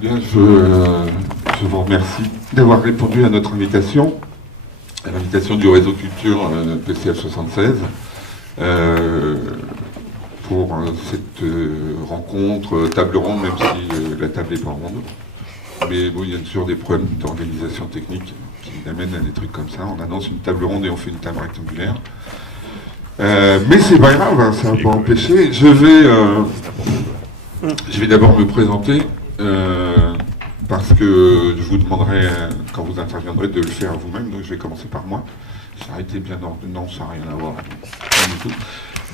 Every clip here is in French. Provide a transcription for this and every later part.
Bien, je vous remercie d'avoir répondu à notre invitation, à l'invitation du réseau culture PCF 76, pour cette rencontre table ronde, même si la table n'est pas ronde. Mais bon, il y a toujours des problèmes d'organisation technique qui amènent à des trucs comme ça. On annonce une table ronde et on fait une table rectangulaire. Mais c'est pas grave, hein, ça va pas empêcher. Je vais d'abord me présenter. Parce que je vous demanderai, quand vous interviendrez, de le faire vous-même, donc je vais commencer par moi. J'ai arrêté bien non, ça n'a rien à voir, pas du tout.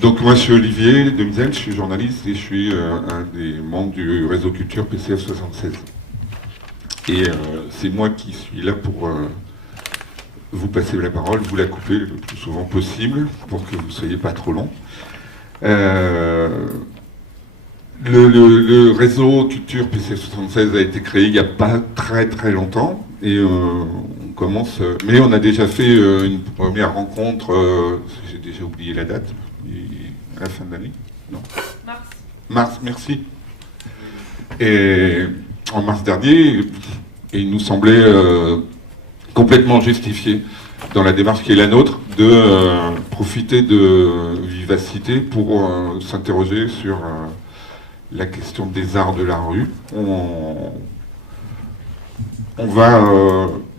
Donc moi je suis Olivier Demizel, je suis journaliste et je suis un des membres du réseau culture PCF 76. Et c'est moi qui suis là pour vous passer la parole, vous la couper le plus souvent possible, pour que vous ne soyez pas trop long. Le réseau culture PCF 76 a été créé il n'y a pas très très longtemps et on commence. Mais on a déjà fait une première rencontre. J'ai déjà oublié la date. À la fin de l'année. Non. Mars. Mars, merci. Et en mars dernier, et il nous semblait complètement justifié dans la démarche qui est la nôtre de profiter de Vivacité pour s'interroger sur la question des arts de la rue. On va,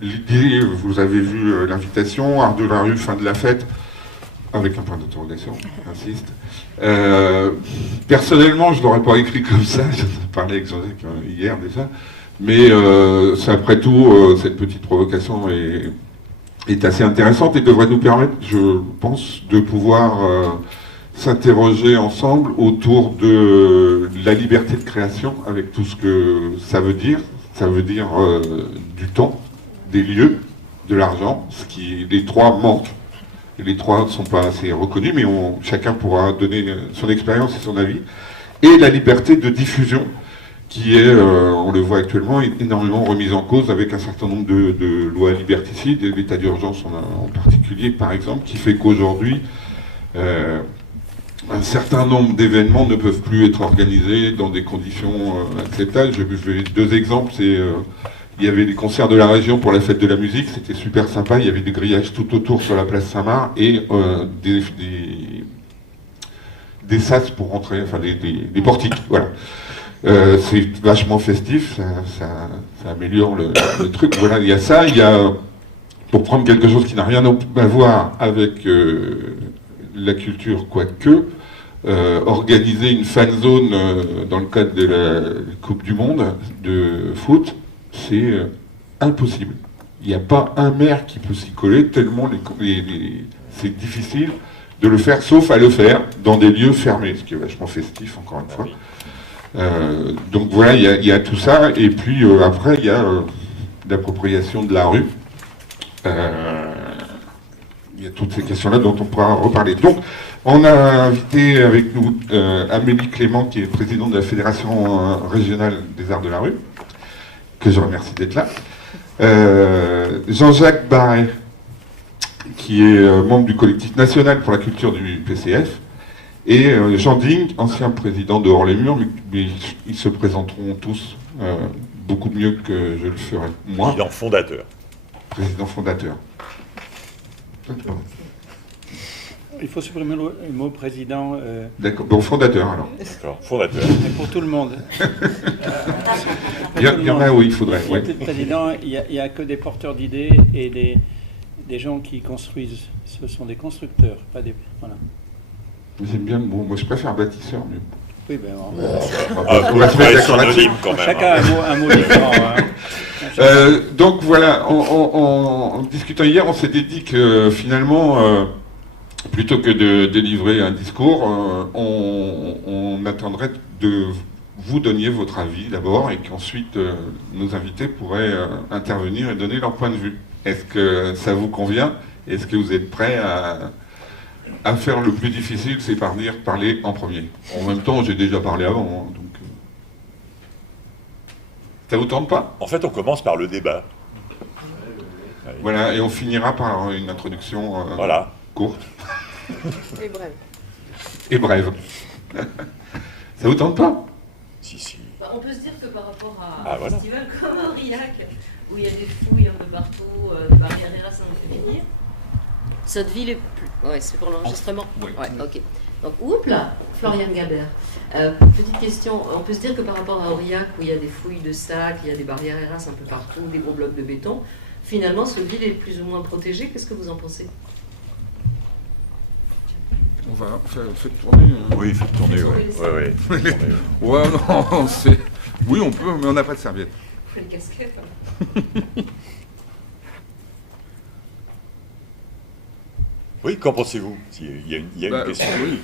l'idée, vous avez vu l'invitation, art de la rue, fin de la fête, avec un point d'interrogation, j'insiste. Personnellement, je ne l'aurais pas écrit comme ça, j'en ai parlé avec Jean-Jacques hier déjà, mais c'est après tout, cette petite provocation est assez intéressante et devrait nous permettre, je pense, de pouvoir s'interroger ensemble autour de la liberté de création, avec tout ce que ça veut dire. Ça veut dire du temps, des lieux, de l'argent, ce qui les trois manquent. Et les trois ne sont pas assez reconnus, mais chacun pourra donner son expérience et son avis. Et la liberté de diffusion, qui est, on le voit actuellement, énormément remise en cause avec un certain nombre de lois liberticides, et l'état d'urgence en particulier, par exemple, qui fait qu'aujourd'hui, un certain nombre d'événements ne peuvent plus être organisés dans des conditions acceptables. Je vais deux exemples. Il y avait des concerts de la région pour la fête de la musique, c'était super sympa. Il y avait des grillages tout autour sur la place Saint-Marc et des sas pour rentrer, enfin des portiques. Voilà. C'est vachement festif, ça améliore le truc. Voilà, il y a ça. Il y a, pour prendre quelque chose qui n'a rien à voir avec la culture, quoique, organiser une fan zone dans le cadre de la Coupe du Monde de foot, c'est impossible. Il n'y a pas un maire qui peut s'y coller, tellement c'est difficile de le faire, sauf à le faire dans des lieux fermés, ce qui est vachement festif, encore une fois. Donc voilà, il y a tout ça, et puis après, il y a l'appropriation de la rue. Il y a toutes ces questions-là dont on pourra reparler. Donc, on a invité avec nous Amélie Clément, qui est présidente de la Fédération régionale des arts de la rue, que je remercie d'être là. Jean-Jacques Barret, qui est membre du collectif national pour la culture du PCF, et Jean Ding, ancien président de Hors-les-Murs, mais ils se présenteront tous beaucoup mieux que je le ferai. Moi, président fondateur. Président fondateur. Il faut supprimer le mot président. D'accord, bon, fondateur alors. D'accord, fondateur. Mais pour tout le monde. Il y en a où il faudrait. Il y a plus de président, il n'y a que des porteurs d'idées et des gens qui construisent. Ce sont des constructeurs, pas des. Voilà. J'aime bien le mot. Moi, je préfère bâtisseur, mais. Oui, ben. On va se mettre d'accord là-dessus. Chacun a un mot différent. Hein. Donc voilà, en discutant hier, on s'était dit que finalement, plutôt que de délivrer un discours, on attendrait de vous donniez votre avis d'abord et qu'ensuite nos invités pourraient intervenir et donner leur point de vue. Est-ce que ça vous convient? Est-ce que vous êtes prêts à faire le plus difficile, c'est parler en premier. En même temps, j'ai déjà parlé avant, hein, donc... Ça vous tente pas? En fait, on commence par le débat. Voilà, et on finira par une introduction Voilà. courte. Et bref. Et brève. Ça vous tente pas? Si, si. On peut se dire que par rapport à Ah, un voilà. festival comme Aurillac, où il y a des fouilles un peu partout, des barrières et ça nous fait venir, cette ville est plus... Ouais, c'est pour l'enregistrement. Oui. Ouais, ok. Donc, oups là, Florian Gabert. Petite question, on peut se dire que par rapport à Aurillac, où il y a des fouilles de sacs, il y a des barrières et un peu partout, des gros blocs de béton, finalement, cette ville est plus ou moins protégée. Qu'est-ce que vous en pensez? On va faire tourner... Oui, il faut tourner, oui. Ouais, non, c'est... Oui, on peut, mais on n'a pas de serviette. Les casquettes. Oui, qu'en pensez-vous? Il y a une question. Oui.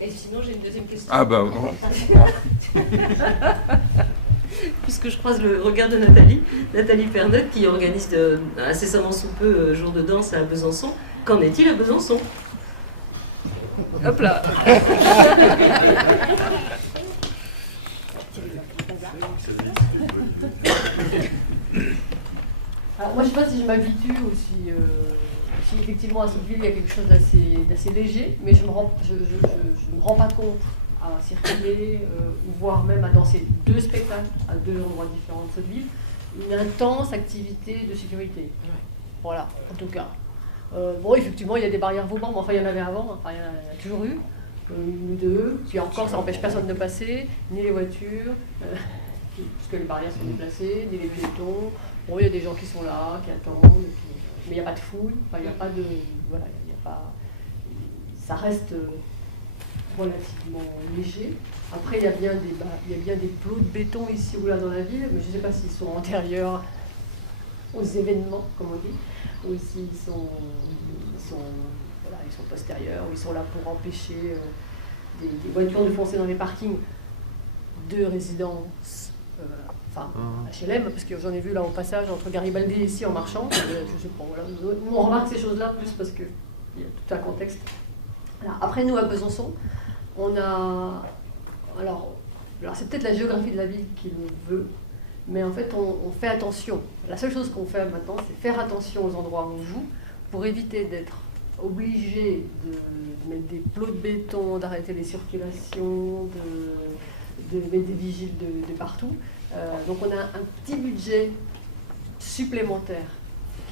Et sinon, j'ai une deuxième question. Ah bah, non. Puisque je croise le regard de Nathalie Pernotte, qui organise incessamment sous peu jour de danse à Besançon. Qu'en est-il à Besançon? Hop là. Alors moi je sais pas si je m'habitue ou si effectivement à cette ville il y a quelque chose d'assez léger, mais je me rends pas compte à circuler ou voire même à danser deux spectacles à deux endroits différents de cette ville, une intense activité de sécurité. Voilà, en tout cas. Bon, effectivement, il y a des barrières vauban, mais enfin, il y en avait avant, enfin, il y en a toujours eu, une ou deux, puis encore, ça n'empêche personne de passer, ni les voitures, puisque les barrières sont déplacées, ni les piétons. Bon, il y a des gens qui sont là, qui attendent, mais il n'y a pas de fouille, enfin, il n'y a pas de... Voilà, il n'y a pas... Ça reste relativement léger. Après, il y a bien des plots de béton ici ou là dans la ville, mais je ne sais pas s'ils sont antérieurs aux événements, comme on dit, ou s'ils sont postérieurs, ou ils sont là pour empêcher des voitures de foncer dans les parkings de résidences, enfin HLM, parce que j'en ai vu là au passage entre Garibaldi et ici en marchant. Je sais pas, voilà. On remarque ces choses-là plus parce qu'il y a tout un contexte. Alors, après, nous à Besançon, on a... Alors c'est peut-être la géographie de la ville qui le veut, mais en fait, on fait attention. La seule chose qu'on fait maintenant, c'est faire attention aux endroits où on joue pour éviter d'être obligé de mettre des plots de béton, d'arrêter les circulations, de mettre des vigiles de partout. Donc on a un petit budget supplémentaire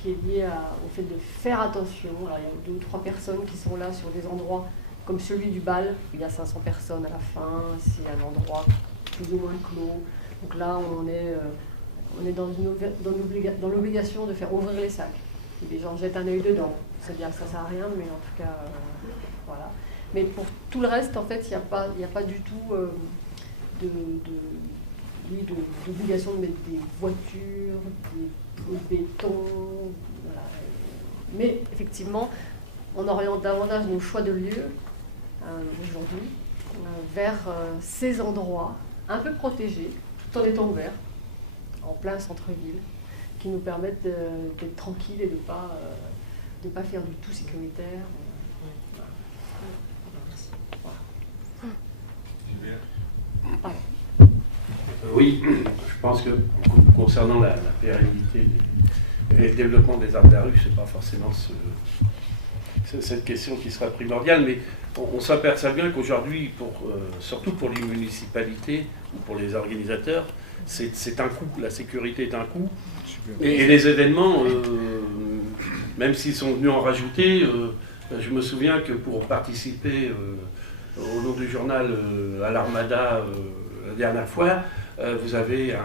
qui est lié au fait de faire attention. Alors il y a 2 ou 3 personnes qui sont là sur des endroits comme celui du bal, où il y a 500 personnes à la fin, c'est un endroit plus ou moins clos. Donc là, on est dans l'obligation de faire ouvrir les sacs. Et les gens jettent un œil dedans. C'est bien que ça ne sert à rien, mais en tout cas, voilà. Mais pour tout le reste, en fait, il n'y a pas du tout d'obligation de mettre des voitures, des plots de béton. Voilà. Mais effectivement, on oriente davantage nos choix de lieux aujourd'hui vers ces endroits un peu protégés, tout en étant ouverts, en plein centre-ville, qui nous permettent d'être tranquilles et de pas faire du tout sécuritaire. Voilà. Oui, je pense que concernant la pérennité et le développement des arts de la rue, c'est pas forcément cette question qui sera primordiale, mais on s'aperçoit bien qu'aujourd'hui, surtout pour les municipalités ou pour les organisateurs, c'est un coût, la sécurité est un coût. Et les événements, même s'ils sont venus en rajouter, je me souviens que pour participer au nom du journal à l'Armada la dernière fois, vous avez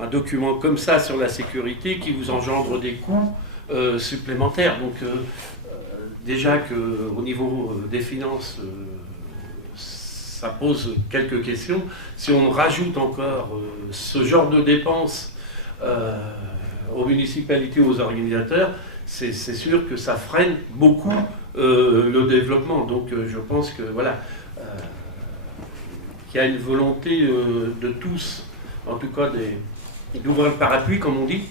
un document comme ça sur la sécurité qui vous engendre des coûts supplémentaires. Donc déjà qu'au niveau des finances, ça pose quelques questions. Si on rajoute encore ce genre de dépenses aux municipalités, aux organisateurs, c'est sûr que ça freine beaucoup le développement. Donc je pense que voilà, qu'il y a une volonté de tous, en tout cas d'ouvrir le parapluie, comme on dit,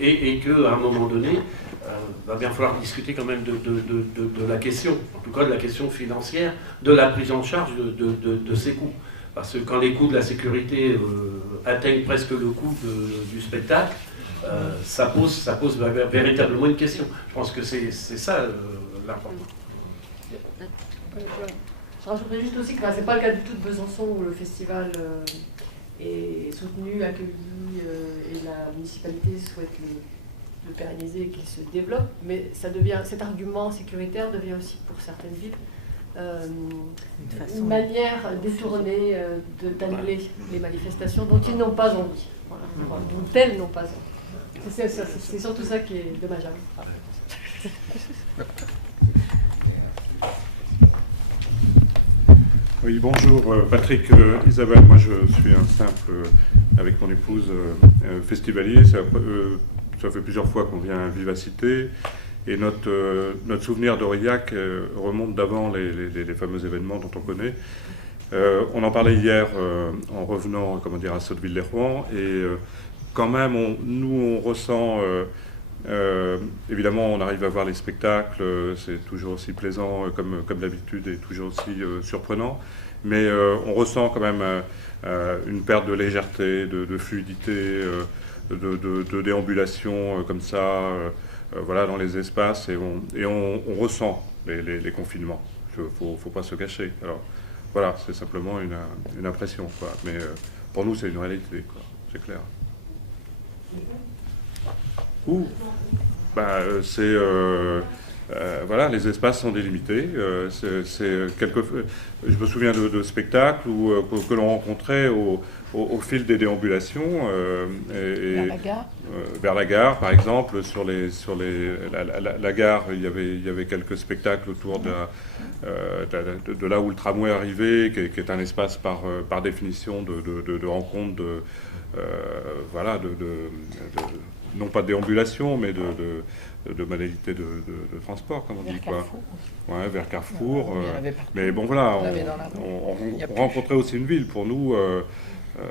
et qu'à un moment donné, va bien falloir discuter quand même de la question, en tout cas de la question financière, de la prise en charge de ces coûts. Parce que quand les coûts de la sécurité atteignent presque le coût du spectacle, ça pose véritablement une question. Je pense que c'est ça l'important. Je rajouterais juste aussi que c'est pas le cas du tout de Besançon où le festival est soutenu, accueilli et la municipalité souhaite le pérenniser et qu'il se développe. Mais cet argument sécuritaire devient aussi pour certaines villes une manière détournée d'annuler les manifestations dont ils n'ont pas envie, dont elles n'ont pas envie. C'est surtout ça qui est dommageable. Oui, bonjour, Patrick, Isabelle, moi je suis un simple, avec mon épouse, festivalier. Ça fait plusieurs fois qu'on vient à Vivacité. Et notre souvenir d'Aurillac remonte d'avant les fameux événements dont on connaît. On en parlait hier en revenant à Sotteville-lès-Rouen. Et quand même, nous, on ressent... évidemment, on arrive à voir les spectacles, c'est toujours aussi plaisant comme d'habitude et toujours aussi surprenant. Mais on ressent quand même une perte de légèreté, de fluidité, de déambulation comme ça. Voilà, dans les espaces, et on ressent les confinements. Faut pas se cacher. Alors, voilà, c'est simplement une impression, quoi. Mais pour nous, c'est une réalité, quoi. C'est clair. Voilà, les espaces sont délimités. Je me souviens de spectacles que l'on rencontrait au fil des déambulations. Vers la gare. Vers la gare, par exemple, la gare, il y avait quelques spectacles autour de là où le tramway arrivait, qui est un espace par définition de rencontre, non pas de déambulation, mais de modalités de transport, comme on dit, quoi. Ouais, vers Carrefour. Mais bon, voilà, on rencontrait aussi une ville. Pour nous,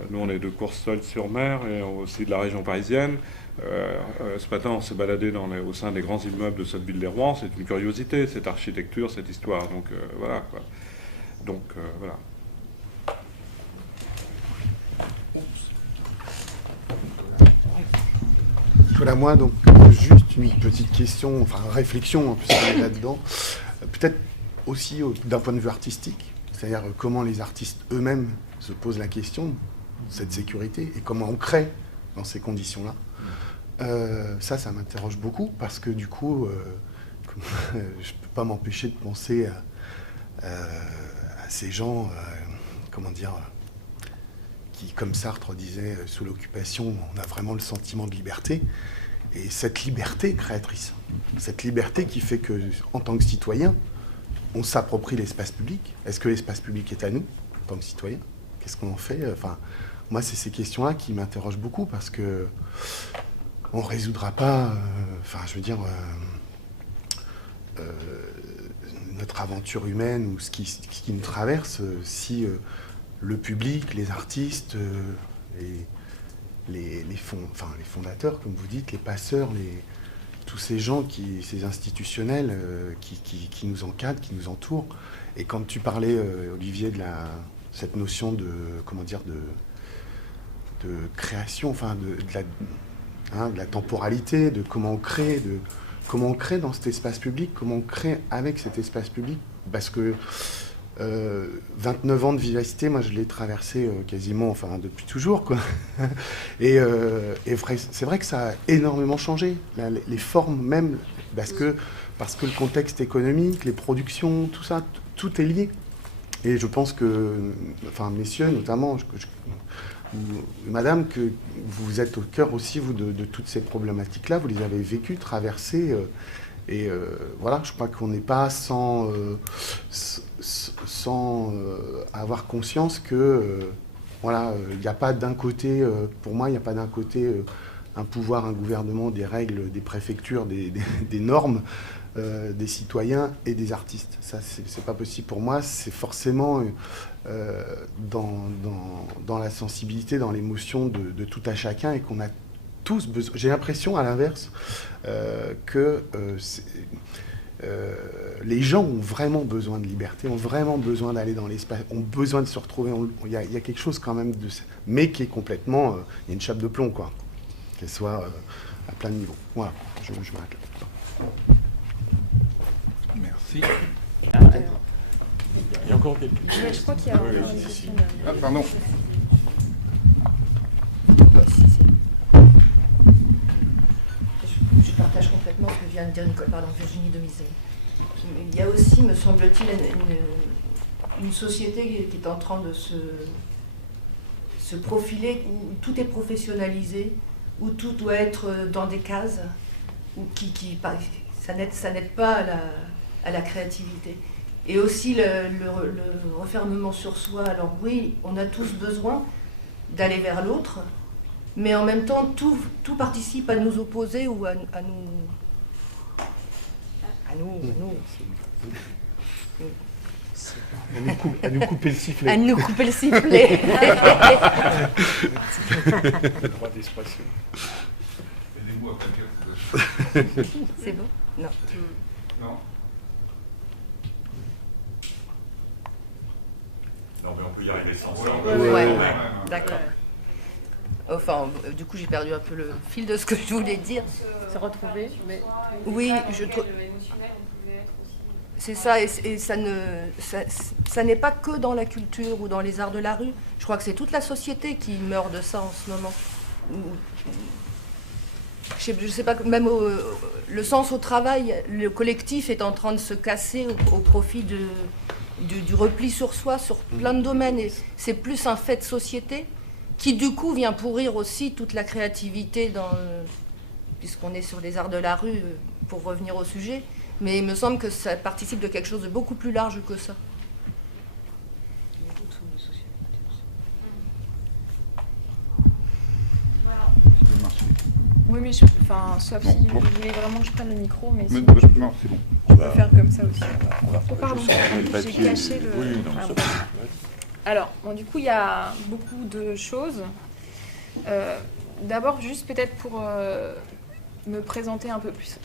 nous, on est de Courseulles-sur-Mer et aussi de la région parisienne. Ce matin, on s'est baladé au sein des grands immeubles de Sotteville-lès-Rouen. C'est une curiosité, cette architecture, cette histoire. Donc, voilà, quoi. Donc, voilà. Voilà, moi, donc, juste une petite question, enfin, réflexion, hein, puisqu'on est là-dedans. Peut-être aussi d'un point de vue artistique, c'est-à-dire comment les artistes eux-mêmes se posent la question de cette sécurité et comment on crée dans ces conditions-là. Ça m'interroge beaucoup parce que du coup, je ne peux pas m'empêcher de penser à ces gens, qui, comme Sartre disait, sous l'occupation, on a vraiment le sentiment de liberté. Et cette liberté créatrice, cette liberté qui fait que, en tant que citoyen, on s'approprie l'espace public. Est-ce que l'espace public est à nous, en tant que citoyen? Qu'est-ce qu'on en fait? Enfin, moi, c'est ces questions-là qui m'interrogent beaucoup parce que on ne résoudra pas, notre aventure humaine ou ce qui nous traverse si le public, les artistes, les fondateurs, comme vous dites, les passeurs, tous ces gens, ces institutionnels qui nous encadrent, qui nous entourent. Et quand tu parlais, Olivier, de cette notion de création, enfin de la temporalité, de comment on crée, dans cet espace public, comment on crée avec cet espace public, parce que 29 ans de vivacité, moi je l'ai traversé quasiment, depuis toujours, quoi. Et c'est vrai que ça a énormément changé, les formes même, parce que le contexte économique, les productions, tout ça, tout est lié. Et je pense que, messieurs notamment, madame, que vous êtes au cœur aussi, vous, de toutes ces problématiques-là, vous les avez vécues, traversées, voilà, je crois qu'on n'est pas sans avoir conscience que, il n'y a pas d'un côté, pour moi, il n'y a pas d'un côté un pouvoir, un gouvernement, des règles, des préfectures, des normes, des citoyens et des artistes. Ça, c'est pas possible pour moi. C'est forcément dans la sensibilité, dans l'émotion de tout à chacun, et qu'on a tous besoin. J'ai l'impression, à l'inverse, que les gens ont vraiment besoin de liberté, ont vraiment besoin d'aller dans l'espace, ont besoin de se retrouver. Il y a quelque chose quand même de... Mais qui est complètement... il y a une chape de plomb, quoi. Qu'elle soit à plein de niveaux. Voilà, je m'arrête là. Merci. Il y a encore quelques... Ouais, je crois qu'il y a Oui, encore oui, une si. question. Ah, pardon. Je partage complètement ce que vient de dire Virginie Demizet. Il y a aussi, me semble-t-il, une société qui est en train de se profiler, où tout est professionnalisé, où tout doit être dans des cases, où ça n'aide pas à la créativité. Et aussi le refermement sur soi. Alors oui, on a tous besoin d'aller vers l'autre, mais en même temps, tout participe à nous opposer ou à nous couper le sifflet. À nous couper le sifflet. Le droit d'expression. Aidez-moi à quelqu'un. C'est bon? Non. Non. Non, mais on peut y arriver sans ça. Ouais, d'accord. Enfin, du coup, j'ai perdu un peu le fil de ce que je voulais dire. Se retrouver, mais... Oui, je trouve... C'est ça, et ça n'est pas que dans la culture ou dans les arts de la rue. Je crois que c'est toute la société qui meurt de ça en ce moment. Je sais pas, même le sens au travail, le collectif est en train de se casser au profit du repli sur soi, sur plein de domaines. Et c'est plus un fait de société qui, du coup, vient pourrir aussi toute la créativité, puisqu'on est sur les arts de la rue, pour revenir au sujet. Mais il me semble que ça participe de quelque chose de beaucoup plus large que ça. Oui, mais sauf si vous voulez vraiment que je prenne le micro, mais sinon, Non, c'est bon. je peux faire comme ça aussi. Oh, pardon, le j'ai papier. caché le... Oui, non, Ah, ça bon. Alors, bon, du coup, il y a beaucoup de choses. D'abord, juste peut-être pour me présenter un peu plus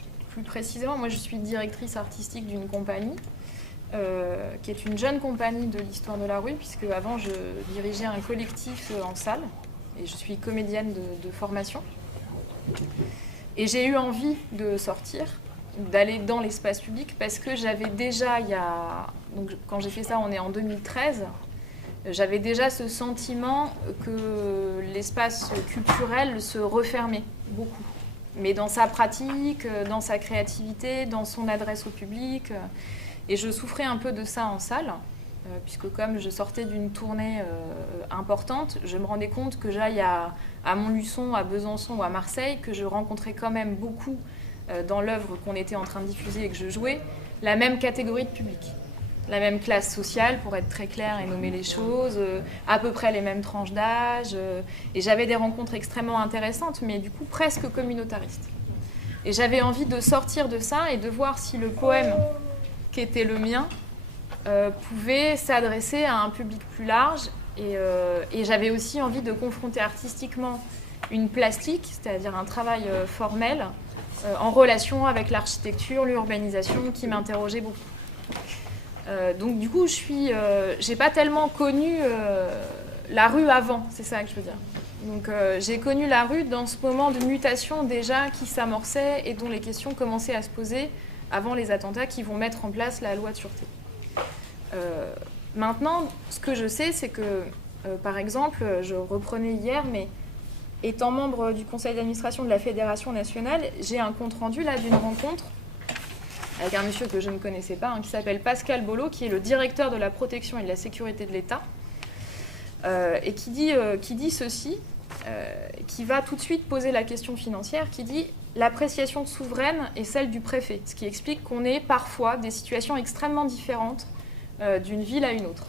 précisément, moi je suis directrice artistique d'une compagnie qui est une jeune compagnie de l'histoire de la rue, puisque avant je dirigeais un collectif en salle et je suis comédienne de formation. Et j'ai eu envie de sortir, d'aller dans l'espace public, parce que j'avais déjà, donc quand j'ai fait ça, on est en 2013, j'avais déjà ce sentiment que l'espace culturel se refermait beaucoup. Mais dans sa pratique, dans sa créativité, dans son adresse au public. Et je souffrais un peu de ça en salle, puisque comme je sortais d'une tournée importante, je me rendais compte que j'aille à Montluçon, à Besançon ou à Marseille, que je rencontrais quand même beaucoup dans l'œuvre qu'on était en train de diffuser et que je jouais, la même catégorie de public. La même classe sociale, pour être très clair et nommer les choses, à peu près les mêmes tranches d'âge. Et j'avais des rencontres extrêmement intéressantes, mais du coup presque communautaristes. Et j'avais envie de sortir de ça et de voir si le poème qui était le mien pouvait s'adresser à un public plus large. Et j'avais aussi envie de confronter artistiquement une plastique, c'est-à-dire un travail formel, en relation avec l'architecture, l'urbanisation, qui m'interrogeait beaucoup. Donc du coup, j'ai pas tellement connu la rue avant, c'est ça que je veux dire. Donc j'ai connu la rue dans ce moment de mutation déjà qui s'amorçait et dont les questions commençaient à se poser avant les attentats qui vont mettre en place la loi de sûreté. Maintenant, ce que je sais, c'est que, par exemple, je reprenais hier, mais étant membre du conseil d'administration de la Fédération nationale, j'ai un compte-rendu là d'une rencontre avec un monsieur que je ne connaissais pas, qui s'appelle Pascal Bolo, qui est le directeur de la protection et de la sécurité de l'État, et qui dit ceci, qui va tout de suite poser la question financière, qui dit « l'appréciation souveraine est celle du préfet », ce qui explique qu'on ait parfois des situations extrêmement différentes d'une ville à une autre.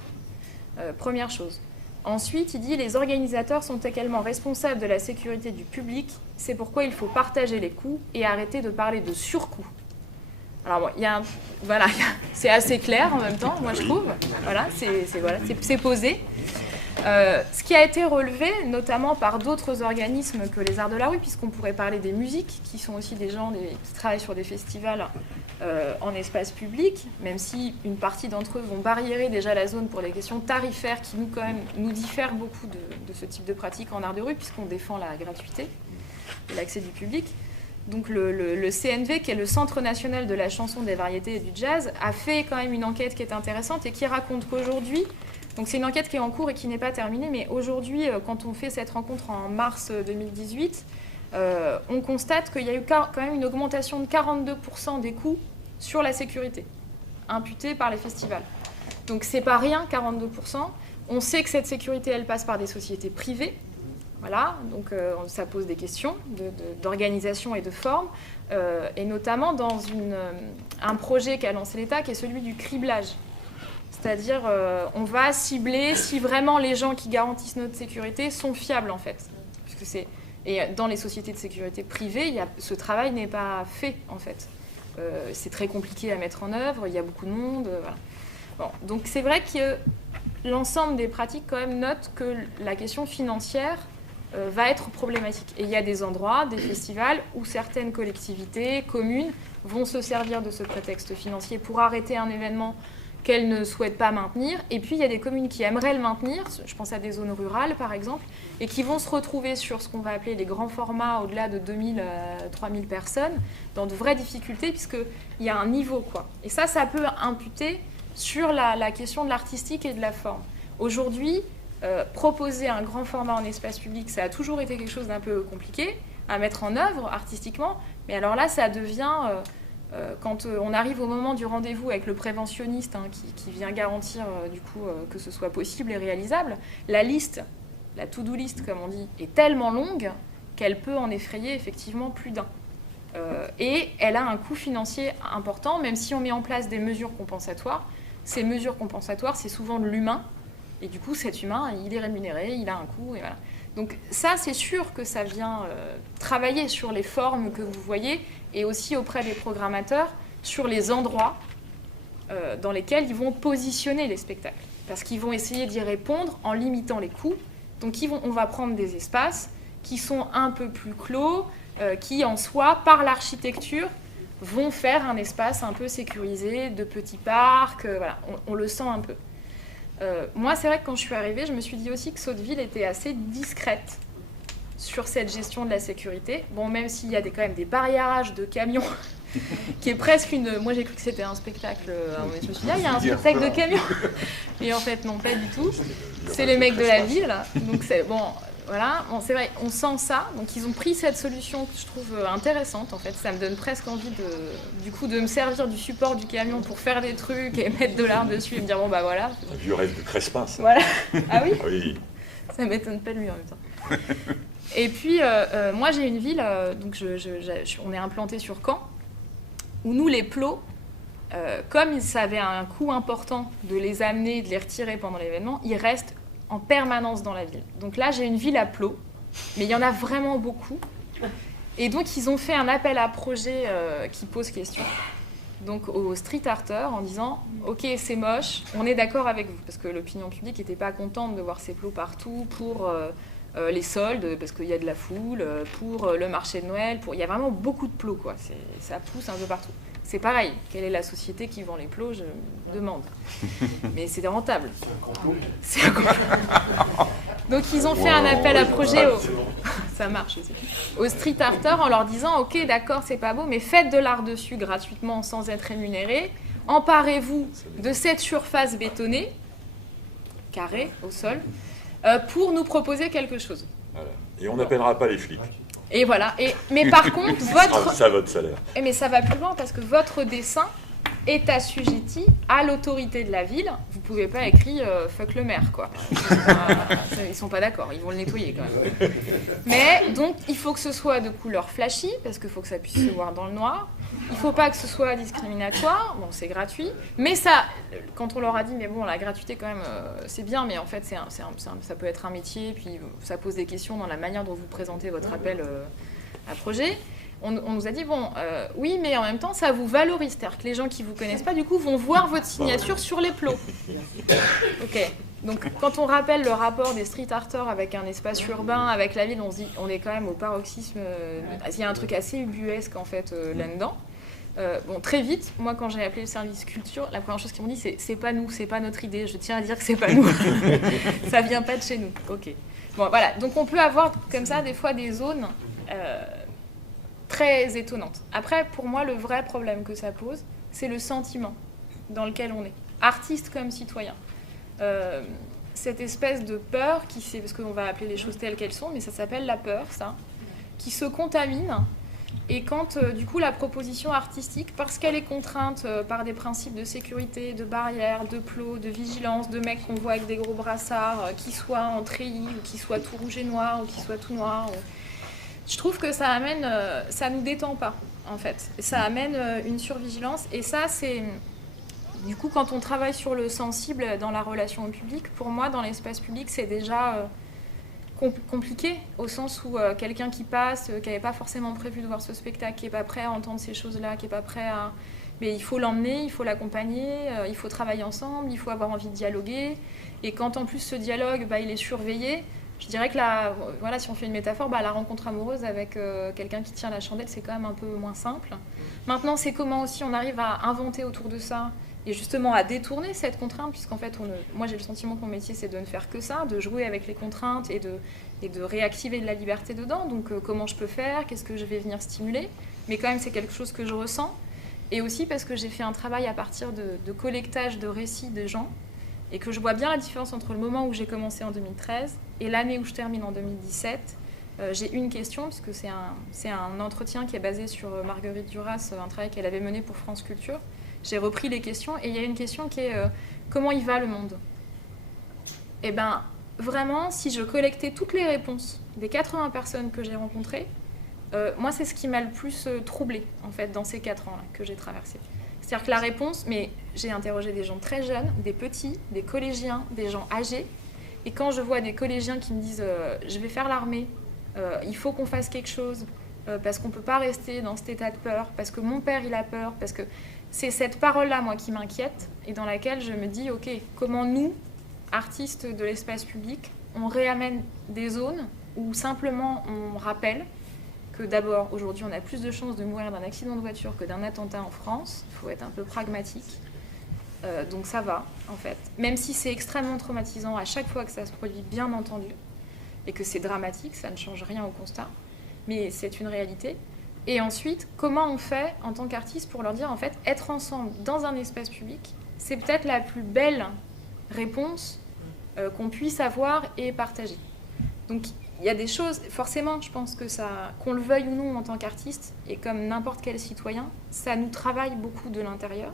Première chose. Ensuite, il dit « les organisateurs sont également responsables de la sécurité du public, c'est pourquoi il faut partager les coûts et arrêter de parler de surcoûts ». Alors, bon, c'est assez clair en même temps, moi je trouve. Voilà, c'est posé. Ce qui a été relevé, notamment par d'autres organismes que les Arts de la rue, puisqu'on pourrait parler des musiques, qui sont aussi des gens qui travaillent sur des festivals en espace public, même si une partie d'entre eux vont barriérer déjà la zone pour des questions tarifaires qui nous diffèrent beaucoup de ce type de pratique en art de rue, puisqu'on défend la gratuité et l'accès du public. Donc le CNV, qui est le Centre national de la chanson, des variétés et du jazz, a fait quand même une enquête qui est intéressante et qui raconte qu'aujourd'hui, donc c'est une enquête qui est en cours et qui n'est pas terminée, mais aujourd'hui, quand on fait cette rencontre en mars 2018, on constate qu'il y a eu quand même une augmentation de 42% des coûts sur la sécurité, imputés par les festivals. Donc c'est pas rien, 42%. On sait que cette sécurité, elle passe par des sociétés privées. Voilà, donc ça pose des questions d'organisation et de forme, et notamment dans un projet qu'a lancé l'État, qui est celui du criblage. C'est-à-dire, on va cibler si vraiment les gens qui garantissent notre sécurité sont fiables, en fait. Et dans les sociétés de sécurité privées, ce travail n'est pas fait, en fait. C'est très compliqué à mettre en œuvre, il y a beaucoup de monde. Voilà. Bon, donc c'est vrai que l'ensemble des pratiques, quand même, notent que la question financière va être problématique. Et il y a des endroits, des festivals, où certaines collectivités, communes, vont se servir de ce prétexte financier pour arrêter un événement qu'elles ne souhaitent pas maintenir. Et puis, il y a des communes qui aimeraient le maintenir, je pense à des zones rurales, par exemple, et qui vont se retrouver sur ce qu'on va appeler les grands formats, au-delà de 2000 à 3000 personnes, dans de vraies difficultés, puisqu'il y a un niveau, quoi. Et ça peut imputer sur la question de l'artistique et de la forme. Aujourd'hui, proposer un grand format en espace public, ça a toujours été quelque chose d'un peu compliqué à mettre en œuvre artistiquement, mais alors là, ça devient, quand on arrive au moment du rendez-vous avec le préventionniste qui vient garantir que ce soit possible et réalisable, la liste, la to-do list comme on dit, est tellement longue qu'elle peut en effrayer effectivement plus d'un. Et elle a un coût financier important, même si on met en place des mesures compensatoires. Ces mesures compensatoires, c'est souvent de l'humain. Et du coup, cet humain, il est rémunéré, il a un coût, et voilà. Donc ça, c'est sûr que ça vient travailler sur les formes que vous voyez, et aussi auprès des programmateurs, sur les endroits dans lesquels ils vont positionner les spectacles. Parce qu'ils vont essayer d'y répondre en limitant les coûts. Donc on va prendre des espaces qui sont un peu plus clos, qui en soi, par l'architecture, vont faire un espace un peu sécurisé, de petits parcs, voilà, on le sent un peu. Moi, c'est vrai que quand je suis arrivée, je me suis dit aussi que Sotteville était assez discrète sur cette gestion de la sécurité. Bon, même s'il y a quand même des barrières de camions, qui est presque une... Moi, j'ai cru que c'était un spectacle. Je me suis dit, il y a un spectacle de camions. Et en fait, non, pas du tout. C'est les mecs de la ville, là. Donc, c'est bon... Voilà, bon, c'est vrai, on sent ça. Donc, ils ont pris cette solution que je trouve intéressante, en fait. Ça me donne presque envie de me servir du support du camion pour faire des trucs et mettre de l'art dessus et me dire, bon, bah voilà. Un vieux rêve de Crespin, ça. Voilà. Ah oui ? Oui. Ça m'étonne pas de lui en même temps. Et puis, moi, j'ai une ville, donc on est implanté sur Caen, où nous, les plots, comme ça avait un coût important de les amener, de les retirer pendant l'événement, ils restent en permanence dans la ville. Donc là, j'ai une ville à plots, mais il y en a vraiment beaucoup. Et donc, ils ont fait un appel à projet qui pose question. Donc, aux street arters, en disant « Ok, c'est moche, on est d'accord avec vous. » Parce que l'opinion publique n'était pas contente de voir ces plots partout pour les soldes, parce qu'il y a de la foule, pour le marché de Noël. Il y a vraiment beaucoup de plots, quoi. Ça pousse un peu partout. C'est pareil. Quelle est la société qui vend les plots, je me demande. Mais c'est rentable. C'est un complot. Donc, ils ont fait un appel à projet ça marche aussi. Aux street arters en leur disant « Ok, d'accord, c'est pas beau, mais faites de l'art dessus gratuitement sans être rémunéré. Emparez-vous de cette surface bétonnée, carrée, au sol, pour nous proposer quelque chose. » Voilà. Et on n'appellera pas les flics. Et voilà. Mais par contre, Ça, votre salaire. Mais ça va plus loin parce que votre dessin est assujetti à l'autorité de la ville. Vous ne pouvez pas écrire fuck le maire, quoi. Ils sont pas d'accord, ils vont le nettoyer quand même. Mais donc, il faut que ce soit de couleur flashy, parce qu'il faut que ça puisse se voir dans le noir. Il ne faut pas que ce soit discriminatoire. Bon, c'est gratuit. Mais ça, quand on leur a dit, mais bon, la gratuité quand même, c'est bien, mais en fait, ça peut être un métier, puis ça pose des questions dans la manière dont vous présentez votre appel à projet. on nous a dit, bon, oui, mais en même temps, ça vous valorise. C'est-à-dire que les gens qui ne vous connaissent pas, du coup, vont voir votre signature sur les plots. Ok. Donc, quand on rappelle le rapport des street arters avec un espace urbain, avec la ville, on se dit, on est quand même au paroxysme. Il y a un truc assez ubuesque, en fait, là-dedans. Bon, très vite, moi, quand j'ai appelé le service culture, la première chose qu'ils m'ont dit, c'est pas nous, c'est pas notre idée. Je tiens à dire que c'est pas nous. Ça vient pas de chez nous. Ok. Bon, voilà. Donc, on peut avoir, comme ça, des fois, des zones très étonnantes. Après, pour moi, le vrai problème que ça pose, c'est le sentiment dans lequel on est, artiste comme citoyen. Cette espèce de peur qui c'est parce qu'on va appeler les choses telles qu'elles sont, mais ça s'appelle la peur, ça, qui se contamine. Et quand du coup la proposition artistique, parce qu'elle est contrainte par des principes de sécurité, de barrières, de plots, de vigilance, de mecs qu'on voit avec des gros brassards, qui soient en treillis, ou qui soient tout rouge et noir, ou qui soient tout noir, je trouve que ça amène, ça nous détend pas en fait. Ça amène une survigilance et ça c'est du coup, quand on travaille sur le sensible dans la relation au public, pour moi, dans l'espace public, c'est déjà compliqué, au sens où quelqu'un qui passe, qui n'avait pas forcément prévu de voir ce spectacle, qui n'est pas prêt à entendre ces choses-là, qui n'est pas prêt à... Mais il faut l'emmener, il faut l'accompagner, il faut travailler ensemble, il faut avoir envie de dialoguer. Et quand en plus ce dialogue, il est surveillé, je dirais que voilà, si on fait une métaphore, la rencontre amoureuse avec quelqu'un qui tient la chandelle, c'est quand même un peu moins simple. Maintenant, c'est comment aussi on arrive à inventer autour de ça et justement à détourner cette contrainte, puisqu'en fait, moi j'ai le sentiment que mon métier c'est de ne faire que ça, de jouer avec les contraintes et de réactiver de la liberté dedans. Donc comment je peux faire, qu'est-ce que je vais venir stimuler, mais quand même c'est quelque chose que je ressens. Et aussi parce que j'ai fait un travail à partir de collectage de récits des gens, et que je vois bien la différence entre le moment où j'ai commencé en 2013 et l'année où je termine en 2017. J'ai une question, puisque c'est un entretien qui est basé sur Marguerite Duras, un travail qu'elle avait mené pour France Culture. J'ai repris les questions, et il y a une question qui est comment il va le monde ? Eh bien, vraiment, si je collectais toutes les réponses des 80 personnes que j'ai rencontrées, moi, c'est ce qui m'a le plus troublée, en fait, dans ces 4 ans-là que j'ai traversés. C'est-à-dire que la réponse, mais j'ai interrogé des gens très jeunes, des petits, des collégiens, des gens âgés, et quand je vois des collégiens qui me disent je vais faire l'armée, il faut qu'on fasse quelque chose, parce qu'on ne peut pas rester dans cet état de peur, parce que mon père, il a peur, parce que... C'est cette parole-là, moi, qui m'inquiète et dans laquelle je me dis, ok, comment nous, artistes de l'espace public, on réamène des zones où simplement on rappelle que d'abord, aujourd'hui, on a plus de chances de mourir d'un accident de voiture que d'un attentat en France. Il faut être un peu pragmatique. Donc ça va, en fait. Même si c'est extrêmement traumatisant à chaque fois que ça se produit, bien entendu, et que c'est dramatique, ça ne change rien au constat, mais c'est une réalité. Et ensuite, comment on fait en tant qu'artiste pour leur dire, en fait, être ensemble dans un espace public, c'est peut-être la plus belle réponse qu'on puisse avoir et partager. Donc, il y a des choses, forcément, je pense que ça, qu'on le veuille ou non en tant qu'artiste, et comme n'importe quel citoyen, ça nous travaille beaucoup de l'intérieur.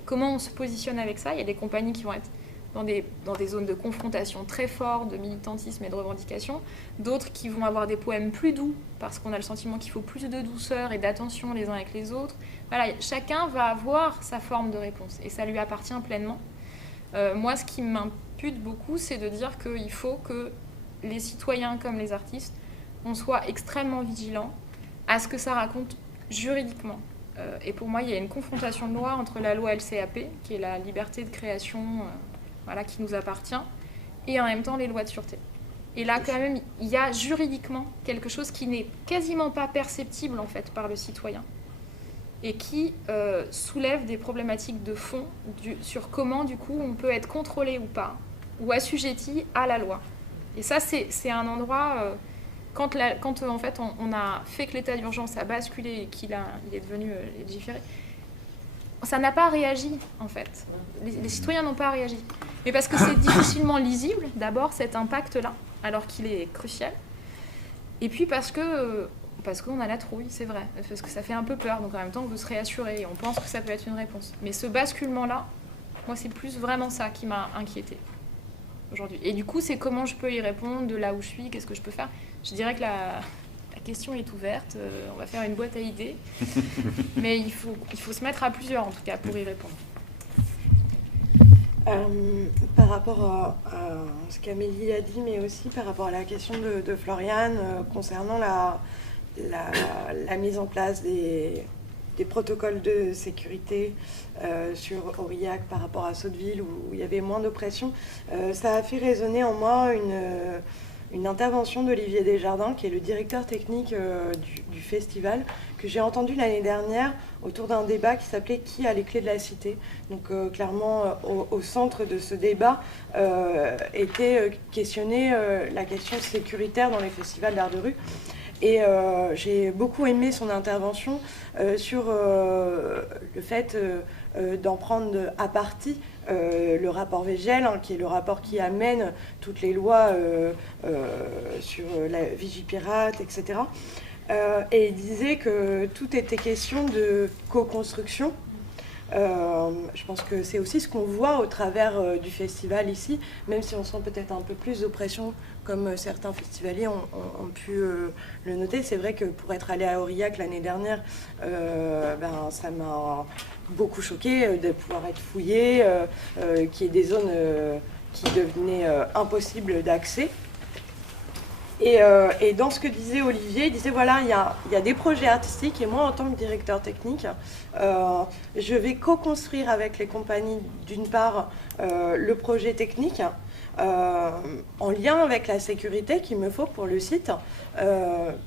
Et comment on se positionne avec ça ? Il y a des compagnies qui vont être dans des zones de confrontation très fortes, de militantisme et de revendication, d'autres qui vont avoir des poèmes plus doux, parce qu'on a le sentiment qu'il faut plus de douceur et d'attention les uns avec les autres. Voilà, chacun va avoir sa forme de réponse, et ça lui appartient pleinement. Moi, ce qui m'impute beaucoup, c'est de dire qu'il faut que les citoyens comme les artistes, on soit extrêmement vigilants à ce que ça raconte juridiquement. Et pour moi, il y a une confrontation de loi entre la loi LCAP, qui est la liberté de création, voilà, qui nous appartient, et en même temps les lois de sûreté. Et là, quand même, il y a juridiquement quelque chose qui n'est quasiment pas perceptible, en fait, par le citoyen, et qui soulève des problématiques de fond sur comment, du coup, on peut être contrôlé ou pas, ou assujetti à la loi. Et ça, c'est un endroit... Quand en fait, on a fait que l'état d'urgence a basculé et qu'il est devenu légiféré, ça n'a pas réagi, en fait. Les citoyens n'ont pas réagi. Mais parce que c'est difficilement lisible, d'abord, cet impact-là, alors qu'il est crucial. Et puis parce qu'on a la trouille, c'est vrai. Parce que ça fait un peu peur, donc en même temps, on veut se réassurer et on pense que ça peut être une réponse. Mais ce basculement-là, moi, c'est plus vraiment ça qui m'a inquiétée aujourd'hui. Et du coup, c'est comment je peux y répondre, de là où je suis, qu'est-ce que je peux faire. Je dirais que la question est ouverte, on va faire une boîte à idées, mais il faut se mettre à plusieurs en tout cas pour y répondre. Par rapport à ce qu'Amélie a dit, mais aussi par rapport à la question de Floriane concernant la mise en place des protocoles de sécurité sur Aurillac par rapport à Sotteville, où il y avait moins d'oppression, ça a fait résonner en moi une intervention d'Olivier Desjardins, qui est le directeur technique du festival, que j'ai entendu l'année dernière autour d'un débat qui s'appelait « Qui a les clés de la cité ?» Donc clairement, au centre de ce débat était questionnée la question sécuritaire dans les festivals d'art de rue. Et j'ai beaucoup aimé son intervention sur le fait d'en prendre à partie le rapport Végel, qui est le rapport qui amène toutes les lois sur la Vigipirate, etc. Et il disait que tout était question de co-construction. Je pense que c'est aussi ce qu'on voit au travers du festival ici, même si on sent peut-être un peu plus d'oppression, comme certains festivaliers ont pu le noter. C'est vrai que pour être allé à Aurillac l'année dernière, ça m'a beaucoup choqué de pouvoir être fouillé, qu'il y ait des zones qui devenaient impossibles d'accès. Et dans ce que disait Olivier, il disait voilà, il y a des projets artistiques, et moi en tant que directeur technique, je vais co-construire avec les compagnies d'une part le projet technique, en lien avec la sécurité qu'il me faut pour le site,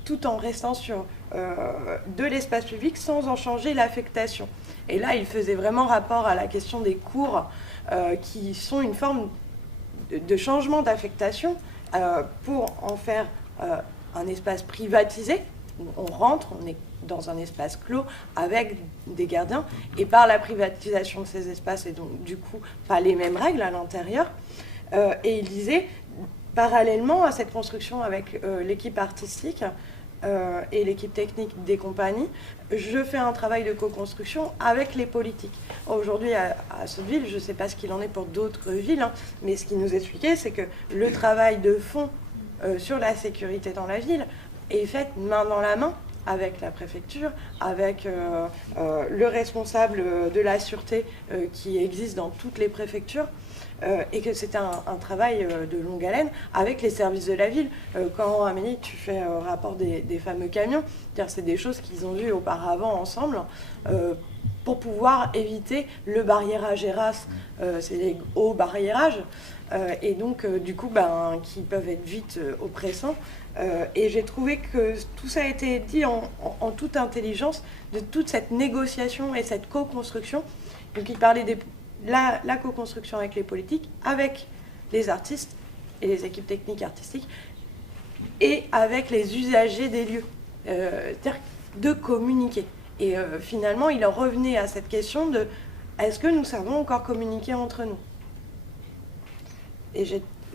tout en restant sur de l'espace public sans en changer l'affectation. Et là, il faisait vraiment rapport à la question des cours qui sont une forme de changement d'affectation pour en faire un espace privatisé. On rentre, on est dans un espace clos avec des gardiens, et par la privatisation de ces espaces, et donc du coup pas les mêmes règles à l'intérieur. Et il disait, parallèlement à cette construction avec l'équipe artistique et l'équipe technique des compagnies, je fais un travail de co-construction avec les politiques. Aujourd'hui, à Sotteville, je ne sais pas ce qu'il en est pour d'autres villes, mais ce qu'il nous expliquait, c'est que le travail de fond sur la sécurité dans la ville est fait main dans la main avec la préfecture, avec le responsable de la sûreté qui existe dans toutes les préfectures, et que c'est un travail de longue haleine avec les services de la ville. Quand, Amélie, tu fais rapport des fameux camions, c'est des choses qu'ils ont vues auparavant ensemble pour pouvoir éviter le barriérage ERAS, c'est les hauts barriérages, et donc du coup qui peuvent être vite oppressants. Et j'ai trouvé que tout ça a été dit en toute intelligence, de toute cette négociation et cette co-construction. Donc il parlait de la co-construction avec les politiques, avec les artistes et les équipes techniques artistiques, et avec les usagers des lieux, c'est-à-dire de communiquer. Et finalement, il en revenait à cette question de est-ce que nous savons encore communiquer entre nous? Et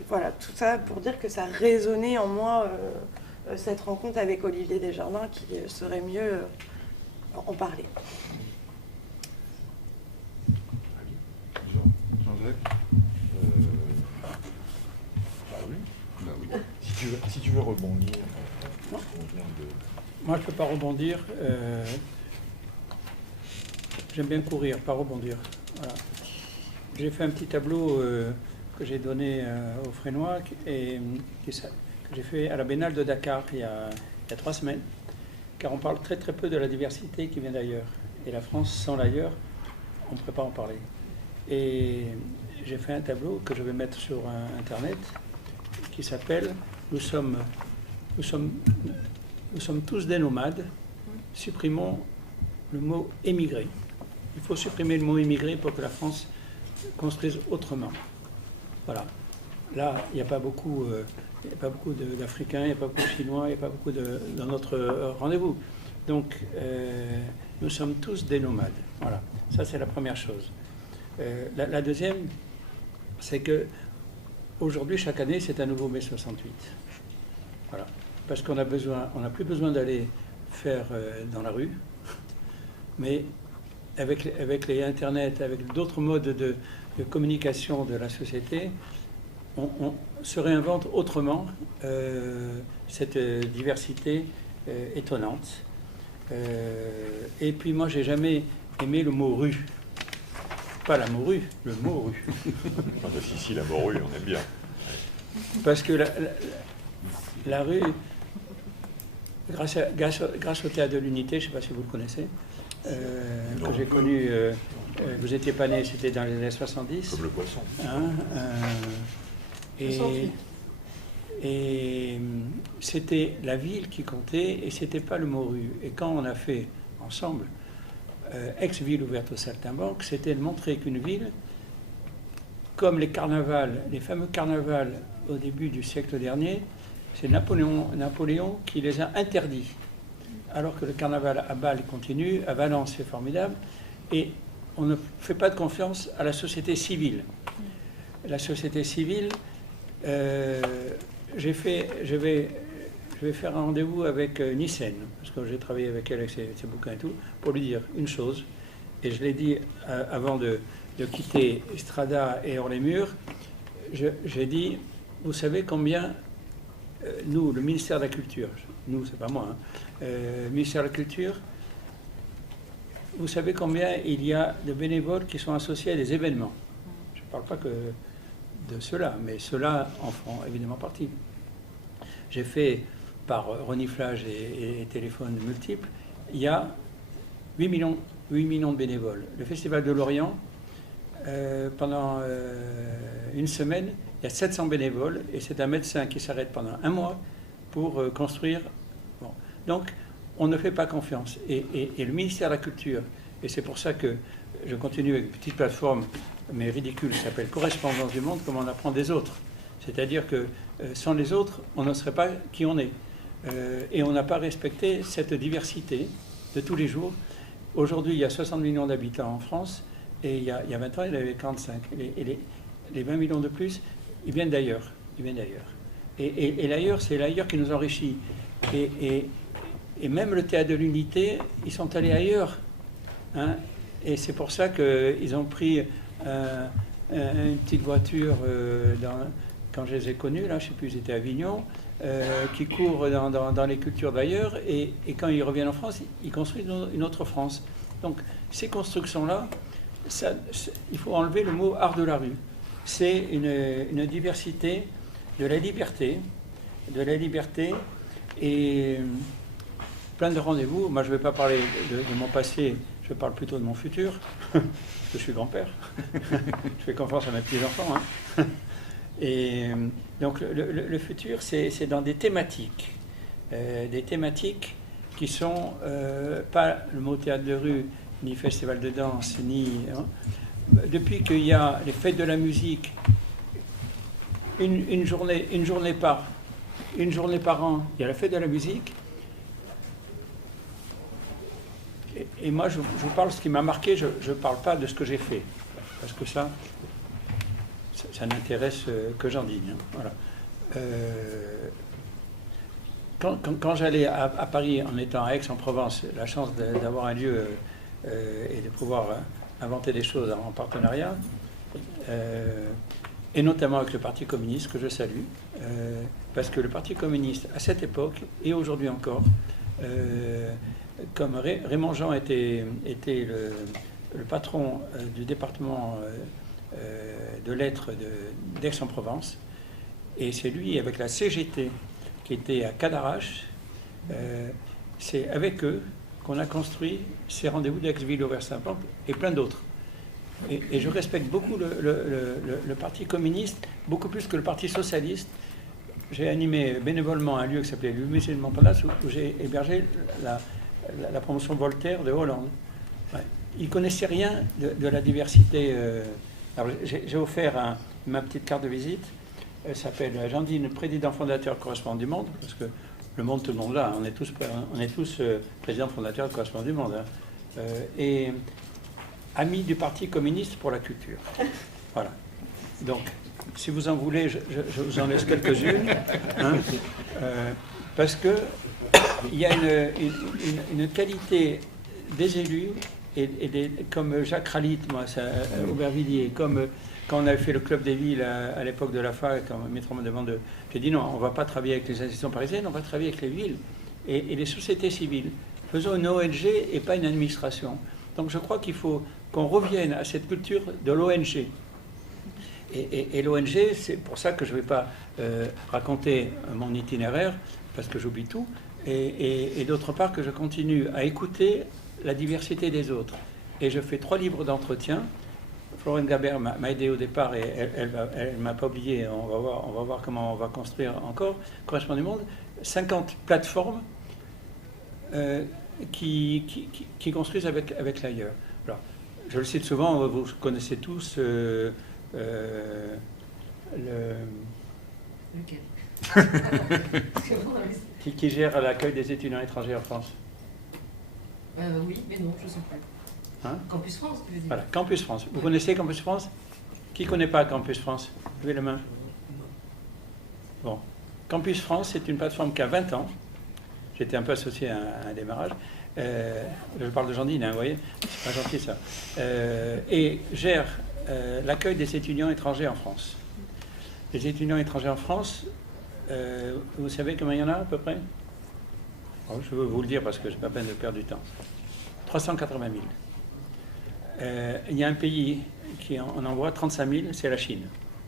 voilà, tout ça pour dire que ça résonnait en moi, cette rencontre avec Olivier Desjardins, qui serait mieux en parler. Jean-Jacques oui. Si tu veux rebondir, on vient de... Moi, je ne peux pas rebondir. J'aime bien courir, pas rebondir. Voilà. J'ai fait un petit tableau que j'ai donné au Frénois et que j'ai fait à la Biennale de Dakar il y a 3 semaines, car on parle très très peu de la diversité qui vient d'ailleurs. Et la France, sans l'ailleurs, on ne peut pas en parler. Et j'ai fait un tableau que je vais mettre sur Internet qui s'appelle « Nous sommes tous des nomades, supprimons le mot « émigré ». Il faut supprimer le mot « émigré » pour que la France construise autrement. Voilà. Là, il n'y a pas beaucoup d'Africains, il n'y a pas beaucoup de Chinois, il n'y a pas beaucoup dans notre rendez-vous. Donc, nous sommes tous des nomades. Voilà. Ça, c'est la première chose. La deuxième, c'est que aujourd'hui, chaque année, c'est un nouveau mai 68. Voilà. Parce qu'on n'a plus besoin d'aller faire dans la rue, mais avec les Internet, avec d'autres modes de communication de la société, on se réinvente autrement cette diversité étonnante. Et puis moi, j'ai jamais aimé le mot rue. Pas la morue, le mot rue. Ici, la morue, on aime bien. Parce que la rue, grâce au Théâtre de l'Unité, je ne sais pas si vous le connaissez, que j'ai connu, vous n'étiez pas né, c'était dans les années 70. Comme le poisson. Hein, et c'était la ville qui comptait et c'était pas le mot rue. Et quand on a fait ensemble Ex-ville ouverte aux saltimbanques, c'était de montrer qu'une ville, comme les carnavals, les fameux carnavals au début du siècle dernier, c'est Napoléon qui les a interdits. Alors que le carnaval à Bâle continue, à Valence c'est formidable, et on ne fait pas de confiance à la société civile. La société civile, je vais faire un rendez-vous avec Nyssen, parce que j'ai travaillé avec elle, avec ses bouquins et tout, pour lui dire une chose, et je l'ai dit avant de quitter Estrada et Hors les Murs, j'ai dit, vous savez combien, nous, le ministère de la Culture, nous, c'est pas moi, hein, ministère de la Culture, vous savez combien il y a de bénévoles qui sont associés à des événements. Je ne parle pas que de ceux-là, mais ceux-là en feront évidemment partie. J'ai fait, par reniflage et téléphone multiple, il y a 8 millions de bénévoles. Le Festival de Lorient, pendant une semaine, il y a 700 bénévoles, et c'est un médecin qui s'arrête pendant un mois pour construire. Bon. Donc, on ne fait pas confiance. Et le ministère de la Culture, et c'est pour ça que je continue avec une petite plateforme, mais ridicule, qui s'appelle Correspondance du Monde, comme on apprend des autres. C'est-à-dire que sans les autres, on ne serait pas qui on est. Et on n'a pas respecté cette diversité de tous les jours. Aujourd'hui, il y a 60 millions d'habitants en France, et il y a 20 ans, il y en avait 45. Et les 20 millions de plus, ils viennent d'ailleurs. Ils viennent d'ailleurs. Et l'ailleurs, c'est l'ailleurs qui nous enrichit. Et même le Théâtre de l'Unité, ils sont allés ailleurs. Hein, et c'est pour ça qu'ils ont pris une petite voiture, quand je les ai connus, là, je ne sais plus, ils étaient à Avignon, qui courent dans les cultures d'ailleurs, et quand ils reviennent en France, ils construisent une autre France. Donc ces constructions-là, il faut enlever le mot art de la rue. C'est une diversité de la liberté et plein de rendez-vous. Moi, je ne vais pas parler de mon passé, je parle plutôt de mon futur, parce que je suis grand-père. Je fais confiance à mes petits-enfants. Hein. Et donc, le futur, c'est dans des thématiques qui sont pas le mot théâtre de rue, ni festival de danse, ni... Hein. Depuis qu'il y a les fêtes de la musique, une journée par an, il y a la fête de la musique. Et moi, je vous parle de ce qui m'a marqué, je ne parle pas de ce que j'ai fait, parce que ça n'intéresse que j'en digne. Hein. Voilà. Quand j'allais à Paris, en étant à Aix-en-Provence, la chance d'avoir un lieu et de pouvoir inventer des choses en partenariat, et notamment avec le Parti communiste, que je salue, parce que le Parti communiste, à cette époque, et aujourd'hui encore, comme Raymond Jean était le patron du département de lettres d'Aix-en-Provence, et c'est lui, avec la CGT, qui était à Cadarache, c'est avec eux qu'on a construit ces rendez-vous d'Aix-Ville au Vers-Saint-Pan et plein d'autres. Et je respecte beaucoup le Parti communiste, beaucoup plus que le Parti socialiste. J'ai animé bénévolement un lieu qui s'appelait le Musée de Montparnasse, où j'ai hébergé la promotion Voltaire de Hollande. Ouais. Ils ne connaissaient rien de la diversité. J'ai offert ma petite carte de visite. Elle s'appelle Jandine, président fondateur correspondant du Monde, parce que le monde, tout le monde là, on est tous président fondateur correspondant du Monde. Hein. Et ami du Parti communiste pour la culture. Voilà. Donc, si vous en voulez, je vous en laisse quelques-unes. Hein, parce que il y a une qualité des élus, comme Jacques Ralit, moi, Aubervilliers, comme quand on avait fait le club des villes à l'époque de la fac, quand Métro me demande, j'ai dit non, on ne va pas travailler avec les institutions parisiennes, on va travailler avec les villes et les sociétés civiles. Faisons une ONG et pas une administration. Donc je crois qu'il faut qu'on revienne à cette culture de l'ONG. Et l'ONG, c'est pour ça que je ne vais pas raconter mon itinéraire, parce que j'oublie tout. et d'autre part que je continue à écouter la diversité des autres. Et je fais 3 livres d'entretien. Floriane Gabert m'a aidé au départ et elle m'a pas oublié. On va voir comment on va construire encore. Correspondant du monde, 50 plateformes qui construisent avec l'ailleurs. Alors, je le cite souvent, vous connaissez tous qui gère l'accueil des étudiants étrangers en France. Oui, mais non, je ne sais plus. Hein? Campus France, tu veux dire. Voilà, Campus France. Vous connaissez Campus France? Qui ne connaît pas Campus France? Levez la main. Bon. Campus France, c'est une plateforme qui a 20 ans. J'étais un peu associé à un démarrage. Je parle de Jandine, hein, vous voyez? C'est pas gentil ça. Et gère l'accueil des étudiants étrangers en France. Les étudiants étrangers en France, vous savez combien il y en a à peu près? Je veux vous le dire parce que je n'ai pas peine de perdre du temps. 380 000. Il y a un pays qui en envoie 35 000, c'est la Chine.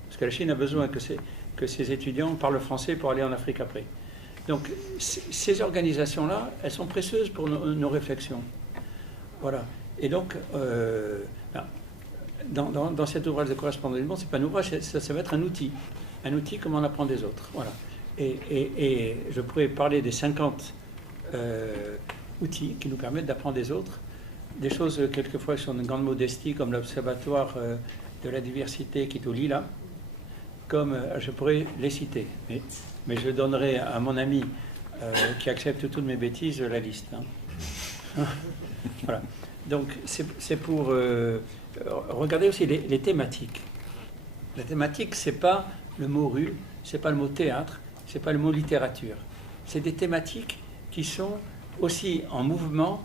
Parce que la Chine a besoin que ses étudiants parlent français pour aller en Afrique après. Donc ces organisations-là, elles sont précieuses pour nos réflexions. Voilà. Et donc, dans cet ouvrage de correspondant du monde, c'est pas un ouvrage, ça va être un outil. Un outil comme on apprend des autres. Voilà. Et je pourrais parler des 50 outils qui nous permettent d'apprendre des autres. Des choses, quelquefois, qui sont d'une grande modestie, comme l'Observatoire de la diversité qui est au Lila, comme je pourrais les citer. Mais je donnerai à mon ami qui accepte toutes mes bêtises la liste. Hein. Voilà. Donc, c'est pour regarder aussi les thématiques. La thématique, c'est pas le mot rue, c'est pas le mot théâtre, c'est pas le mot littérature. C'est des thématiques qui sont aussi en mouvement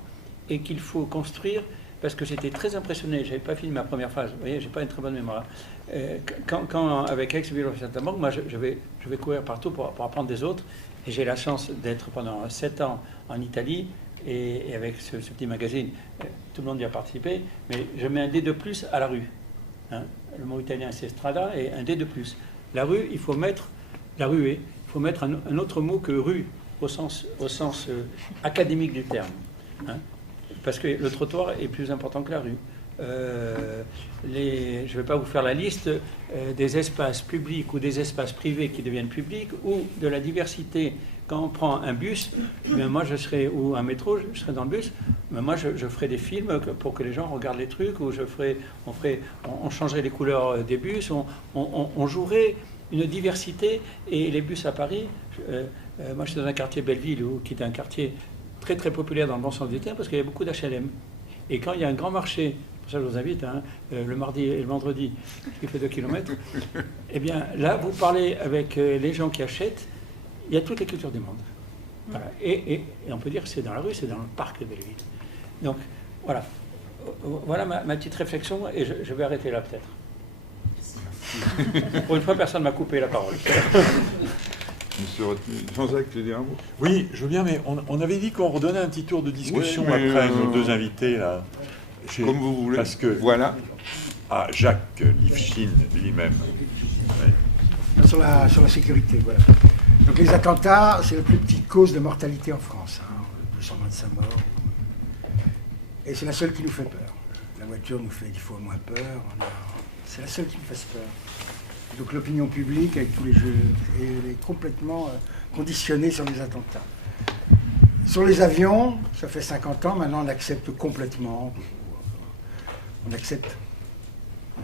et qu'il faut construire, parce que j'étais très impressionné, j'avais pas fini ma première phrase, vous voyez, j'ai pas une très bonne mémoire. Quand avec Ex-Ville-Saint-Amand, moi je vais courir partout pour apprendre des autres, et j'ai la chance d'être pendant 7 ans en Italie, et avec ce petit magazine, tout le monde y a participé, mais je mets un D de plus à la rue. Hein. Le mot italien c'est strada, et un D de plus. La rue, il faut mettre, la ruée, il faut mettre un autre mot que rue, au sens académique du terme. Hein. Parce que le trottoir est plus important que la rue. Je ne vais pas vous faire la liste des espaces publics ou des espaces privés qui deviennent publics, ou de la diversité. Quand on prend un bus, bien moi je serai, ou un métro, je serai dans le bus, mais moi je ferai des films pour que les gens regardent les trucs, ou on changerait les couleurs des bus, on jouerait une diversité. Et les bus à Paris, moi je suis dans un quartier Belleville, qui est un quartier très très populaire dans le bon sens du terme, parce qu'il y a beaucoup d'HLM. Et quand il y a un grand marché, pour ça je vous invite, hein, le mardi et le vendredi, qui fait 2 km, eh bien là vous parlez avec les gens qui achètent, il y a toutes les cultures du monde. Voilà. Et on peut dire que c'est dans la rue, c'est dans le parc de Belleville. Donc voilà, voilà ma petite réflexion, et je vais arrêter là peut-être. Pour une fois, personne ne m'a coupé la parole. Monsieur Jean-Jacques, tu veux dire un mot? Oui, je veux bien, mais on avait dit qu'on redonnait un petit tour de discussion oui, après nos 2 invités là. Comme vous voulez. Parce que voilà. Ah, Jacques Lifshitz lui-même. Ouais. Sur la sécurité, voilà. Donc les attentats, c'est la plus petite cause de mortalité en France. Hein, 225 morts. Et c'est la seule qui nous fait peur. La voiture nous fait 10 fois moins peur. C'est la seule qui nous fasse peur. Donc l'opinion publique, avec tous les jeux, est complètement conditionnée sur les attentats. Sur les avions, ça fait 50 ans, maintenant on accepte complètement. On accepte,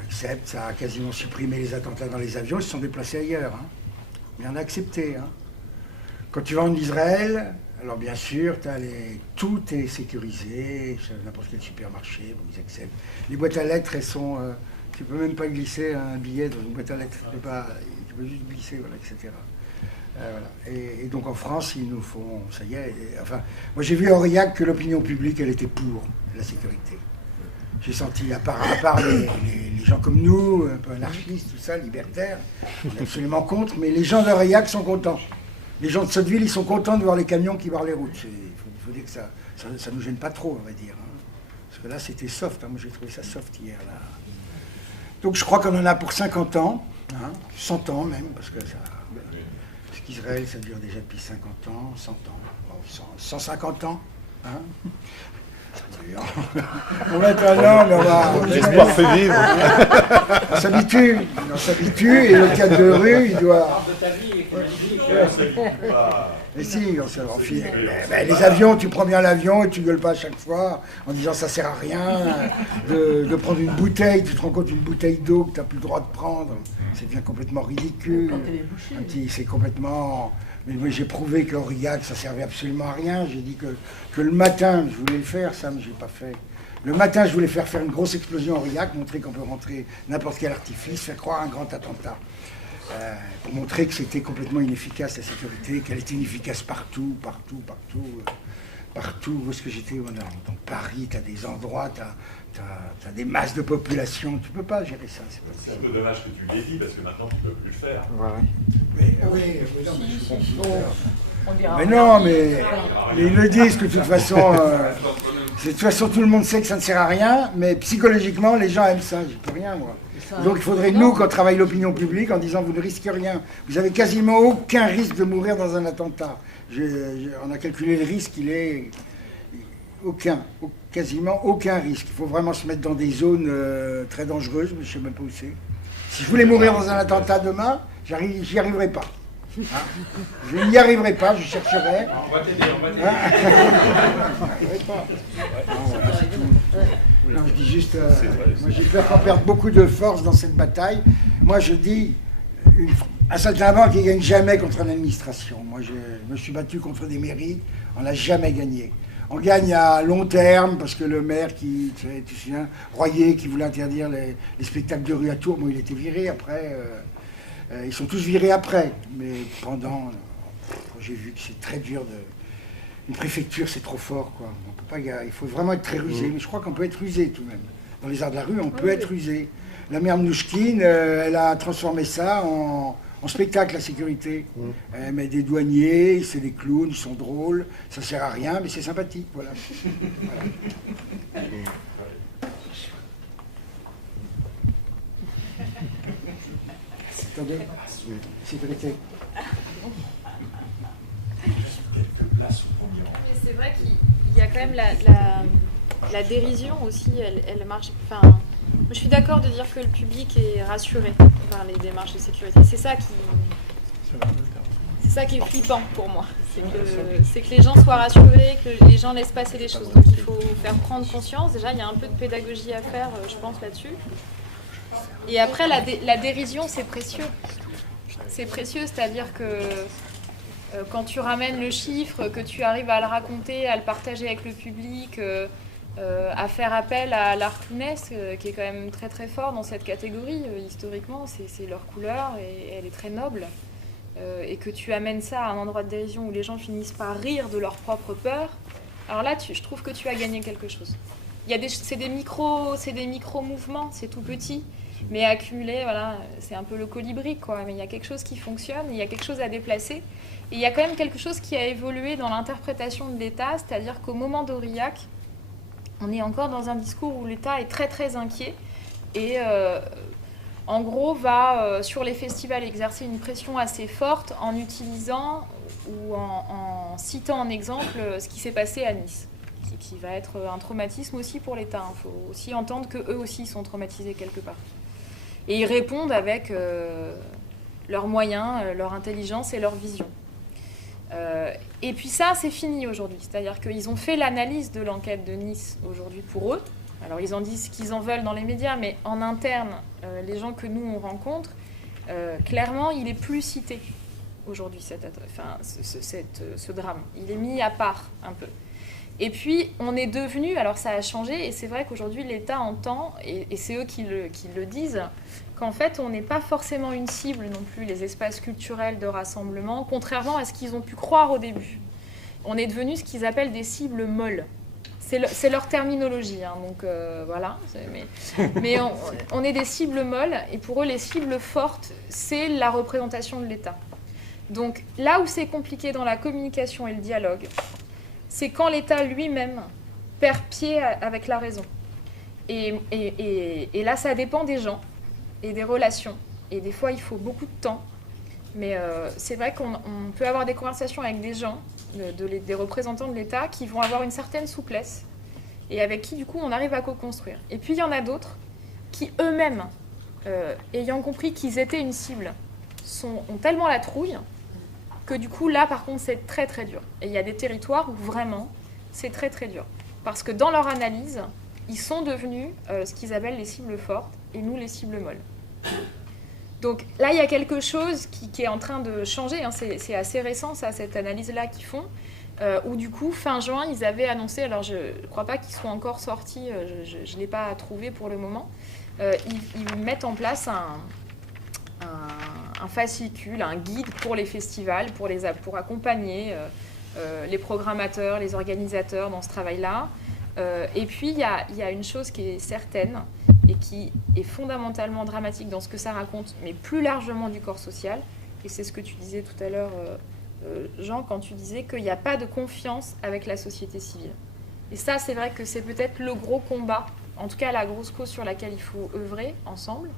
ça a quasiment supprimé les attentats dans les avions, ils se sont déplacés ailleurs. Hein. Mais on a accepté. Hein. Quand tu vas en Israël, alors bien sûr, tout est sécurisé, n'importe quel supermarché, bon, ils acceptent. Les boîtes à lettres, elles sont... tu ne peux même pas glisser un billet dans une boîte à lettres, tu peux juste glisser, voilà, etc. Voilà. Et donc en France, ils nous font... Ça y est, enfin... Moi j'ai vu à Aurillac que l'opinion publique, elle était pour la sécurité. J'ai senti, à part les gens comme nous, un peu anarchistes, tout ça, libertaires, on est absolument contre, mais les gens d'Aurillac sont contents. Les gens de Sotteville, ils sont contents de voir les camions qui barrent les routes. Il faut dire que ça ne nous gêne pas trop, on va dire. Hein. Parce que là, c'était soft. Hein. Moi, j'ai trouvé ça soft hier. Là. Donc, je crois qu'on en a pour 50 ans, hein, 100 ans même, parce que ça... qu'Israël, ça dure déjà depuis 50 ans, 100 ans, 150 ans. Hein. On va être un homme, l'espoir fait vivre. On s'habitue, et le cadre de rue, il doit... Mais si, on s'en refile. Les avions, tu prends bien l'avion et tu gueules pas à chaque fois en disant ça sert à rien de prendre une bouteille, tu te rends compte une bouteille d'eau que tu n'as plus le droit de prendre, ça devient complètement ridicule. C'est complètement... Mais moi j'ai prouvé qu'Aurillac ça servait absolument à rien, j'ai dit que le matin, je voulais le faire, ça mais je l'ai pas fait. Le matin je voulais faire une grosse explosion à Aurillac, montrer qu'on peut rentrer n'importe quel artifice, faire croire un grand attentat. Pour montrer que c'était complètement inefficace la sécurité, qu'elle était inefficace partout. Où est-ce que j'étais dans Paris, tu as des endroits, tu as des masses de population, tu peux pas gérer ça. C'est un peu dommage que tu l'aies dit, parce que maintenant tu ne peux plus le faire. Mais non, mais ils le disent que de toute façon, tout le monde sait que ça ne sert à rien, mais psychologiquement, les gens aiment ça, j'y peux rien, moi. Donc il faudrait, nous, qu'on travaille l'opinion publique en disant vous ne risquez rien. Vous avez quasiment aucun risque de mourir dans un attentat. On a calculé le risque, il est quasiment aucun risque. Il faut vraiment se mettre dans des zones très dangereuses, mais je ne sais même pas où c'est. Si je voulais mourir dans un attentat demain, j'y arriverais pas. Hein, je n'y arriverai pas, je chercherai. On va t'aider, on va t'aider. J'arriverai pas. Non, je dis juste, moi j'ai peur qu'on perde beaucoup de force dans cette bataille. Moi je dis, un saltimbanque qui ne gagne jamais contre une administration. Moi je me suis battu contre des mairies, on n'a jamais gagné. On gagne à long terme parce que le maire tu te souviens, Royer qui voulait interdire les spectacles de rue à Tours, bon il était viré après. Ils sont tous virés après, mais pendant, j'ai vu que c'est très dur une préfecture, c'est trop fort, quoi. On peut pas, il faut vraiment être très rusé, mais je crois qu'on peut être rusé tout de même. Dans les arts de la rue, on peut être rusé. La mère Mnouchkine, elle a transformé ça en spectacle, la sécurité. Elle met des douaniers, c'est des clowns, ils sont drôles, ça sert à rien, mais c'est sympathique, voilà. Attendez, sécurité. C'est vrai qu'il y a quand même la dérision aussi, elle marche. Enfin, je suis d'accord de dire que le public est rassuré par les démarches de sécurité. C'est ça qui est flippant pour moi. C'est que les gens soient rassurés, que les gens laissent passer les choses. Donc il faut faire prendre conscience. Déjà, il y a un peu de pédagogie à faire, je pense, là-dessus. Et après, la dérision, c'est précieux. C'est précieux, c'est-à-dire que quand tu ramènes le chiffre, que tu arrives à le raconter, à le partager avec le public, à faire appel à l'art clownesque, qui est quand même très très fort dans cette catégorie, historiquement, c'est leur couleur et elle est très noble. Et que tu amènes ça à un endroit de dérision où les gens finissent par rire de leur propre peur, alors là, je trouve que tu as gagné quelque chose. C'est des micro-mouvements, c'est tout petit, mais accumulé, voilà, c'est un peu le colibri, quoi. Mais il y a quelque chose qui fonctionne, il y a quelque chose à déplacer. Et il y a quand même quelque chose qui a évolué dans l'interprétation de l'État, c'est-à-dire qu'au moment d'Aurillac, on est encore dans un discours où l'État est très très inquiet et en gros va sur les festivals exercer une pression assez forte en utilisant ou en citant en exemple ce qui s'est passé à Nice, qui va être un traumatisme aussi pour l'État. Il faut aussi entendre qu'eux aussi sont traumatisés quelque part. Et ils répondent avec leurs moyens, leur intelligence et leur vision. Et puis ça, c'est fini aujourd'hui. C'est-à-dire qu'ils ont fait l'analyse de l'enquête de Nice aujourd'hui pour eux. Alors ils en disent ce qu'ils en veulent dans les médias, mais en interne, les gens que nous on rencontre, clairement, il est plus cité aujourd'hui, ce drame. Il est mis à part un peu. Et puis, on est devenu, alors ça a changé, et c'est vrai qu'aujourd'hui l'État entend, et c'est eux qui le disent, qu'en fait on n'est pas forcément une cible non plus, les espaces culturels de rassemblement, contrairement à ce qu'ils ont pu croire au début. On est devenu ce qu'ils appellent des cibles molles. C'est leur terminologie, hein, donc voilà. Mais on est des cibles molles, et pour eux les cibles fortes, c'est la représentation de l'État. Donc là où c'est compliqué dans la communication et le dialogue, c'est quand l'État lui-même perd pied avec la raison. Et là, ça dépend des gens et des relations. Et des fois, il faut beaucoup de temps. Mais c'est vrai qu'on peut avoir des conversations avec des gens, des représentants de l'État, qui vont avoir une certaine souplesse et avec qui, du coup, on arrive à co-construire. Et puis, il y en a d'autres qui, eux-mêmes, ayant compris qu'ils étaient une cible, ont tellement la trouille que, du coup, là, par contre, c'est très, très dur. Et il y a des territoires où, vraiment, c'est très, très dur. Parce que dans leur analyse, ils sont devenus ce qu'ils appellent les cibles fortes et nous, les cibles molles. Donc là, il y a quelque chose qui est en train de changer. Hein. C'est assez récent, ça, cette analyse-là qu'ils font. Où du coup, fin juin, ils avaient annoncé, alors je ne crois pas qu'ils soient encore sortis, je ne l'ai pas trouvé pour le moment, ils mettent en place un fascicule, un guide pour les festivals, pour accompagner les programmateurs, les organisateurs dans ce travail-là. Et puis, il y a une chose qui est certaine et qui est fondamentalement dramatique dans ce que ça raconte, mais plus largement du corps social, et c'est ce que tu disais tout à l'heure, Jean, quand tu disais qu'il n'y a pas de confiance avec la société civile. Et ça, c'est vrai que c'est peut-être le gros combat, en tout cas la grosse cause sur laquelle il faut œuvrer ensemble,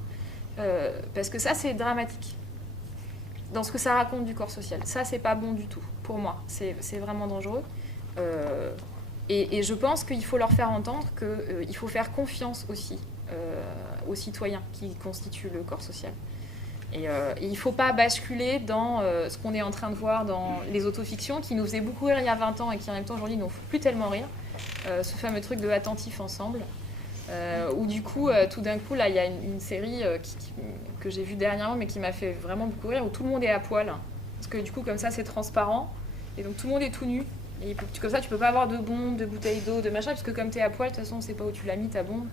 parce que ça, c'est dramatique. Dans ce que ça raconte du corps social. Ça, c'est pas bon du tout, pour moi. C'est vraiment dangereux. Et je pense qu'il faut leur faire entendre qu'il faut faire confiance aussi aux citoyens qui constituent le corps social. Et il ne faut pas basculer dans ce qu'on est en train de voir dans les autofictions qui nous faisaient beaucoup rire il y a 20 ans et qui en même temps aujourd'hui ne nous font plus tellement rire. Ce fameux truc de attentif ensemble. Où du coup, tout d'un coup, là, il y a une série que j'ai vue dernièrement mais qui m'a fait vraiment beaucoup rire, où tout le monde est à poil. Parce que du coup, comme ça, c'est transparent. Et donc tout le monde est tout nu. Et comme ça, tu peux pas avoir de bombes, de bouteilles d'eau, de machin, parce que comme tu es à poil, de toute façon, on sait pas où tu l'as mis, ta bombe.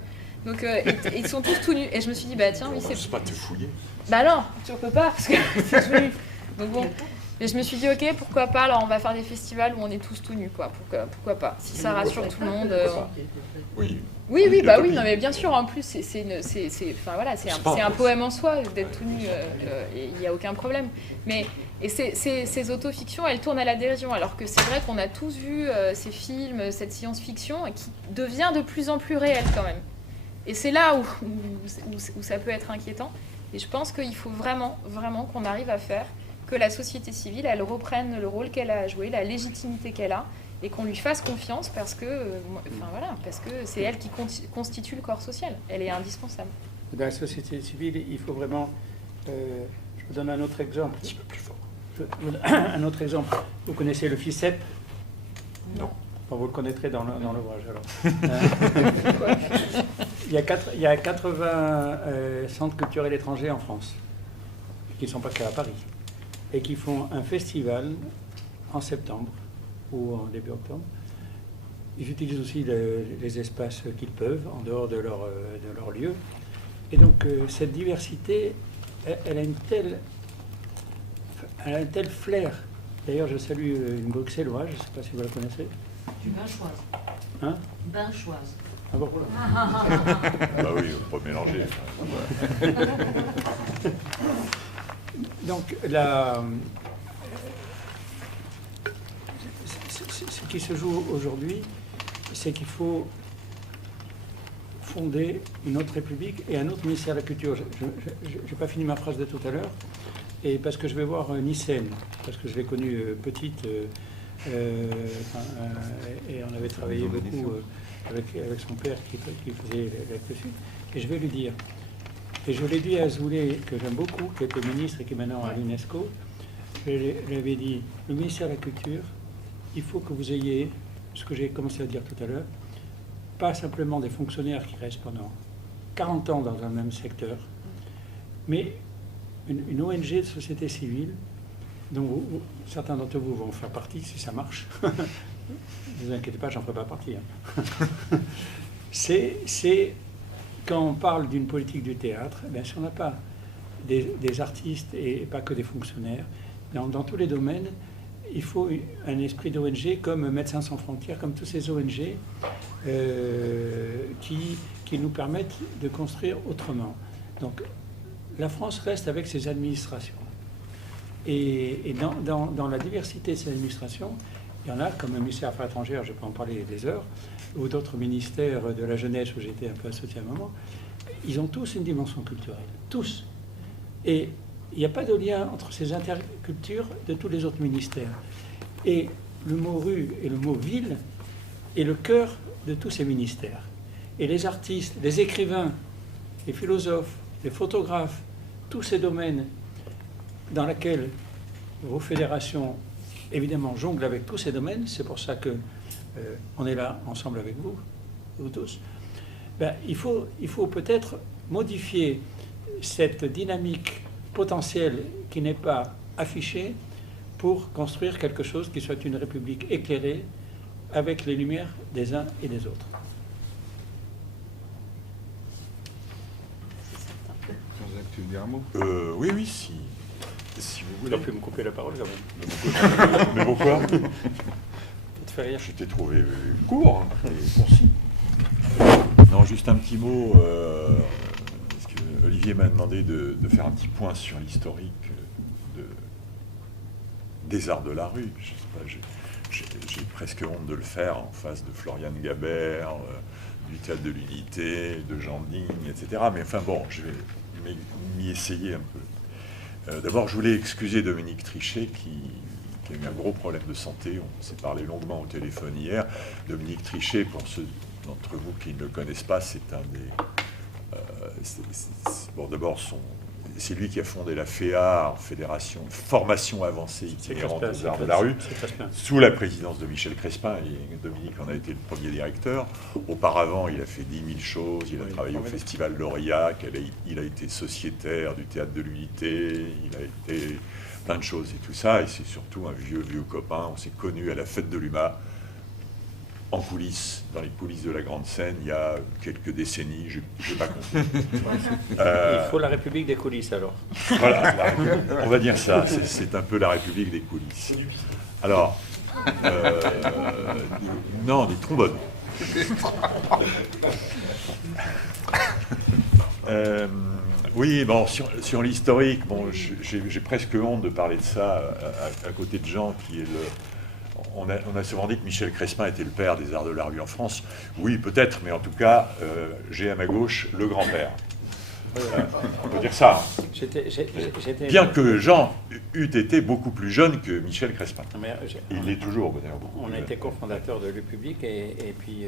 Donc ils sont tous tout nus. Et je me suis dit, bah tiens, oui, c'est pas te fouiller. Bah non, tu peux pas, parce que c'est tout nu. Donc bon. Et je me suis dit, ok, pourquoi pas, alors on va faire des festivals où on est tous tout nus, quoi. Pourquoi pas. Si ça rassure tout le monde. Oui. Oui, bah oui, non, mais bien sûr, en plus, c'est un poème en soi d'être tout nu, il n'y a aucun problème. Et ces autofictions, elles tournent à la dérision, alors que c'est vrai qu'on a tous vu ces films, cette science-fiction, qui devient de plus en plus réelle quand même. Et c'est là où ça peut être inquiétant. Et je pense qu'il faut vraiment, vraiment qu'on arrive à faire que la société civile, elle reprenne le rôle qu'elle a à jouer, la légitimité qu'elle a, et qu'on lui fasse confiance parce que c'est elle qui constitue le corps social. Elle est indispensable. Dans la société civile, il faut vraiment... je vous donne un autre exemple. Un petit peu plus fort. Un autre exemple. Vous connaissez le FICEP? Non. Bon, vous le connaîtrez dans l'ouvrage alors. Il y a 80 centres culturels étrangers en France qui sont passés à Paris et qui font un festival en septembre ou en début octobre. Ils utilisent aussi les espaces qu'ils peuvent en dehors de leur lieu. Et donc cette diversité, elle a un tel flair. D'ailleurs, je salue une bruxelloise, je ne sais pas si vous la connaissez. Du Binchoise. Hein? Binchoise. Ah bon, voilà. Bah oui, on peut pas mélanger. Donc, ce qui se joue aujourd'hui, c'est qu'il faut fonder une autre république et un autre ministère de la culture. Je n'ai pas fini ma phrase de tout à l'heure, et parce que je vais voir Nicène, parce que je l'ai connue petite, et on avait travaillé beaucoup avec son père qui faisait là-dessus, et je vais lui dire, et je l'ai dit à Azoulay, que j'aime beaucoup, qui était ministre et qui est maintenant à l'UNESCO, je lui avais dit, le ministère de la Culture, il faut que vous ayez, ce que j'ai commencé à dire tout à l'heure, pas simplement des fonctionnaires qui restent pendant 40 ans dans un même secteur, mais une ONG de société civile, dont certains d'entre vous vont faire partie, si ça marche. Ne vous inquiétez pas, j'en ferai pas partie. Hein. C'est quand on parle d'une politique du théâtre, bien, si on n'a pas des artistes et pas que des fonctionnaires, dans tous les domaines, il faut un esprit d'ONG comme Médecins sans frontières, comme tous ces ONG qui nous permettent de construire autrement. Donc la France reste avec ses administrations. Et dans la diversité de ces administrations, il y en a comme le ministère des Affaires étrangères, je peux en parler des heures, ou d'autres ministères de la jeunesse où j'étais un peu associé à un moment, ils ont tous une dimension culturelle, tous. Et il n'y a pas de lien entre ces intercultures de tous les autres ministères. Et le mot rue et le mot ville est le cœur de tous ces ministères. Et les artistes, les écrivains, les philosophes, les photographes, tous ces domaines dans lesquels vos fédérations, évidemment, jonglent avec tous ces domaines, c'est pour ça que on est là ensemble avec vous, vous tous, ben, il faut peut-être modifier cette dynamique potentielle qui n'est pas affichée pour construire quelque chose qui soit une république éclairée avec les lumières des uns et des autres. Jean-Jacques, tu veux dire un mot? Oui, oui, si vous voulez. Tu aurais pu me couper la parole quand même. Mais pourquoi? Je t'ai trouvé court et concis. Non, juste un petit mot. Parce que Olivier m'a demandé de faire un petit point sur l'historique des arts de la rue. Je sais pas, j'ai presque honte de le faire en face de Florian Gabert, du Théâtre de l'Unité, de Jean Digne, etc. Mais enfin bon, je vais m'y essayer un peu. D'abord, je voulais excuser Dominique Trichet qui a eu un gros problème de santé. On s'est parlé longuement au téléphone hier. Dominique Trichet, pour ceux d'entre vous qui ne le connaissent pas, c'est un des... bon, d'abord, c'est lui qui a fondé la FEAR, Fédération Formation Avancée Itinérante aux Arts de la Rue, sous la présidence de Michel Crespin, et Dominique en a été le premier directeur. Auparavant, il a fait 10 000 choses, il a travaillé au Festival Lauriac, il a été sociétaire du Théâtre de l'Unité, il a été plein de choses et tout ça, et c'est surtout un vieux copain. On s'est connus à la fête de l'UMA, en coulisses, dans les coulisses de la grande scène, il y a quelques décennies, je n'ai pas compris. Il faut la République des coulisses, alors. Voilà, on va dire ça, c'est un peu la République des coulisses. Alors, non, des trombones. Oui, bon, sur l'historique, bon, j'ai presque honte de parler de ça à côté de Jean, qui est le... On a souvent dit que Michel Crespin était le père des arts de la rue en France. Oui, peut-être, mais en tout cas, j'ai à ma gauche le grand-père. On peut dire ça. Bien que Jean eût été beaucoup plus jeune que Michel Crespin. Il l'est toujours, d'ailleurs. On a été cofondateur de l'U-Public et puis...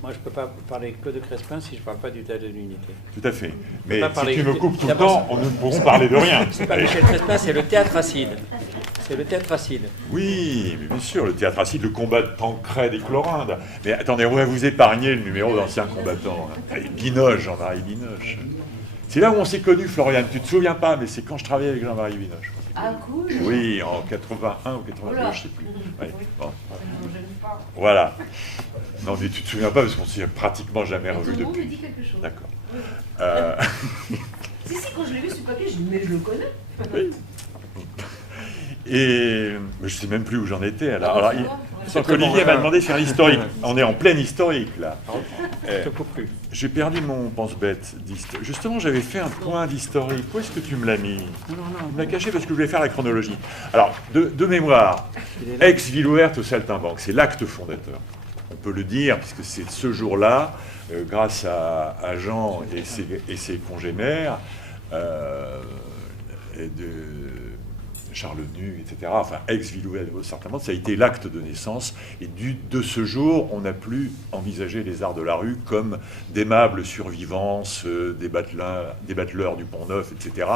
moi, je ne peux pas parler que de Crespin si je ne parle pas du Théâtre de l'Unité. Tout à fait. Mais si tu me coupes tout le temps, nous ne pourrons parler de rien. C'est pas Michel Crespin, c'est le Théâtre Acide. C'est le Théâtre Acide. Oui, mais bien sûr, le Théâtre Acide, le combat de Tancrède et Clorinda. Mais attendez, on va vous épargner le numéro d'anciens combattants. Binoche, Jean-Marie Binoche. C'est là où on s'est connus, Florian. Tu ne te souviens pas, mais c'est quand je travaillais avec Jean-Marie Binoche. Ah, cool. Oui, en 81 ou 82, je ne sais plus. Ouais, bon. Voilà. Non, mais tu ne te souviens pas parce qu'on ne s'est pratiquement jamais revu depuis. Tout le monde me dit quelque chose. D'accord. Si, quand je l'ai vu sur papier, je dis mais je le connais. Oui. Et je ne sais même plus où j'en étais. Alors Olivier m'a demandé de faire l'historique. On est en pleine historique, là. J'ai perdu mon pense-bête. Justement, j'avais fait un point d'historique. Où est-ce que tu me l'as mis? Tu me l'as caché parce que je voulais faire la chronologie. Alors, de mémoire, ex-ville ouverte au Saltimbanque, c'est l'acte fondateur. On peut le dire, puisque c'est ce jour-là, grâce à Jean et ses congénères, et de Charles Nu, etc., enfin, ex-ville ouverte au Saltimbanque, ça a été l'acte de naissance. Et de ce jour, on n'a plus envisagé les arts de la rue comme d'aimables survivances, des battleurs du Pont-Neuf, etc.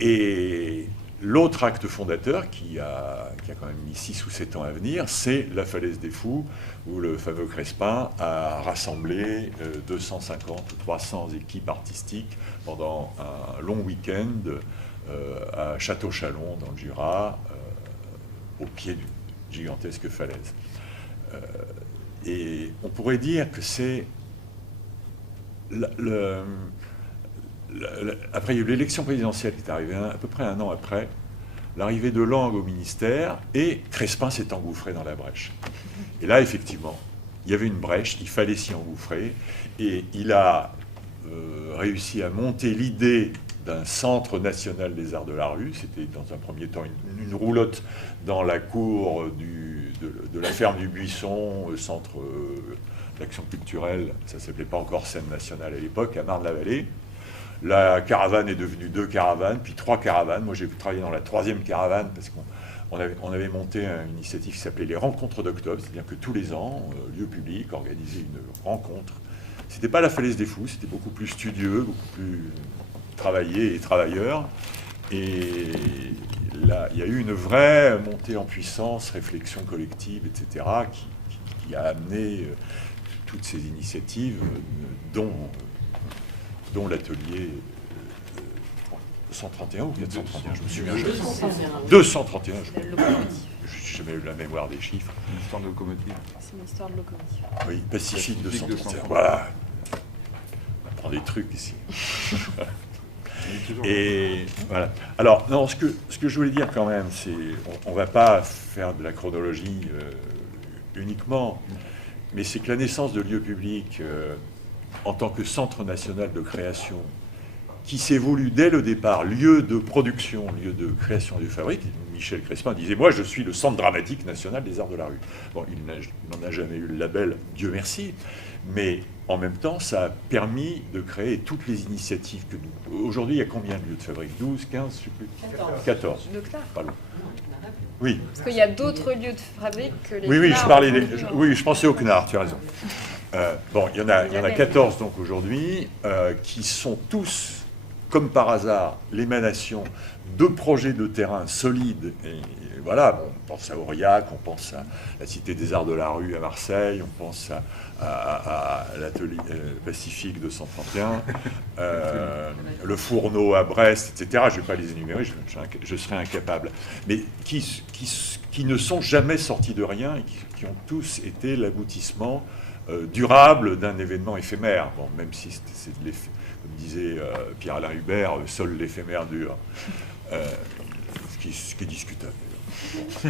Et l'autre acte fondateur, qui a quand même mis 6 ou 7 ans à venir, c'est la Falaise des Fous, où le fameux Crespin a rassemblé 250 ou 300 équipes artistiques pendant un long week-end à Château-Chalon, dans le Jura, au pied d'une gigantesque falaise. Et on pourrait dire que c'est... Après, il y a eu l'élection présidentielle qui est arrivée à peu près un an après, l'arrivée de Lang au ministère, et Crespin s'est engouffré dans la brèche. Et là, effectivement, il y avait une brèche, il fallait s'y engouffrer, et il a réussi à monter l'idée d'un centre national des arts de la rue. C'était dans un premier temps une roulotte dans la cour de la ferme du Buisson, centre d'action culturelle, ça ne s'appelait pas encore scène nationale à l'époque, à Marne-la-Vallée. La caravane est devenue 2 caravanes, puis 3 caravanes. Moi, j'ai travaillé dans la 3e caravane parce qu'on avait monté une initiative qui s'appelait les Rencontres d'Octobre, c'est-à-dire que tous les ans, lieu public organisait une rencontre. C'était pas la Falaise des Fous, c'était beaucoup plus studieux, beaucoup plus travaillé et travailleur. Et là, il y a eu une vraie montée en puissance, réflexion collective, etc., qui a amené toutes ces initiatives, dont l'atelier 231 ou 431, je me souviens. 231, je n'ai jamais eu la mémoire des chiffres. Une histoire de locomotive. C'est une histoire de locomotive. Oui, Pacifique 231. Voilà. On apprend des trucs ici. Et voilà. Alors, non, ce que je voulais dire quand même, c'est on ne va pas faire de la chronologie uniquement, mais c'est que la naissance de lieux publics en tant que centre national de création, qui s'est voulu dès le départ lieu de production, lieu de création du fabrique. Michel Crespin disait « Moi, je suis le centre dramatique national des arts de la rue ». Bon, il n'en a jamais eu le label, Dieu merci, mais en même temps, ça a permis de créer toutes les initiatives que nous... Aujourd'hui, il y a combien de lieux de fabrique? 12, 15, je ne sais plus. 14. De CNAR. Pardon. Oui. Parce qu'il y a d'autres lieux de fabrique que les Oui, CNAR. Oui, je pensais au CNAR, tu as raison. Bon, il y en a 14 donc aujourd'hui, qui sont tous, comme par hasard, l'émanation de projets de terrain solides. Et voilà, bon, on pense à Aurillac, on pense à la Cité des Arts de la Rue à Marseille, on pense à l'atelier Pacifique 231, le Fourneau à Brest, etc. Je ne vais pas les énumérer, je serais incapable. Mais qui ne sont jamais sortis de rien et qui ont tous été l'aboutissement durable d'un événement éphémère. Bon, même si c'est de l'effet, comme disait Pierre-Alain Hubert, seul l'éphémère dure. Ce qui est discutable. Ça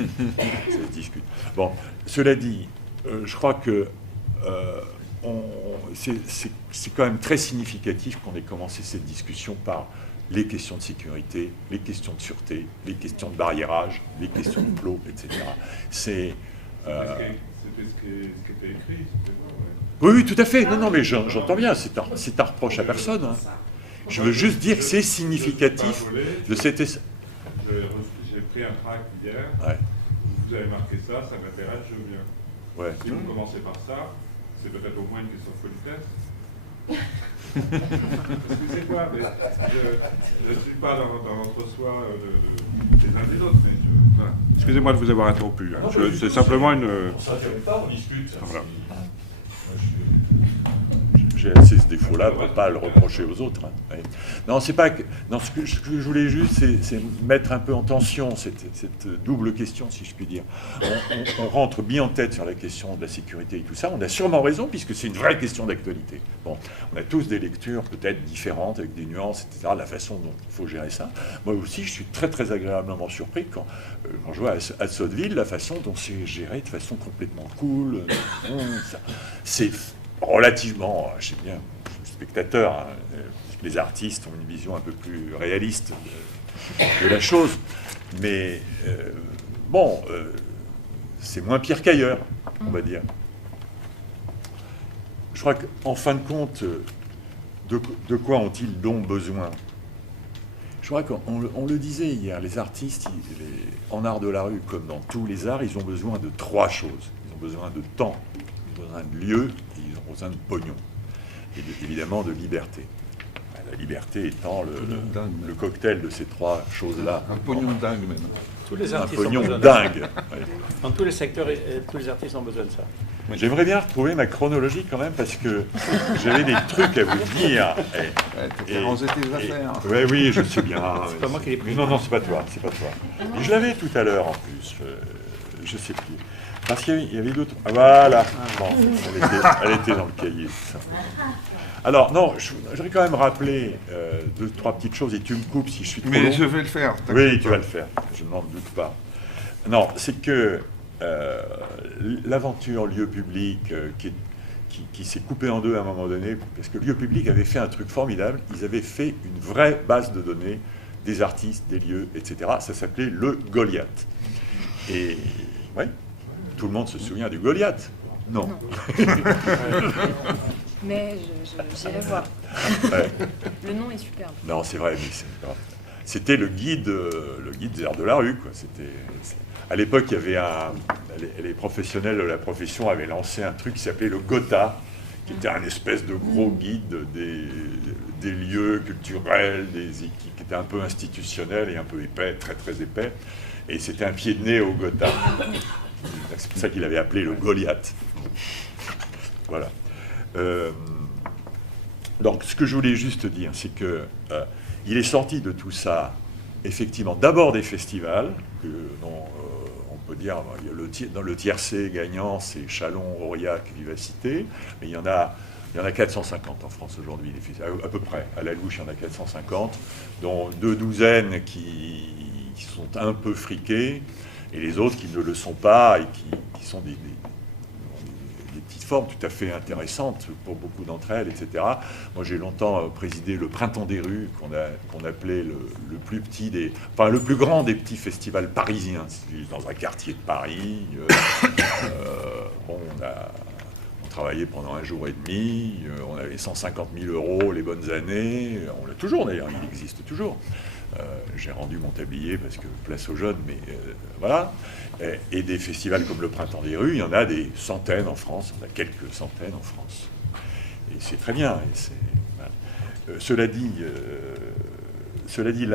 se discute. Bon, cela dit, je crois que c'est quand même très significatif qu'on ait commencé cette discussion par les questions de sécurité, les questions de sûreté, les questions de barriérage, les questions de plot, etc. C'est... C'était ce qui était écrit. Oui, tout à fait. Non, mais j'entends bien. C'est un reproche à personne. Hein. Je veux juste dire que c'est significatif de cette... J'ai pris un tract hier. Ouais. Vous avez marqué ça m'intéresse, je viens. Ouais. Si vous commencez par ça, c'est peut-être au moins une question de politesse. Excusez-moi, mais je ne suis pas dans l'entre-soi des uns des autres. Voilà. Excusez-moi de vous avoir interrompu. Hein. C'est simplement une... On ne s'interrompt pas, on discute. Voilà. J'ai assez ce défaut-là pour ne pas le reprocher aux autres. Hein. Ouais. Non, c'est pas que... Non, ce que je voulais juste, c'est mettre un peu en tension cette double question, si je puis dire. On rentre bien en tête sur la question de la sécurité et tout ça. On a sûrement raison, puisque c'est une vraie question d'actualité. Bon, on a tous des lectures peut-être différentes, avec des nuances, etc., la façon dont il faut gérer ça. Moi aussi, je suis très, très agréablement surpris quand je vois à Sotteville la façon dont c'est géré de façon complètement cool. C'est... relativement, je sais bien, je suis spectateur, hein, les artistes ont une vision un peu plus réaliste de la chose, mais c'est moins pire qu'ailleurs, on va dire. Je crois qu'en fin de compte, de quoi ont-ils donc besoin? Je crois qu'on le disait hier, les artistes, en art de la rue, comme dans tous les arts, ils ont besoin de 3 choses. Ils ont besoin de temps, ils ont besoin de lieu, et ils ont besoin de pognon. Et évidemment de liberté. La liberté étant le cocktail de ces 3 choses-là. Un pognon dingue même. Tous les Un artistes pognon ont besoin dingue. de ça. Dans tous les secteurs, tous les artistes ont besoin de ça. J'aimerais bien retrouver ma chronologie quand même, parce que j'avais des trucs à vous dire. Et ranger tes affaires. Oui, je sais bien. C'est pas moi qui l'ai pris. Non, c'est pas toi, c'est pas toi. Et je l'avais tout à l'heure en plus. Je sais plus. Parce qu'il y avait d'autres... Ah, voilà. Bon, elle était dans le cahier. Ça. Alors, non, je voudrais quand même rappeler 2-3 petites choses, et tu me coupes si je suis trop long. Mais je vais le faire. Oui, tu vas le faire, je n'en doute pas. Non, c'est que l'aventure lieu public qui s'est coupée en deux à un moment donné, parce que lieu public avait fait un truc formidable, ils avaient fait une vraie base de données des artistes, des lieux, etc. Ça s'appelait le Goliath. Et, ouais, tout le monde se souvient du Goliath. Non. Mais j'irai voir. Ouais. Le nom est superbe. Non, c'est vrai, mais c'était le guide des arts de la rue, quoi. À l'époque, il y avait les professionnels de la profession avaient lancé un truc qui s'appelait le Gotha, qui était un espèce de gros guide des lieux culturels, qui était un peu institutionnel et un peu épais, très très épais. Et c'était un pied de nez au Gotha. C'est pour ça qu'il avait appelé le Goliath. Voilà. Donc, ce que je voulais juste dire, c'est que il est sorti de tout ça, effectivement, d'abord des festivals, dont on peut dire, dans le tiercé gagnant, c'est Chalon, Aurillac, Vivacité, mais il y en a 450 en France aujourd'hui, à peu près. À la louche, il y en a 450, dont 2 douzaines qui sont un peu friqués, et les autres qui ne le sont pas, et qui sont des petites formes tout à fait intéressantes pour beaucoup d'entre elles, etc. Moi, j'ai longtemps présidé le Printemps des rues, qu'on appelait le plus grand des petits festivals parisiens, dans un quartier de Paris. On travaillait pendant 1 jour et demi, on avait 150 000 € les bonnes années, on l'a toujours d'ailleurs, il existe toujours. J'ai rendu mon tablier parce que place aux jeunes, mais voilà. Et des festivals comme le Printemps des rues, il y en a des centaines en France, on a quelques centaines en France. Et c'est très bien. Voilà. Cela dit,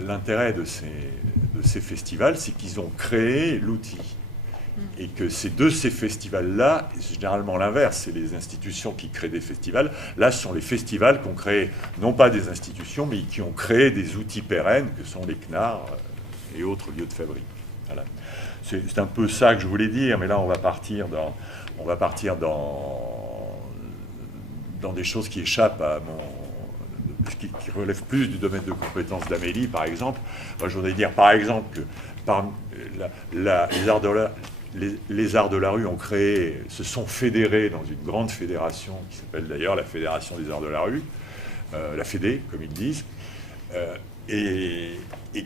l'intérêt de ces festivals, c'est qu'ils ont créé l'outil. Et que c'est de ces festivals-là, généralement l'inverse, c'est les institutions qui créent des festivals. Là, ce sont les festivals qui ont créé, non pas des institutions, mais qui ont créé des outils pérennes, que sont les CNAR et autres lieux de fabrique. Voilà. C'est un peu ça que je voulais dire, mais là, on va partir dans des choses qui échappent à qui relèvent plus du domaine de compétences d'Amélie, par exemple. Moi, je voudrais dire, par exemple, que les arts de la rue se sont fédérés dans une grande fédération qui s'appelle d'ailleurs la Fédération des arts de la rue, la Fédé, comme ils disent, et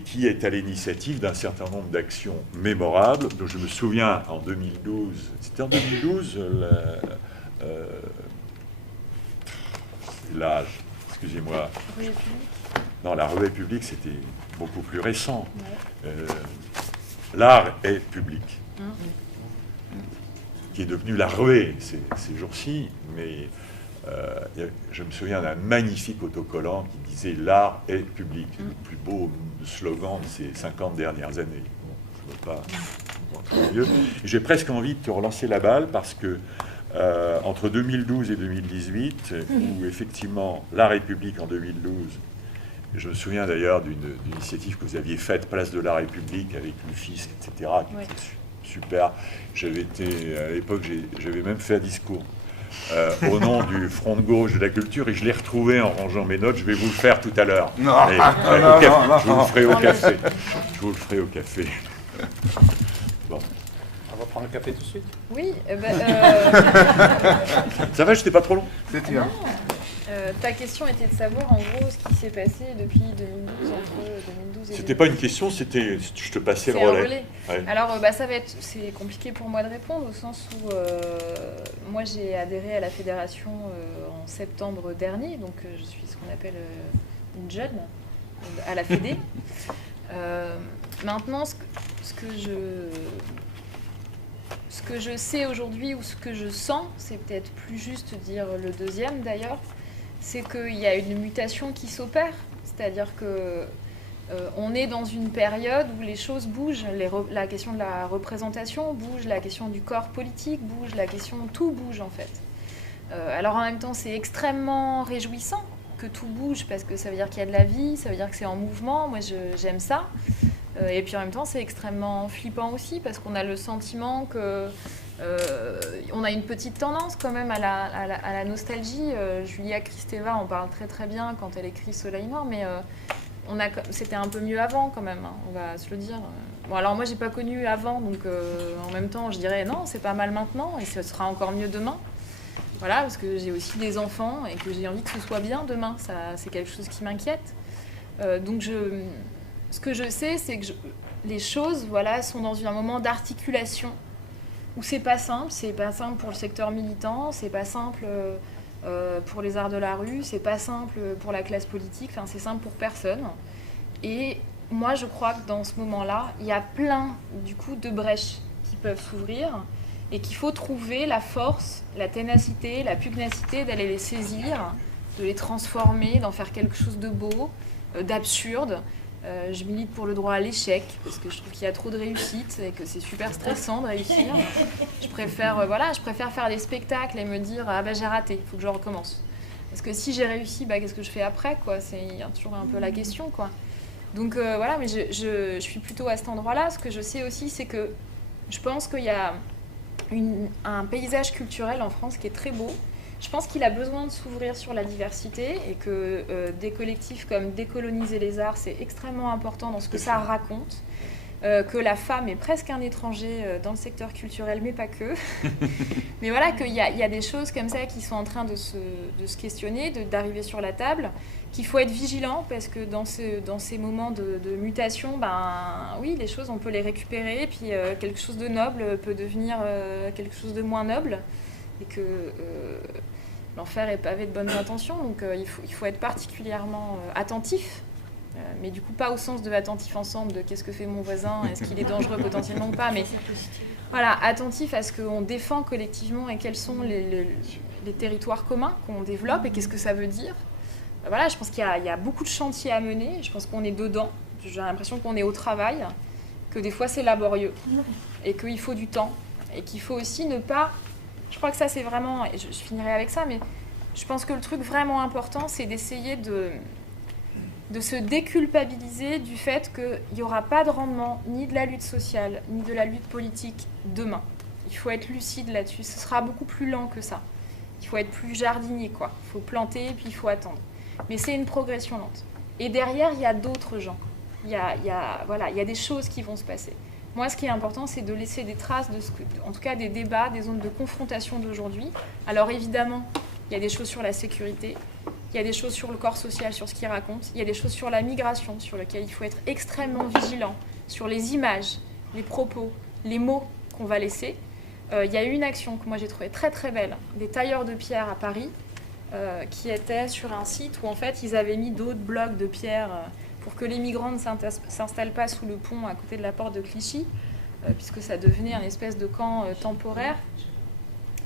qui est à l'initiative d'un certain nombre d'actions mémorables, dont je me souviens en 2012, c'était en 2012, excusez-moi, non, la rue est publique, c'était beaucoup plus récent. L'art est public, qui est devenu la ruée ces jours-ci, mais je me souviens d'un magnifique autocollant qui disait « L'art est public », le plus beau slogan de ces 50 dernières années. Bon, je ne veux pas entrer mieux. J'ai presque envie de te relancer la balle parce que entre 2012 et 2018, où effectivement l'art est public en 2012, je me souviens d'ailleurs d'une initiative que vous aviez faite, Place de la République, avec le fisc, etc., qui était super. J'avais été, à l'époque, j'avais même fait un discours au nom du Front de gauche de la culture, et je l'ai retrouvé en rangeant mes notes. Je vais vous le faire tout à l'heure. Je vous le ferai au café. Je vous le ferai au café. Bon. On va prendre le café tout de suite. Oui, Ça va, j'étais pas trop long. C'était bien. Ta question était de savoir en gros ce qui s'est passé depuis 2012, entre 2012 et C'était pas une question, c'était je te passais le relais. Ouais. Alors c'est compliqué pour moi de répondre au sens où moi j'ai adhéré à la fédération en septembre dernier, donc je suis ce qu'on appelle une jeune à la Fédé. Maintenant, ce que je sais aujourd'hui ou ce que je sens, c'est peut-être plus juste dire le deuxième d'ailleurs, c'est qu'il y a une mutation qui s'opère, c'est-à-dire que on est dans une période où les choses bougent, la question de la représentation bouge, la question du corps politique bouge, tout bouge en fait. Alors en même temps, c'est extrêmement réjouissant que tout bouge parce que ça veut dire qu'il y a de la vie, ça veut dire que c'est en mouvement. Moi, j'aime ça. Et puis en même temps, c'est extrêmement flippant aussi parce qu'on a le sentiment que on a une petite tendance quand même à la nostalgie. Julia Kristeva en parle très très bien quand elle écrit Soleil Noir, mais c'était un peu mieux avant quand même, hein, on va se le dire. Bon, alors moi j'ai pas connu avant, donc en même temps je dirais non, c'est pas mal maintenant et ce sera encore mieux demain. Voilà, parce que j'ai aussi des enfants et que j'ai envie que ce soit bien demain. Ça, c'est quelque chose qui m'inquiète. Donc ce que je sais, c'est que les choses, voilà, sont dans un moment d'articulation où c'est pas simple pour le secteur militant, c'est pas simple pour les arts de la rue, c'est pas simple pour la classe politique, enfin c'est simple pour personne. Et moi je crois que dans ce moment-là, il y a plein du coup de brèches qui peuvent s'ouvrir et qu'il faut trouver la force, la ténacité, la pugnacité d'aller les saisir, de les transformer, d'en faire quelque chose de beau, d'absurde. Je milite pour le droit à l'échec parce que je trouve qu'il y a trop de réussite et que c'est super stressant de réussir. Je préfère faire des spectacles et me dire ah bah j'ai raté, il faut que je recommence. Parce que si j'ai réussi, bah qu'est-ce que je fais après quoi? C'est toujours un peu la question quoi. Donc voilà, mais je suis plutôt à cet endroit-là. Ce que je sais aussi, c'est que je pense qu'il y a un paysage culturel en France qui est très beau. Je pense qu'il a besoin de s'ouvrir sur la diversité et que des collectifs comme Décoloniser les arts, c'est extrêmement important dans ce que ça raconte. Que la femme est presque un étranger dans le secteur culturel, mais pas que. Mais voilà, qu'il y a des choses comme ça qui sont en train de se questionner, d'arriver sur la table, qu'il faut être vigilant parce que dans ces moments de mutation, ben oui, les choses, on peut les récupérer, et puis quelque chose de noble peut devenir quelque chose de moins noble. Et que l'enfer est pavé de bonnes intentions, donc il faut être particulièrement attentif, mais du coup pas au sens de attentif ensemble, de qu'est-ce que fait mon voisin, est-ce qu'il est dangereux potentiellement ou pas, mais voilà, attentif à ce qu'on défend collectivement et quels sont les territoires communs qu'on développe et qu'est-ce que ça veut dire. Voilà, je pense qu'il y a beaucoup de chantiers à mener, je pense qu'on est dedans, j'ai l'impression qu'on est au travail, que des fois c'est laborieux et qu'il faut du temps et qu'il faut aussi ne pas... Je crois que ça, c'est vraiment, et je finirai avec ça, mais je pense que le truc vraiment important, c'est d'essayer de se déculpabiliser du fait qu'il n'y aura pas de rendement ni de la lutte sociale, ni de la lutte politique demain. Il faut être lucide là-dessus. Ce sera beaucoup plus lent que ça. Il faut être plus jardinier, quoi. Il faut planter, puis il faut attendre. Mais c'est une progression lente. Et derrière, il y a d'autres gens. Il y a des choses qui vont se passer. Moi, ce qui est important, c'est de laisser des traces, en tout cas des débats, des zones de confrontation d'aujourd'hui. Alors évidemment, il y a des choses sur la sécurité, il y a des choses sur le corps social, sur ce qu'il raconte, il y a des choses sur la migration, sur lesquelles il faut être extrêmement vigilant, sur les images, les propos, les mots qu'on va laisser. Il y a eu une action que moi j'ai trouvée très très belle, des tailleurs de pierre à Paris, qui était sur un site où en fait ils avaient mis d'autres blocs de pierre pour que les migrants ne s'installent pas sous le pont à côté de la porte de Clichy, puisque ça devenait un espèce de camp temporaire.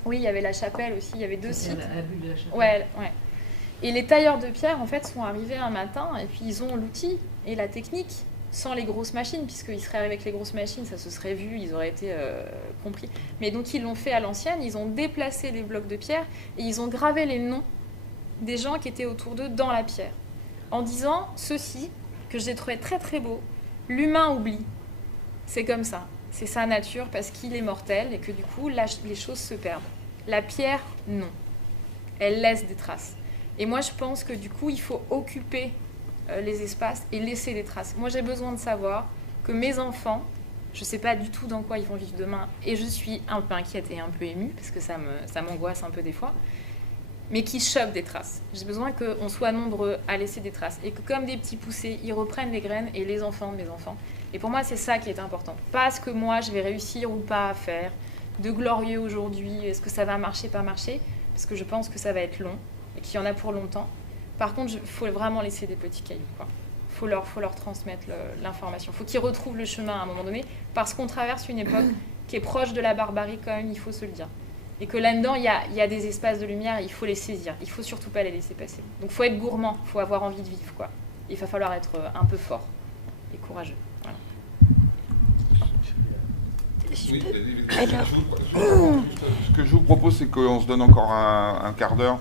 Oui, il y avait la chapelle aussi, il y avait deux sites. La bulle de la chapelle. Ouais. Et les tailleurs de pierre, en fait, sont arrivés un matin, et puis ils ont l'outil et la technique, sans les grosses machines, puisqu'ils seraient arrivés avec les grosses machines, ça se serait vu, ils auraient été compris. Mais donc ils l'ont fait à l'ancienne, ils ont déplacé les blocs de pierre, et ils ont gravé les noms des gens qui étaient autour d'eux dans la pierre, en disant ceci, que j'ai trouvé très très beau, l'humain oublie, c'est comme ça, c'est sa nature parce qu'il est mortel et que du coup les choses se perdent. La pierre, non, elle laisse des traces. Et moi je pense que du coup il faut occuper les espaces et laisser des traces. Moi j'ai besoin de savoir que mes enfants, je ne sais pas du tout dans quoi ils vont vivre demain et je suis un peu inquiète et un peu émue parce que ça m'angoisse un peu des fois, mais qui chopent des traces. J'ai besoin qu'on soit nombreux à laisser des traces et que comme des petits poussés, ils reprennent les graines et les enfants de mes enfants. Et pour moi, c'est ça qui est important. Pas ce que moi, je vais réussir ou pas à faire, de glorieux aujourd'hui, est-ce que ça va marcher, pas marcher, parce que je pense que ça va être long et qu'il y en a pour longtemps. Par contre, il faut vraiment laisser des petits cailloux, quoi. Faut leur transmettre l'information. Il faut qu'ils retrouvent le chemin à un moment donné, parce qu'on traverse une époque qui est proche de la barbarie quand même, il faut se le dire. Et que là-dedans, il y a des espaces de lumière, il faut les saisir. Il ne faut surtout pas les laisser passer. Donc il faut être gourmand, il faut avoir envie de vivre, quoi. Il va falloir être un peu fort et courageux. Voilà. Ce que je vous propose, c'est qu'on se donne encore un quart d'heure.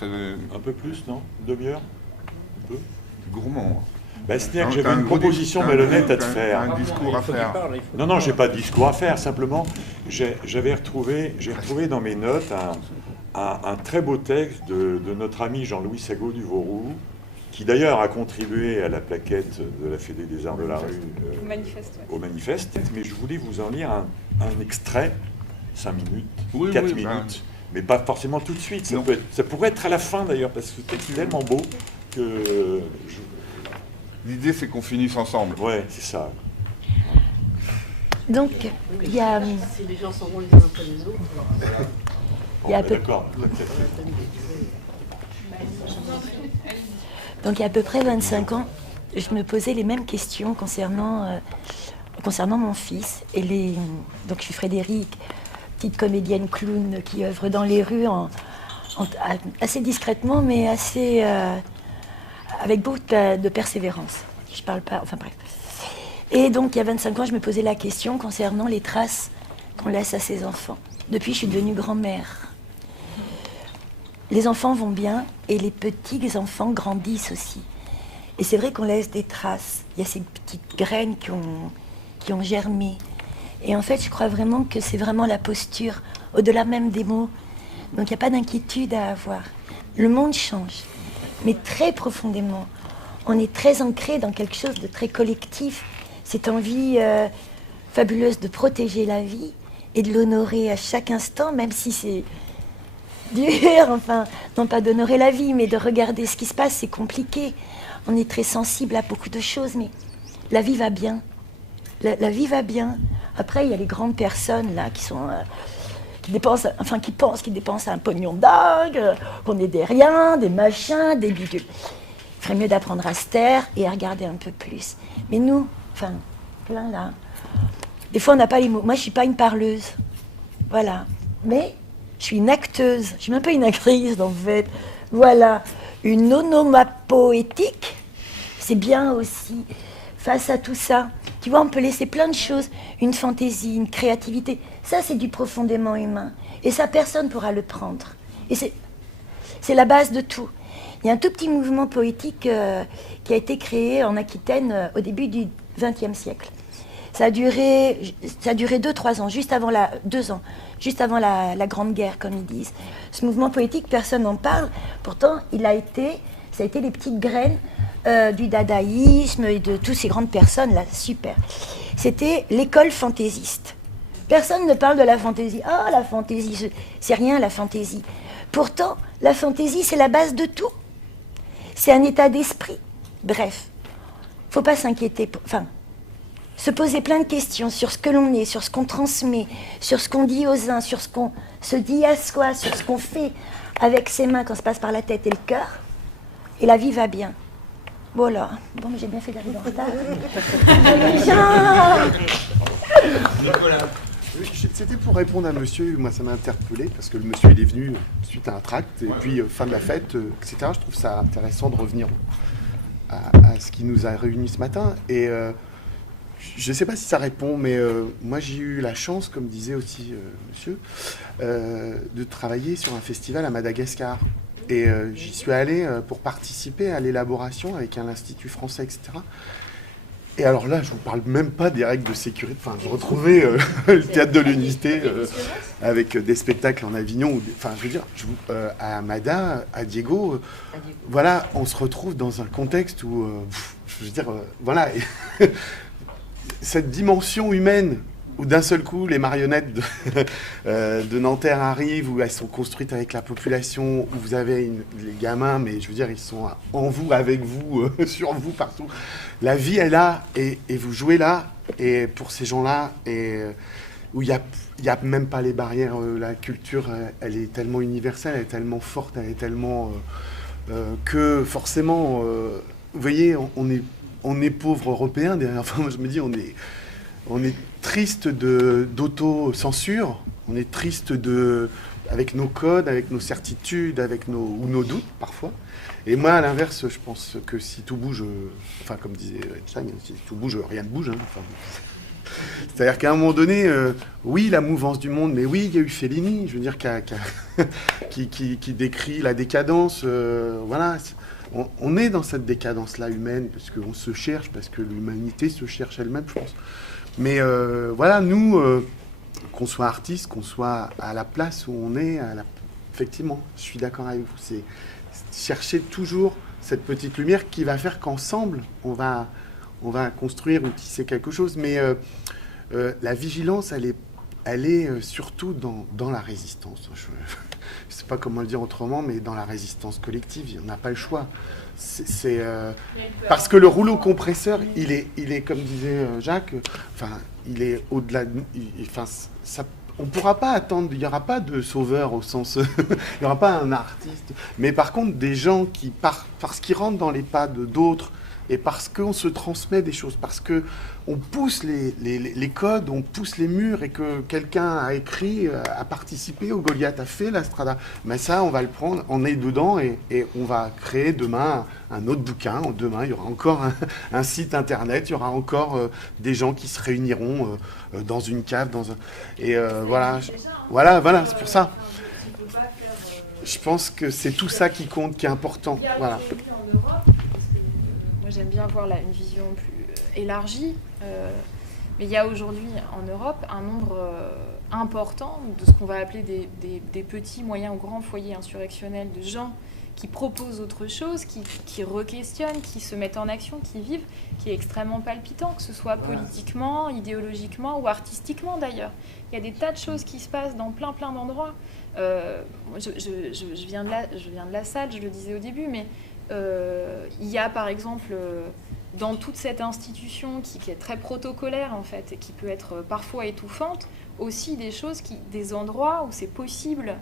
Un peu plus, non? Une demi-heure? Un peu? Gourmand. C'est-à-dire que j'avais une proposition malhonnête à te faire. Un discours à faire. Non, j'ai pas de discours à faire. Simplement, j'ai retrouvé dans mes notes un très beau texte de notre ami Jean-Louis Sagot du Vauroux, qui d'ailleurs a contribué à la plaquette de la Fédé des Arts de la Rue au manifeste. Mais je voulais vous en lire un extrait, 5 minutes, 4 minutes, mais pas forcément tout de suite. Ça pourrait être à la fin d'ailleurs, parce que c'est tellement beau que... L'idée, c'est qu'on finisse ensemble. Ouais, c'est ça. Donc, il y a... Si les gens s'en vont les uns après les autres... Il y a à peu... Donc, il y a à peu près 25 ans, je me posais les mêmes questions concernant mon fils. Donc, je suis Frédéric, petite comédienne clown qui œuvre dans les rues assez discrètement, mais assez avec beaucoup de persévérance. Je parle pas, enfin bref. Et donc, il y a 25 ans, je me posais la question concernant les traces qu'on laisse à ses enfants. Depuis, je suis devenue grand-mère. Les enfants vont bien et les petits enfants grandissent aussi. Et c'est vrai qu'on laisse des traces. Il y a ces petites graines qui ont germé. Et en fait, je crois vraiment que c'est vraiment la posture, au-delà même des mots. Donc, il n'y a pas d'inquiétude à avoir. Le monde change, mais très profondément. On est très ancré dans quelque chose de très collectif. Cette envie fabuleuse de protéger la vie et de l'honorer à chaque instant, même si c'est dur, enfin, non pas d'honorer la vie, mais de regarder ce qui se passe, c'est compliqué. On est très sensible à beaucoup de choses, mais la vie va bien. La vie va bien. Après, il y a les grandes personnes, là, qui sont... qui pensent qu'ils dépensent un pognon dingue, qu'on est des riens, des machins, des bidules. Il ferait mieux d'apprendre à se taire et à regarder un peu plus. Mais nous, enfin, plein là, des fois on n'a pas les mots. Moi, je suis pas une parleuse, voilà. Mais je suis une acteuse. Je suis même pas une actrice, en fait. Voilà, une onomapoétique, c'est bien aussi. Face à tout ça, tu vois, on peut laisser plein de choses, une fantaisie, une créativité. Ça, c'est du profondément humain. Et ça, personne ne pourra le prendre. Et c'est la base de tout. Il y a un tout petit mouvement poétique qui a été créé en Aquitaine au début du XXe siècle. Ça a duré 2-3 ans, juste avant la Grande Guerre, comme ils disent. Ce mouvement poétique, personne n'en parle. Pourtant, ça a été les petites graines du dadaïsme et de toutes ces grandes personnes là, super. C'était l'école fantaisiste. Personne ne parle de la fantaisie. Ah, la fantaisie, c'est rien la fantaisie. Pourtant, la fantaisie, c'est la base de tout. C'est un état d'esprit. Bref, faut pas s'inquiéter. Enfin, se poser plein de questions sur ce que l'on est, sur ce qu'on transmet, sur ce qu'on dit aux uns, sur ce qu'on se dit à soi, sur ce qu'on fait avec ses mains quand ça passe par la tête et le cœur. Et la vie va bien. Voilà. Bon, j'ai bien fait d'arriver en retard. C'était pour répondre à monsieur, moi ça m'a interpellé, parce que le monsieur il est venu suite à un tract, et puis fin de la fête, etc. Je trouve ça intéressant de revenir à ce qui nous a réunis ce matin. Et je ne sais pas si ça répond, mais moi j'ai eu la chance, comme disait aussi monsieur, de travailler sur un festival à Madagascar. Et j'y suis allé pour participer à l'élaboration avec un institut français, etc. Et alors là, je vous parle même pas des règles de sécurité. Enfin, je retrouvais le théâtre de l'Unité avec des spectacles en Avignon. Enfin, je veux dire, à Mada, à Diego, voilà, on se retrouve dans un contexte où, je veux dire, voilà, cette dimension humaine où d'un seul coup, les marionnettes de Nanterre arrivent, où elles sont construites avec la population, où vous avez les gamins, mais je veux dire, ils sont en vous, avec vous, sur vous, partout. La vie est là, et vous jouez là, et pour ces gens-là, et où il y a même pas les barrières. La culture, elle est tellement universelle, elle est tellement forte, elle est tellement... que forcément, vous voyez, on est pauvres Européens, enfin, moi je me dis, on est triste d'auto-censure, on est triste avec nos codes, avec nos certitudes, ou nos doutes parfois. Et moi, à l'inverse, je pense que si tout bouge, enfin comme disait Einstein, si tout bouge, rien ne bouge. Hein, enfin, c'est-à-dire qu'à un moment donné, oui, la mouvance du monde, mais oui, il y a eu Fellini, je veux dire, qui décrit la décadence. Voilà, on est dans cette décadence-là humaine, parce qu'on se cherche, parce que l'humanité se cherche elle-même, je pense. Mais voilà, nous, qu'on soit artiste, qu'on soit à la place où on est, effectivement, je suis d'accord avec vous, c'est chercher toujours cette petite lumière qui va faire qu'ensemble, on va construire ou tisser quelque chose. Mais la vigilance, elle est elle est surtout dans la résistance. Je ne sais pas comment le dire autrement, mais dans la résistance collective, on n'a pas le choix. Parce que le rouleau compresseur, il est comme disait Jacques, il est au-delà. On ne pourra pas attendre, il n'y aura pas de sauveur au sens. Il n'y aura pas un artiste. Mais par contre, des gens qui, parce qu'ils rentrent dans les pas d'autres, et parce qu'on se transmet des choses, parce qu'on pousse les codes, on pousse les murs, et que quelqu'un a écrit, a participé, au Goliath a fait la Strada. Mais ça, on va le prendre, on est dedans, et on va créer demain un autre bouquin. Demain, il y aura encore un site internet, il y aura encore des gens qui se réuniront dans une cave, voilà, c'est pour ça. Je pense que c'est tout ça qui compte, qui est important. Voilà. J'aime bien avoir une vision plus élargie, mais il y a aujourd'hui en Europe un nombre important de ce qu'on va appeler des petits, moyens ou grands foyers insurrectionnels de gens qui proposent autre chose, qui re-questionnent, qui se mettent en action, qui vivent, qui est extrêmement palpitant, que ce soit politiquement, idéologiquement ou artistiquement d'ailleurs. Il y a des tas de choses qui se passent dans plein d'endroits. Je viens de la salle, je le disais au début, mais il y a par exemple dans toute cette institution qui est très protocolaire en fait et qui peut être parfois étouffante, aussi des endroits où c'est possible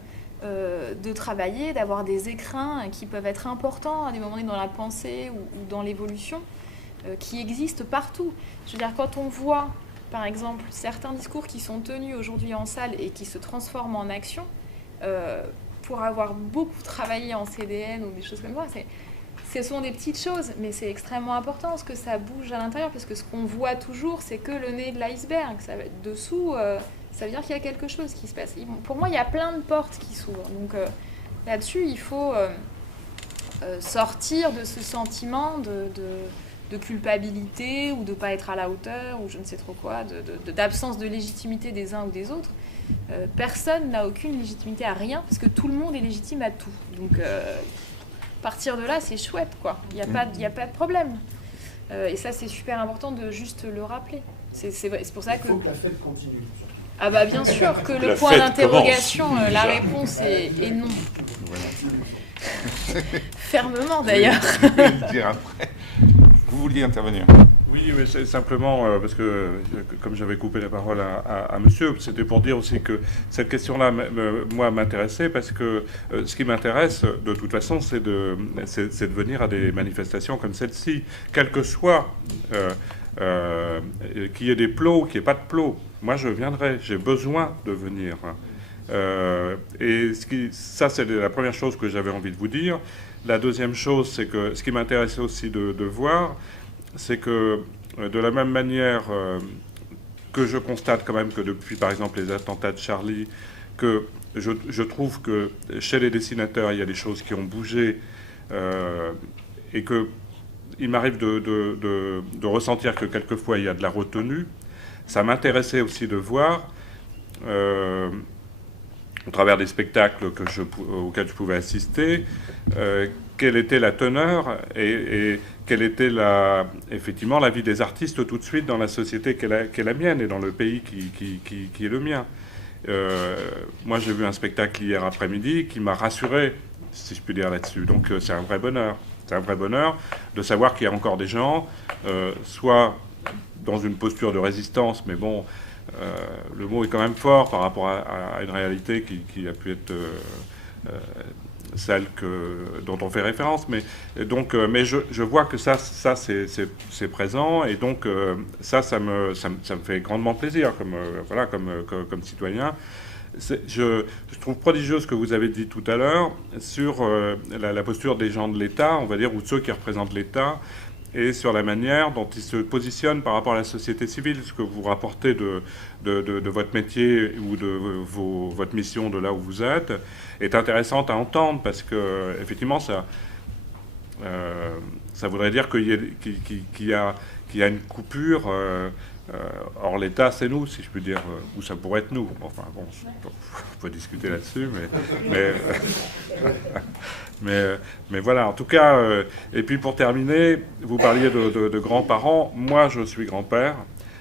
de travailler, d'avoir des écrins qui peuvent être importants à des moments dans la pensée ou dans l'évolution, qui existent partout. Je veux dire, quand on voit par exemple certains discours qui sont tenus aujourd'hui en salle et qui se transforment en action, pour avoir beaucoup travaillé en CDN ou des choses comme ça, ce sont des petites choses, mais c'est extrêmement important parce que ça bouge à l'intérieur, parce que ce qu'on voit toujours, c'est que le nez de l'iceberg. Dessous, ça veut dire qu'il y a quelque chose qui se passe. Pour moi, il y a plein de portes qui s'ouvrent. Donc là-dessus, il faut sortir de ce sentiment de culpabilité ou de ne pas être à la hauteur ou je ne sais trop quoi, d'absence de légitimité des uns ou des autres. Personne n'a aucune légitimité à rien parce que tout le monde est légitime à tout. Donc partir de là, c'est chouette, quoi. Il n'y a pas de problème. Et ça, c'est super important de juste le rappeler. C'est pour ça que... Il faut que la fête continue. Ah bah bien sûr que le point d'interrogation, la réponse est non. Voilà. Fermement, d'ailleurs. Vous vouliez intervenir? Oui, mais c'est simplement parce que, comme j'avais coupé la parole à monsieur, c'était pour dire aussi que cette question-là, moi, m'intéressait parce que ce qui m'intéresse, de toute façon, c'est de venir à des manifestations comme celle-ci, quel que soit qu'il y ait des plots ou qu'il n'y ait pas de plots. Moi, je viendrai, j'ai besoin de venir. Et ça, c'est la première chose que j'avais envie de vous dire. La deuxième chose, c'est que ce qui m'intéressait aussi de voir, c'est que de la même manière que je constate quand même que depuis, par exemple, les attentats de Charlie, que je trouve que chez les dessinateurs, il y a des choses qui ont bougé et qu'il m'arrive de ressentir que quelquefois, il y a de la retenue. Ça m'intéressait aussi de voir, au travers des spectacles auxquels je pouvais assister, quelle était la teneur et quelle était effectivement la vie des artistes tout de suite dans la société qui est la mienne et dans le pays qui est le mien. Moi, j'ai vu un spectacle hier après-midi qui m'a rassuré, si je puis dire, là-dessus. Donc, c'est un vrai bonheur. C'est un vrai bonheur de savoir qu'il y a encore des gens, soit dans une posture de résistance, mais bon, le mot est quand même fort par rapport à une réalité qui a pu être celle dont on fait référence. Mais je vois que ça c'est présent, et donc ça me fait grandement plaisir comme citoyen. Je trouve prodigieux ce que vous avez dit tout à l'heure sur la posture des gens de l'État, on va dire, ou de ceux qui représentent l'État, et sur la manière dont ils se positionnent par rapport à la société civile. Ce que vous rapportez de votre métier ou de votre mission de là où vous êtes est intéressante à entendre, parce que effectivement ça voudrait dire qu'il y a une coupure. Or l'État, c'est nous, si je puis dire, ou ça pourrait être nous. Enfin bon, on peut discuter là-dessus, mais voilà, en tout cas. Et puis pour terminer, vous parliez de grands-parents. Moi, je suis grand-père.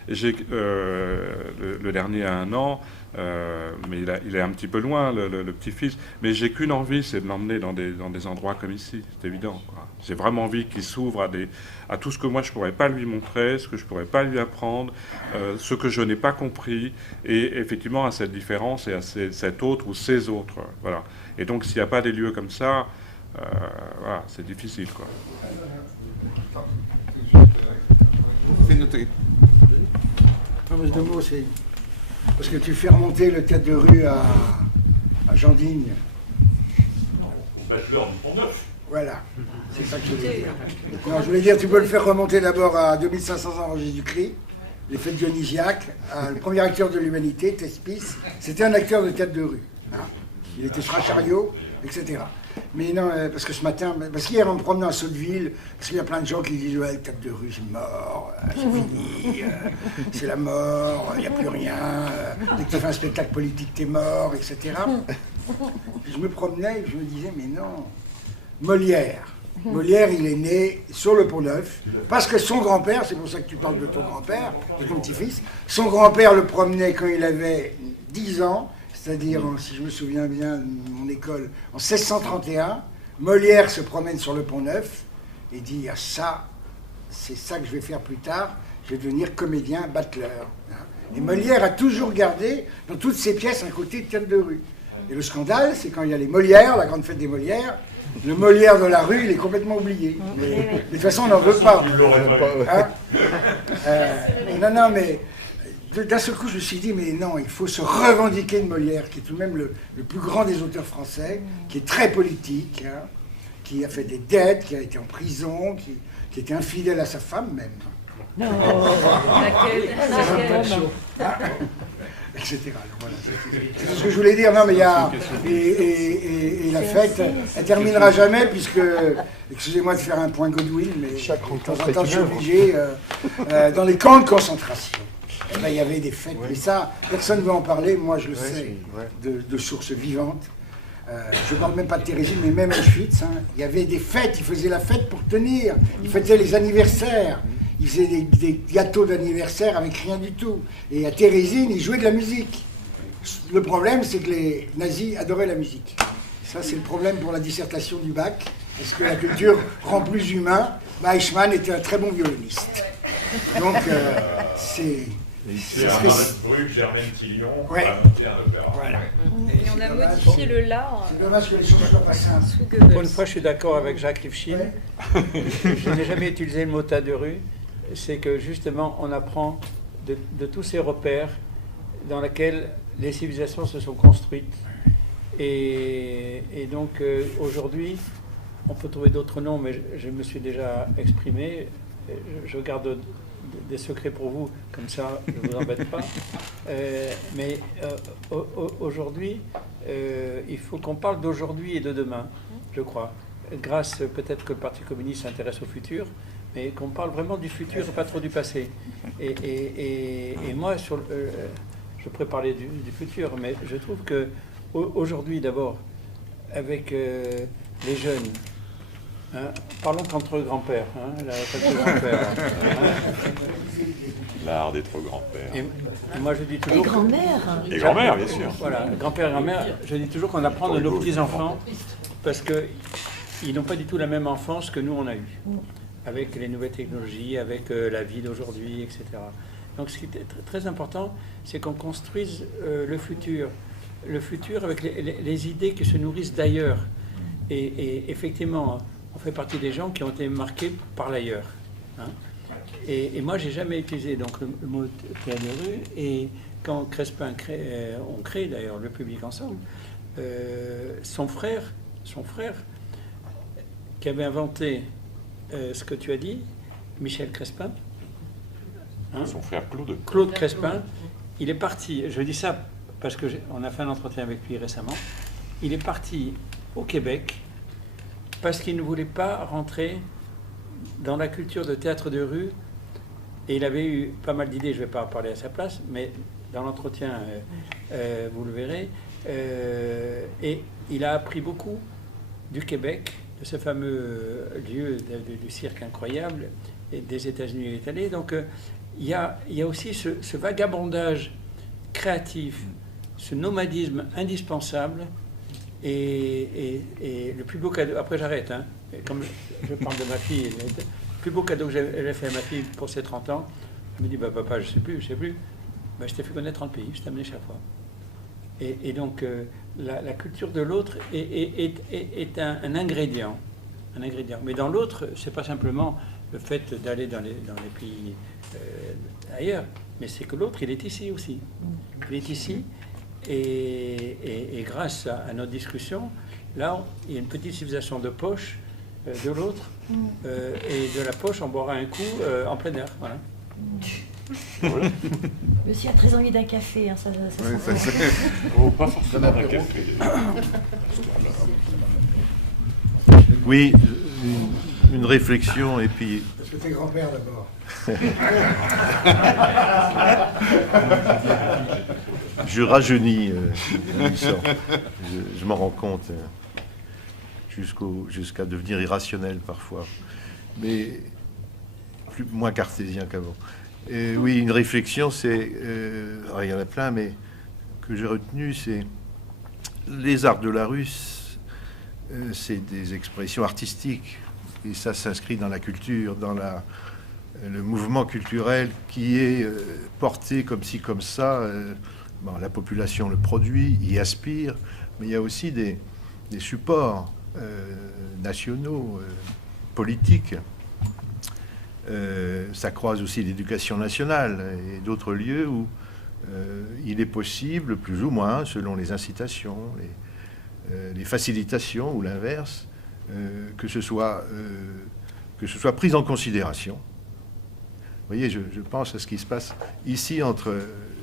Le dernier a 1 an, mais il est un petit peu loin, le petit-fils. Mais j'ai qu'une envie, c'est de l'emmener dans des endroits comme ici, c'est évident, quoi. J'ai vraiment envie qu'il s'ouvre à tout ce que moi je ne pourrais pas lui montrer, ce que je ne pourrais pas lui apprendre, ce que je n'ai pas compris, et effectivement à cette différence et à cet autre ou ces autres. Voilà. Et donc s'il n'y a pas des lieux comme ça, voilà, c'est difficile, quoi. C'est noté. Deux mots, c'est parce que tu fais remonter le théâtre de rue à Gendigne. Au bachelor du Pont-Neuf. Voilà, c'est ça que je voulais dire. Non, je voulais dire, tu peux le faire remonter d'abord à 2500 ans avant Jésus-Christ, les fêtes dionysiaques, le premier acteur de l'humanité, Thespis, c'était un acteur de théâtre de rue. Hein. Il était sur un chariot, etc. Mais non, parce que ce matin, parce qu'hier en me promenant à Sotteville, parce qu'il y a plein de gens qui disent ouais, le théâtre de rue c'est mort, c'est fini, c'est la mort, il n'y a plus rien, dès que tu fais un spectacle politique t'es mort, etc. Et je me promenais et je me disais mais non, Molière, il est né sur le Pont-Neuf, parce que son grand-père, c'est pour ça que tu parles de ton grand-père, de ton petit-fils, son grand-père le promenait quand il avait 10 ans, c'est-à-dire, si je me souviens bien de mon école, en 1631, Molière se promène sur le Pont-Neuf et dit « Ah ça, c'est ça que je vais faire plus tard, je vais devenir comédien, battleur. » Et Molière a toujours gardé dans toutes ses pièces un côté de théâtre de rue. Et le scandale, c'est quand il y a les Molières, la grande fête des Molières, le Molière de la rue, il est complètement oublié. Mais de toute façon, on n'en veut pas. Hein non, mais d'un seul coup, je me suis dit, mais non, il faut se revendiquer de Molière, qui est tout de même le plus grand des auteurs français, qui est très politique, hein, qui a fait des dettes, qui a été en prison, qui était infidèle à sa femme même. Non. Etc. Voilà, c'est ce que je voulais dire. Non, mais il y a et la fête, elle terminera jamais puisque, excusez-moi de faire un point Godwin, mais chaque rencontre de temps en temps, je suis obligé dans les camps de concentration. Là, il y avait des fêtes, mais ça, personne ne veut en parler. Moi, je le sais de sources vivantes. Je ne parle même pas de Térésine, mais même à Auschwitz, hein, il y avait des fêtes. Ils faisaient la fête pour tenir. Ils fêtaient les anniversaires. Ils faisaient des gâteaux d'anniversaire avec rien du tout. Et à Térésine, ils jouaient de la musique. Le problème, c'est que les nazis adoraient la musique. Ça, c'est le problème pour la dissertation du bac. Est-ce que la culture rend plus humain? Eichmann était un très bon violoniste. Donc, c'est... Rue Germaine Tillion, ouais. On a monté un opéra. Voilà. Et on a modifié le la. C'est dommage que les choses soient pas simples. Pour une fois, je suis d'accord avec Jacques Rifkin. Je n'ai jamais utilisé le mot tas de rue. C'est que justement, on apprend de tous ces repères dans lesquels les civilisations se sont construites. Et donc, aujourd'hui, on peut trouver d'autres noms, mais je me suis déjà exprimé. Je garde des secrets pour vous, comme ça, je ne vous embête pas. Mais aujourd'hui, il faut qu'on parle d'aujourd'hui et de demain, je crois. Grâce, peut-être que le Parti communiste s'intéresse au futur, mais qu'on parle vraiment du futur et pas trop du passé. Et moi, je pourrais parler du futur, mais je trouve que aujourd'hui, d'abord, avec les jeunes, hein, parlons qu'entre grands-pères, hein, grand-père, hein. L'art des trop grands-pères. Et moi, je dis toujours... Et grand-mère. Et grand-mère, bien sûr. Voilà, grand-père et grand-mère, je dis toujours qu'on apprend de nos petits-enfants, parce qu'ils n'ont pas du tout la même enfance que nous, on a eu, avec les nouvelles technologies, avec la vie d'aujourd'hui, etc. Donc ce qui est très important, c'est qu'on construise le futur avec les idées qui se nourrissent d'ailleurs. Et effectivement, on fait partie des gens qui ont été marqués par l'ailleurs. Hein. Et moi, j'ai jamais utilisé donc, le mot théâtre de rue. Et quand Crespin on crée d'ailleurs le public ensemble, son frère, qui avait inventé ce que tu as dit, Michel Crespin, hein, son frère Claude Crespin, il est parti, je dis ça parce qu'on a fait un entretien avec lui récemment, il est parti au Québec parce qu'il ne voulait pas rentrer dans la culture de théâtre de rue, et il avait eu pas mal d'idées, je ne vais pas en parler à sa place, mais dans l'entretien, vous le verrez, et il a appris beaucoup du Québec, de ce fameux lieu du cirque incroyable, et des États-Unis il est allé. Donc il y a aussi ce vagabondage créatif, ce nomadisme indispensable. Et le plus beau cadeau, après j'arrête, hein, comme je parle de ma fille, le plus beau cadeau que j'ai fait à ma fille pour ses 30 ans, elle me dit, bah, papa, je sais plus, bah, je t'ai fait connaître 30 pays, je t'ai amené chaque fois. Et donc la culture de l'autre est un ingrédient. Mais dans l'autre, c'est pas simplement le fait d'aller dans les pays ailleurs, mais c'est que l'autre, il est ici aussi. Il est ici. Et grâce à notre discussion, là, il y a une petite civilisation de poche de l'autre, et de la poche, on boira un coup en plein air. Voilà. Monsieur a très envie d'un café. Hein, Oh, pas forcément d'un café. Oui, une réflexion et puis... Parce que t'es grand-père d'abord. Je rajeunis, je m'en rends compte, jusqu'à devenir irrationnel parfois, mais moins cartésien qu'avant. Oui, une réflexion, c'est, il y en a plein, mais que j'ai retenu, c'est les arts de la rue, c'est des expressions artistiques, et ça s'inscrit dans la culture, dans le mouvement culturel qui est porté comme ci, comme ça. Bon, la population le produit, y aspire, mais il y a aussi des supports nationaux, politiques. Ça croise aussi l'éducation nationale et d'autres lieux où il est possible, plus ou moins, selon les incitations, les facilitations ou l'inverse, que ce soit pris en considération. Vous voyez, je pense à ce qui se passe ici entre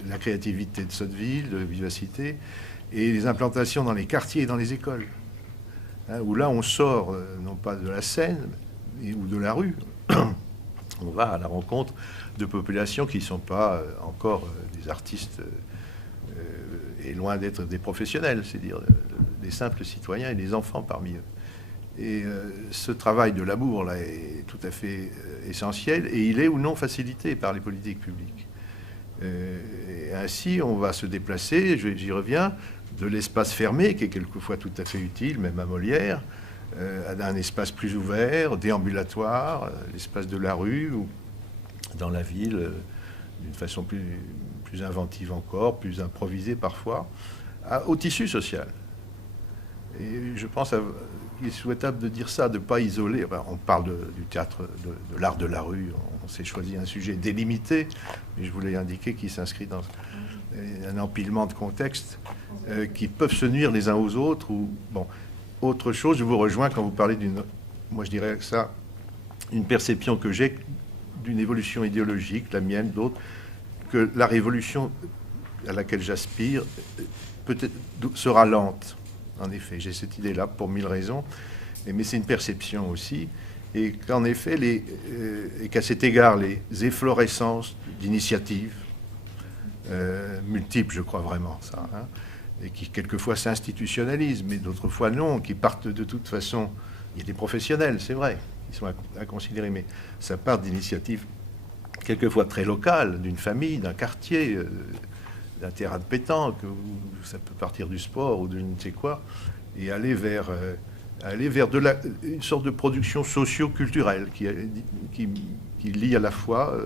la créativité de Sotteville, de Vivacité, et les implantations dans les quartiers et dans les écoles, hein, où là on sort non pas de la scène ou de la rue, on va à la rencontre de populations qui ne sont pas encore des artistes et loin d'être des professionnels, c'est-à-dire des simples citoyens et des enfants parmi eux. Et ce travail de labour là est tout à fait essentiel, et il est ou non facilité par les politiques publiques. Et ainsi, on va se déplacer, j'y reviens, de l'espace fermé, qui est quelquefois tout à fait utile, même à Molière, à un espace plus ouvert, déambulatoire, l'espace de la rue, ou dans la ville, d'une façon plus inventive encore, plus improvisée parfois, au tissu social. Et je pense qu'il est souhaitable de dire ça, de ne pas isoler. Enfin, on parle du théâtre, de l'art de la rue, on s'est choisi un sujet délimité, mais je voulais indiquer qu'il s'inscrit dans un empilement de contextes qui peuvent se nuire les uns aux autres. Ou, bon, autre chose, je vous rejoins quand vous parlez moi je dirais que ça, une perception que j'ai d'une évolution idéologique, la mienne, d'autres, que la révolution à laquelle j'aspire peut-être sera lente. En effet, j'ai cette idée-là pour 1000 raisons, mais c'est une perception aussi, et qu'en effet, et qu'à cet égard, les efflorescences d'initiatives multiples, je crois vraiment ça, hein, et qui quelquefois s'institutionnalisent, mais d'autres fois non, qui partent de toute façon. Il y a des professionnels, c'est vrai, qui sont à considérer, mais ça part d'initiatives quelquefois très locales, d'une famille, d'un quartier, d'un terrain de pétanque, ou ça peut partir du sport ou de je ne sais quoi, et aller vers une sorte de production socio-culturelle qui lie à la fois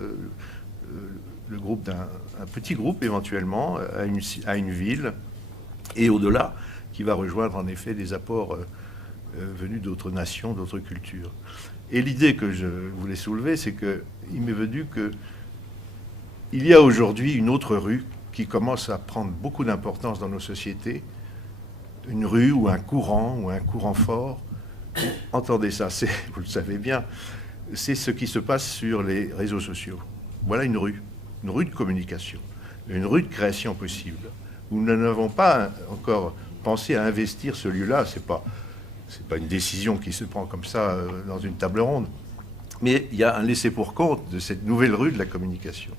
le groupe un petit groupe éventuellement à une ville, et au-delà, qui va rejoindre en effet des apports venus d'autres nations, d'autres cultures. Et l'idée que je voulais soulever, c'est qu'il m'est venu qu'il y a aujourd'hui une autre rue qui commence à prendre beaucoup d'importance dans nos sociétés, une rue ou un courant fort. Entendez ça, vous le savez bien, c'est ce qui se passe sur les réseaux sociaux. Voilà une rue de communication, une rue de création possible, où nous n'avons pas encore pensé à investir ce lieu-là. C'est pas une décision qui se prend comme ça dans une table ronde, mais il y a un laissé-pour-compte de cette nouvelle rue de la communication,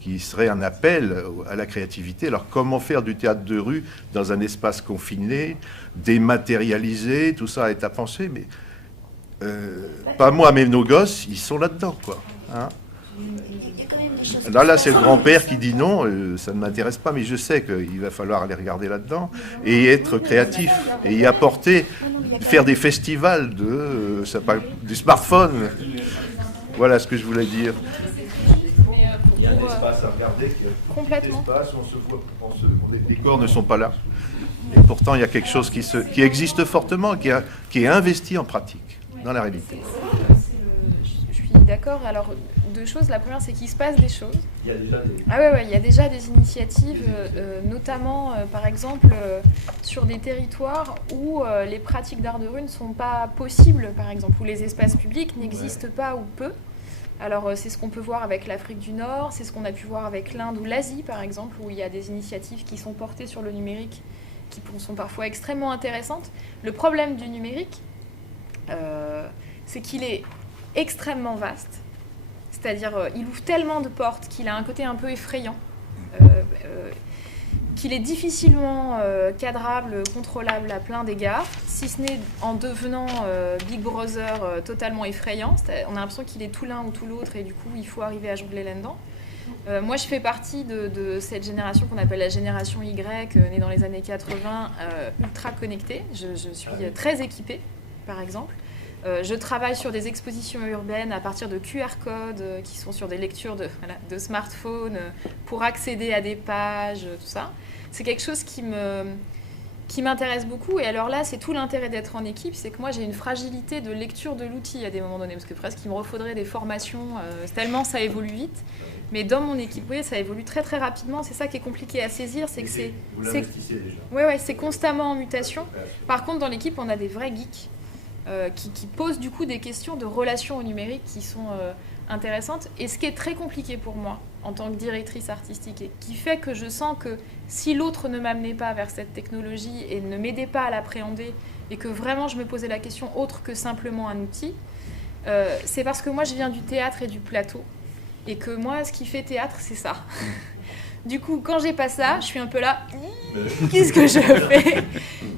qui serait un appel à la créativité. Alors, comment faire du théâtre de rue dans un espace confiné, dématérialisé, tout ça est à penser, mais pas moi, mais nos gosses, ils sont là-dedans, quoi. Hein, Là, c'est le grand-père qui dit non, ça ne m'intéresse pas, mais je sais qu'il va falloir aller regarder là-dedans et être créatif et y apporter, faire des festivals du smartphone. Voilà ce que je voulais dire. Il y a un espace à regarder. Complètement. Les décors ne sont pas là. Et pourtant, il y a quelque chose qui existe fortement, qui est investi en pratique, dans la réalité. Je suis d'accord. Alors, deux choses. La première, c'est qu'il se passe des choses. Il y a déjà des... Ah ouais, il y a déjà des initiatives, notamment, par exemple, sur des territoires où les pratiques d'art de rue ne sont pas possibles, par exemple, où les espaces publics n'existent pas ou peu. Alors, c'est ce qu'on peut voir avec l'Afrique du Nord, c'est ce qu'on a pu voir avec l'Inde ou l'Asie, par exemple, où il y a des initiatives qui sont portées sur le numérique, qui sont parfois extrêmement intéressantes. Le problème du numérique, c'est qu'il est extrêmement vaste. C'est-à-dire, il ouvre tellement de portes qu'il a un côté un peu effrayant, qu'il est difficilement cadrable, contrôlable à plein d'égards, si ce n'est en devenant Big Brother totalement effrayant. On a l'impression qu'il est tout l'un ou tout l'autre et du coup, il faut arriver à jongler là-dedans. Moi, je fais partie de cette génération qu'on appelle la génération Y, née dans les années 80, ultra connectée. Je suis très équipée, par exemple. Je travaille sur des expositions urbaines à partir de QR codes qui sont sur des lectures de smartphones pour accéder à des pages, tout ça. C'est quelque chose qui m'intéresse beaucoup. Et alors là, c'est tout l'intérêt d'être en équipe, c'est que moi, j'ai une fragilité de lecture de l'outil à des moments donnés, parce que presque, il me refaudrait des formations, tellement ça évolue vite. Mais dans mon équipe, oui, ça évolue très très rapidement. C'est ça qui est compliqué à saisir, c'est que c'est... Vous l'investissez déjà. Ouais, c'est constamment en mutation. Par contre, dans l'équipe, on a des vrais geeks. Qui posent du coup des questions de relations au numérique qui sont intéressantes. Et ce qui est très compliqué pour moi, en tant que directrice artistique, et qui fait que je sens que si l'autre ne m'amenait pas vers cette technologie et ne m'aidait pas à l'appréhender, et que vraiment je me posais la question autre que simplement un outil, c'est parce que moi je viens du théâtre et du plateau. Et que moi, ce qui fait théâtre, c'est ça. Du coup, quand j'ai pas ça, je suis un peu là, qu'est-ce que je fais?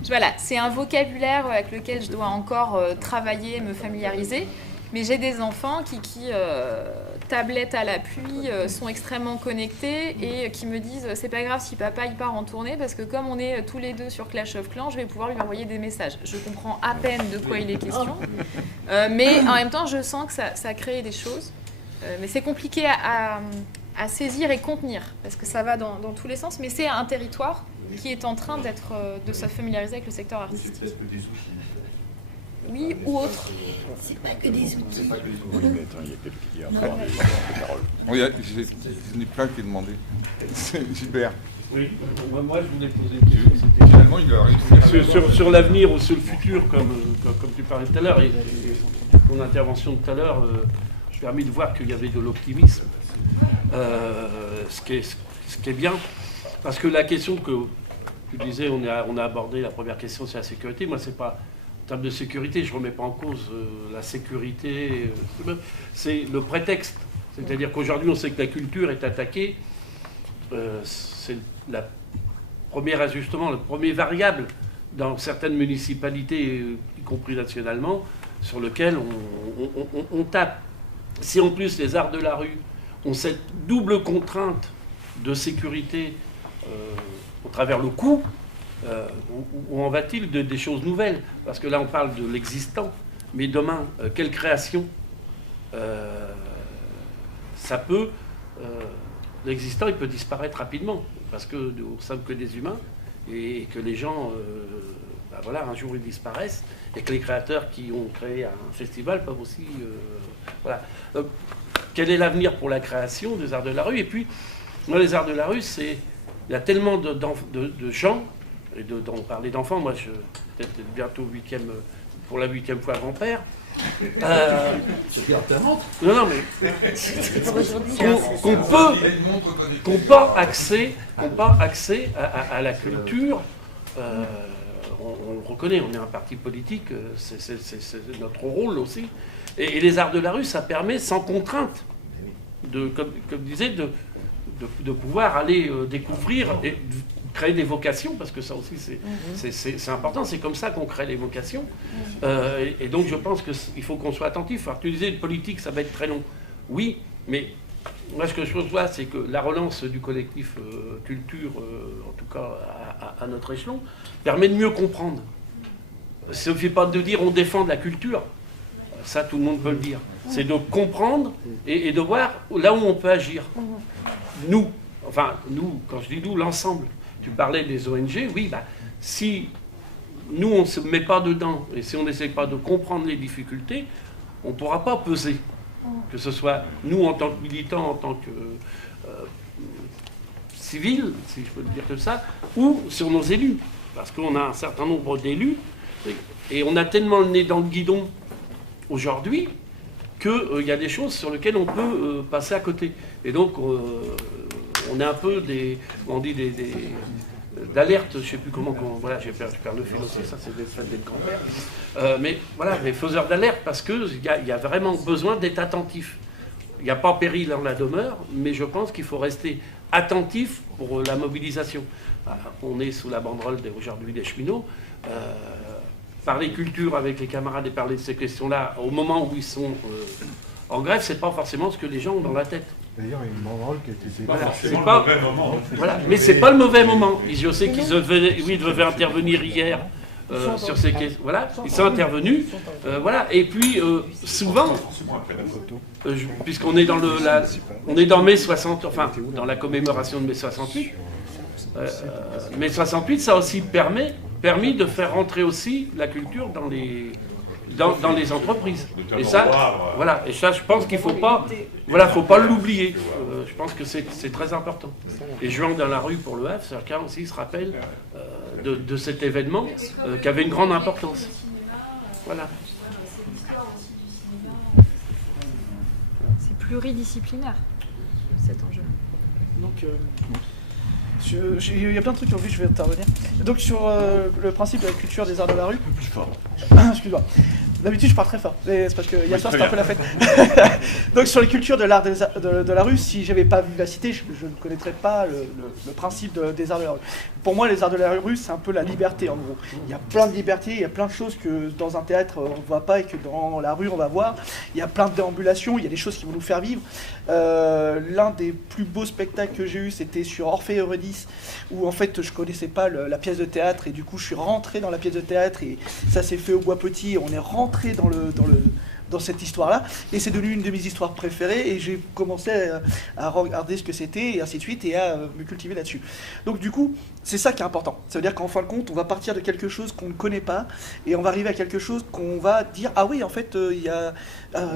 Voilà, c'est un vocabulaire avec lequel je dois encore travailler, me familiariser. Mais j'ai des enfants qui tablette à l'appui, sont extrêmement connectés et qui me disent c'est pas grave si papa il part en tournée parce que comme on est tous les deux sur Clash of Clans, je vais pouvoir lui envoyer des messages. Je comprends à peine de quoi il est question, mais en même temps, je sens que ça crée des choses. Mais c'est compliqué à saisir et contenir, parce que ça va dans tous les sens, mais c'est un territoire qui est en train de se familiariser avec le secteur artistique. Oui, ou autre. C'est pas que des outils. Oui, mais attends, il y a quelqu'un qui a encore des paroles. Oui, je n'ai pas qui demandé. C'est super. Oui, moi je voulais poser une question. Finalement, il a réussi sur l'avenir ou sur le futur, comme tu parlais tout à l'heure, et ton intervention de tout à l'heure a permis de voir qu'il y avait de l'optimisme. Ce qui est bien, parce que la question que tu disais, on a abordé, la première question, c'est la sécurité. Moi, c'est pas en termes de sécurité, je ne remets pas en cause la sécurité, c'est le prétexte. C'est-à-dire qu'aujourd'hui, on sait que la culture est attaquée. C'est le premier ajustement, le premier variable dans certaines municipalités, y compris nationalement, sur lequel on tape. Si en plus les arts de la rue ont cette double contrainte de sécurité au travers le coût, où en va-t-il des choses nouvelles? Parce que là on parle de l'existant, mais demain, quelle création ça peut... l'existant il peut disparaître rapidement, parce que nous ne sommes que des humains, et que les gens, voilà, un jour ils disparaissent, et que les créateurs qui ont créé un festival peuvent aussi... voilà. Quel est l'avenir pour la création des arts de la rue? Et puis, moi, les arts de la rue, il y a tellement de gens, et on parlait d'enfants, moi, je peut-être bientôt pour la 8e fois grand-père. Non, mais qu'on pas accès à la culture. On le reconnaît, on est un parti politique, c'est notre rôle aussi. Et les arts de la rue, ça permet sans contrainte, comme disait, de pouvoir aller découvrir et créer des vocations, parce que ça aussi c'est important, c'est comme ça qu'on crée les vocations. Et donc je pense qu'il faut qu'on soit attentif. Alors tu disais, le politique, ça va être très long. Oui, mais moi, ce que je vois, c'est que la relance du collectif culture, en tout cas à notre échelon, permet de mieux comprendre. Il ne suffit pas de dire on défend de la culture, ça tout le monde peut le dire. C'est de comprendre et de voir là où on peut agir. Nous, quand je dis nous, l'ensemble. Tu parlais des ONG, oui, bah, si nous on ne se met pas dedans et si on n'essaie pas de comprendre les difficultés, on ne pourra pas peser. Que ce soit nous en tant que militants, en tant que civils, si je peux le dire comme ça, ou sur nos élus. Parce qu'on a un certain nombre d'élus et on a tellement le nez dans le guidon aujourd'hui qu'il y a des choses sur lesquelles on peut passer à côté. Et donc, on est un peu d'alerte, je ne sais plus comment, voilà, je perds le fil aussi, ça c'est des fêtes des grands-pères. Mais voilà, les faiseurs d'alerte, parce qu'il y a vraiment besoin d'être attentif. Il n'y a pas péril en la demeure, mais je pense qu'il faut rester attentif pour la mobilisation. On est sous la banderole aujourd'hui des cheminots. Parler culture avec les camarades et parler de ces questions-là au moment où ils sont en grève, c'est pas forcément ce que les gens ont dans la tête. D'ailleurs, il y a une banderole qui a été voilà, c'est pas le mauvais moment. Voilà, mais c'est pas le mauvais moment. Je sais qu'ils devaient intervenir hier sur ces questions. Voilà, ils sont intervenus. Voilà, et puis souvent, puisqu'on est dans mai 60, enfin dans la commémoration de mai 68. Mai 68, ça a aussi permis de faire rentrer aussi la culture dans les entreprises. Et ça, voilà. Et ça, je pense qu'il faut pas l'oublier. Je pense que c'est très important. Et Juin dans la rue pour le Havre, chacun aussi se rappelle de cet événement qui avait une grande importance. Voilà. C'est pluridisciplinaire, cet enjeu. Donc, il y a plein de trucs sur lesquels je vais intervenir. Donc sur le principe de la culture des arts de la rue. Plus fort. Excuse-moi. D'habitude je parle très fort, mais c'est parce que hier soir c'était un peu la fête. Donc sur les cultures de l'art de la rue, si j'avais pas vu la cité, je ne connaîtrais pas le principe des arts de la rue. Pour moi, les arts de la rue, c'est un peu la liberté en gros. Il y a plein de libertés, il y a plein de choses que dans un théâtre on ne voit pas et que dans la rue on va voir. Il y a plein de déambulations, il y a des choses qui vont nous faire vivre. L'un des plus beaux spectacles que j'ai eu, c'était sur Orphée et Eurydice, où en fait je connaissais pas la pièce de théâtre et du coup je suis rentré dans la pièce de théâtre et ça s'est fait au Bois Petit. On est rentré dans cette histoire-là, et c'est devenu une de mes histoires préférées, et j'ai commencé à regarder ce que c'était, et ainsi de suite, et à me cultiver là-dessus. Donc du coup, c'est ça qui est important. Ça veut dire qu'en fin de compte, on va partir de quelque chose qu'on ne connaît pas, et on va arriver à quelque chose qu'on va dire, ah oui, en fait,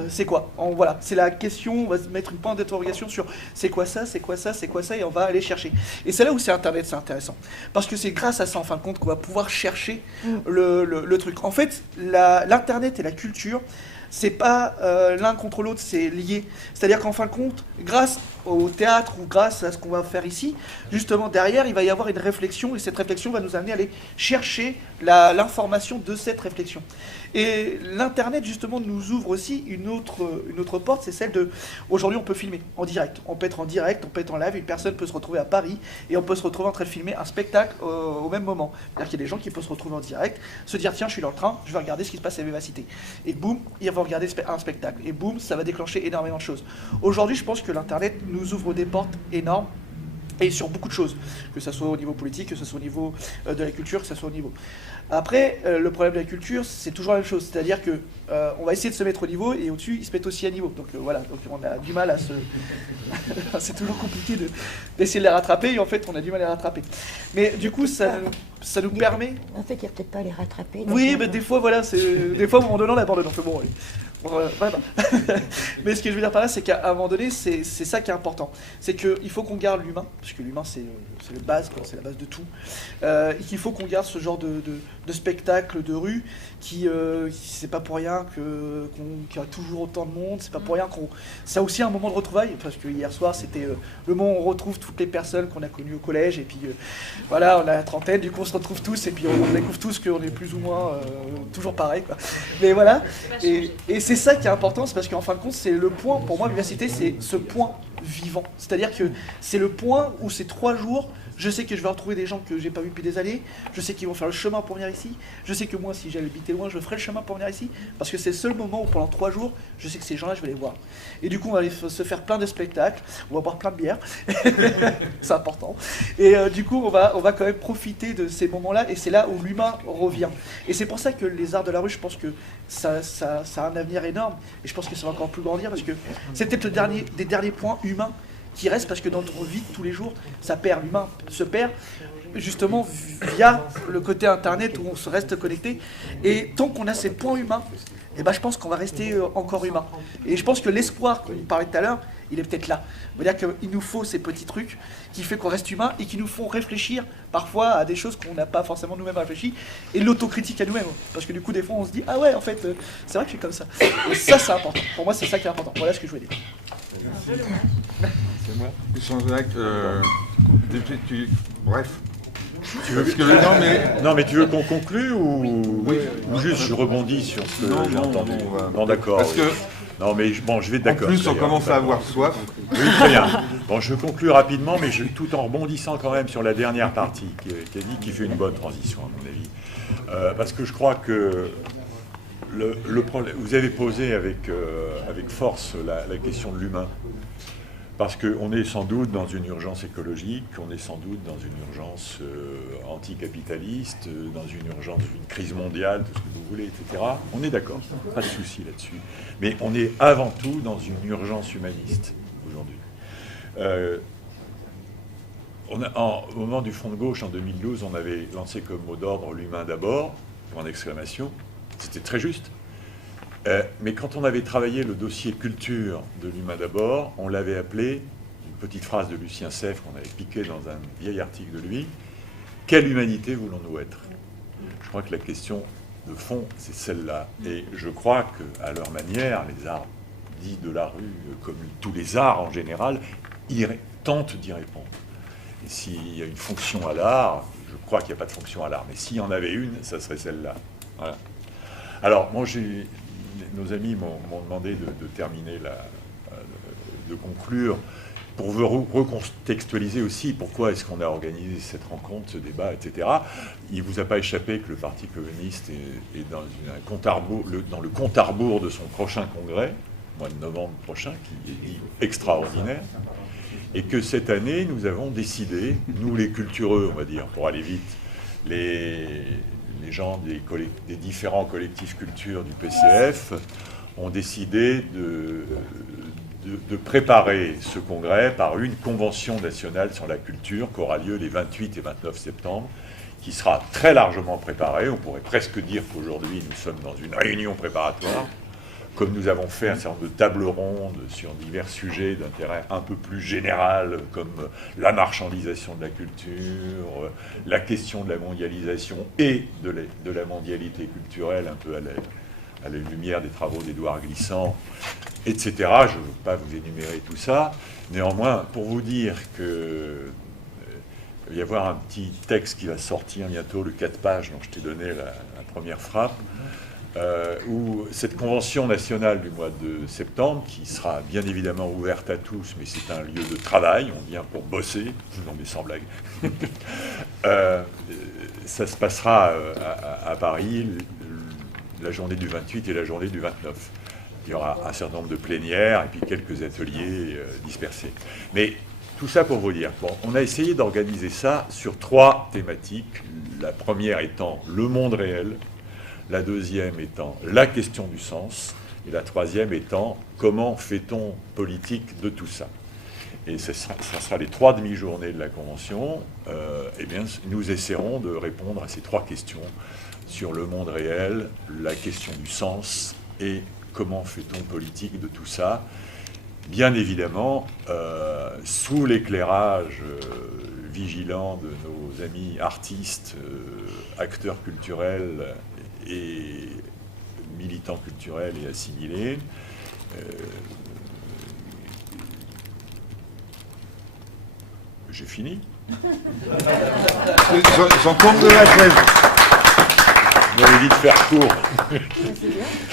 c'est quoi ? Voilà, c'est la question, on va se mettre une pointe d'interrogation sur c'est quoi ça, c'est quoi ça, c'est quoi ça, et on va aller chercher. Et c'est là où c'est Internet, c'est intéressant. Parce que c'est grâce à ça, en fin de compte, qu'on va pouvoir chercher le truc. En fait, l'Internet et la culture, c'est pas l'un contre l'autre, c'est lié. C'est-à-dire qu'en fin de compte, grâce au théâtre ou grâce à ce qu'on va faire ici, justement derrière, il va y avoir une réflexion, et cette réflexion va nous amener à aller chercher l'information de cette réflexion. Et l'Internet, justement, nous ouvre aussi une autre porte, c'est celle de... Aujourd'hui, on peut filmer en direct. On peut être en direct, on peut être en live, une personne peut se retrouver à Paris, et on peut se retrouver en train de filmer un spectacle au même moment. C'est-à-dire qu'il y a des gens qui peuvent se retrouver en direct, se dire, tiens, je suis dans le train, je vais regarder ce qui se passe à Vivacité. Et boum, ils vont regarder un spectacle. Et boum, ça va déclencher énormément de choses. Aujourd'hui, je pense que l'Internet nous ouvre des portes énormes, et sur beaucoup de choses, que ce soit au niveau politique, que ce soit au niveau de la culture, que ce soit au niveau... Après, le problème de la culture, c'est toujours la même chose, c'est-à-dire que on va essayer de se mettre au niveau, et au-dessus, ils se mettent aussi à niveau. Donc voilà, donc on a du mal à se... c'est toujours compliqué d'essayer de les rattraper, et en fait, on a du mal à les rattraper. Mais du coup, ça nous permet... En fait, il n'y a peut-être pas à les rattraper. Oui, mais des fois, voilà, des fois, à un moment donné, on abandonne. Enfin bon, voilà. Mais ce que je veux dire par là, c'est qu'à un moment donné, c'est ça qui est important. C'est qu'il faut qu'on garde l'humain, parce que l'humain, c'est la base, c'est la base de tout. Et qu'il faut qu'on garde ce genre de spectacle de rue qui c'est pas pour rien qu'il y a toujours autant de monde, c'est pas pour rien ça a aussi un moment de retrouvailles, parce que hier soir, c'était le moment où on retrouve toutes les personnes qu'on a connues au collège, et puis voilà, on a la trentaine, du coup on se retrouve tous, et puis on découvre tous qu'on est plus ou moins toujours pareil, quoi. Mais voilà, et c'est ça qui est important, c'est parce qu'en fin de compte, c'est le point, pour moi, l'université, c'est ce point vivant. C'est-à-dire que c'est le point où ces 3 jours Je sais que je vais retrouver des gens que j'ai pas vus depuis des années. Je sais qu'ils vont faire le chemin pour venir ici. Je sais que moi, si j'habitais loin, je ferai le chemin pour venir ici. Parce que c'est le seul moment où pendant 3 jours, je sais que ces gens-là, je vais les voir. Et du coup, on va aller se faire plein de spectacles. On va boire plein de bière. C'est important. Et du coup, on va quand même profiter de ces moments-là. Et c'est là où l'humain revient. Et c'est pour ça que les arts de la rue, je pense que ça a un avenir énorme. Et je pense que ça va encore plus grandir. Parce que c'est peut-être des derniers points humains qui reste, parce que dans notre vie de tous les jours, ça perd, l'humain se perd justement via le côté internet où on se reste connecté. Et tant qu'on a ces points humains, eh ben, je pense qu'on va rester encore humain. Et je pense que l'espoir qu'on parlait tout à l'heure, il est peut-être là. C'est-à-dire qu'il nous faut ces petits trucs qui fait qu'on reste humain et qui nous font réfléchir parfois à des choses qu'on n'a pas forcément nous-mêmes réfléchi, et l'autocritique à nous-mêmes. Parce que du coup, des fois, on se dit « Ah ouais, en fait, c'est vrai que je suis comme ça ». Et ça, c'est important. Pour moi, c'est ça qui est important. Voilà ce que je voulais dire. C'est moi. Jean-Jacques, bref. Non, mais tu veux qu'on conclue ou juste je rebondis sur ce que j'ai entendu? Non, d'accord. Parce que non, mais bon, je vais être d'accord. En plus, on commence à avoir soif. Oui, très bien. Bon, je conclue rapidement, mais tout en rebondissant quand même sur la dernière partie qui a dit qu'il fait une bonne transition, à mon avis. Parce que je crois que le problème, vous avez posé avec force la question de l'humain. Parce qu'on est sans doute dans une urgence écologique, on est sans doute dans une urgence anticapitaliste, dans une urgence d'une crise mondiale, tout ce que vous voulez, etc. On est d'accord, pas de souci là-dessus. Mais on est avant tout dans une urgence humaniste aujourd'hui. Au moment du Front de gauche en 2012, on avait lancé comme mot d'ordre « l'humain d'abord », point d'exclamation. C'était très juste. Mais quand on avait travaillé le dossier culture de l'humain d'abord, on l'avait appelé, une petite phrase de Lucien Sèvres qu'on avait piqué dans un vieil article de lui, « Quelle humanité voulons-nous être ?» Je crois que la question de fond, c'est celle-là. Et je crois qu'à leur manière, les arts dits de la rue, comme tous les arts en général, tentent d'y répondre. Et s'il y a une fonction à l'art, je crois qu'il n'y a pas de fonction à l'art, mais s'il y en avait une, ça serait celle-là. Voilà. Alors, moi, nos amis m'ont demandé de terminer, de conclure, pour vous recontextualiser aussi pourquoi est-ce qu'on a organisé cette rencontre, ce débat, etc. Il ne vous a pas échappé que le Parti communiste est dans le compte à rebours de son prochain congrès, mois de novembre prochain, qui est dit extraordinaire, et que cette année, nous avons décidé, nous les cultureux, on va dire, pour aller vite, les gens des différents collectifs culture du PCF ont décidé de préparer ce congrès par une convention nationale sur la culture qui aura lieu les 28 et 29 septembre, qui sera très largement préparée. On pourrait presque dire qu'aujourd'hui, nous sommes dans une réunion préparatoire, comme nous avons fait un certain nombre de tables rondes sur divers sujets d'intérêt un peu plus général, comme la marchandisation de la culture, la question de la mondialisation et de la mondialité culturelle, un peu à la lumière des travaux d'Édouard Glissant, etc. Je ne veux pas vous énumérer tout ça. Néanmoins, pour vous dire que il va y avoir un petit texte qui va sortir bientôt, le 4 pages dont je t'ai donné la première frappe, où cette convention nationale du mois de septembre, qui sera bien évidemment ouverte à tous, mais c'est un lieu de travail, on vient pour bosser, non mais sans blague, ça se passera à Paris la journée du 28 et la journée du 29. Il y aura un certain nombre de plénières et puis quelques ateliers dispersés. Mais tout ça pour vous dire, bon, on a essayé d'organiser ça sur 3 thématiques, la première étant le monde réel, la deuxième étant la question du sens, et la troisième étant comment fait-on politique de tout ça. Et ça sera les 3 demi-journées de la Convention. Eh bien, nous essaierons de répondre à ces 3 questions sur le monde réel, la question du sens et comment fait-on politique de tout ça. Bien évidemment, sous l'éclairage vigilant de nos amis artistes, acteurs culturels et militants culturels et assimilés. J'ai fini. J'en tombe de la chaise. Vous m'avez dit de faire court.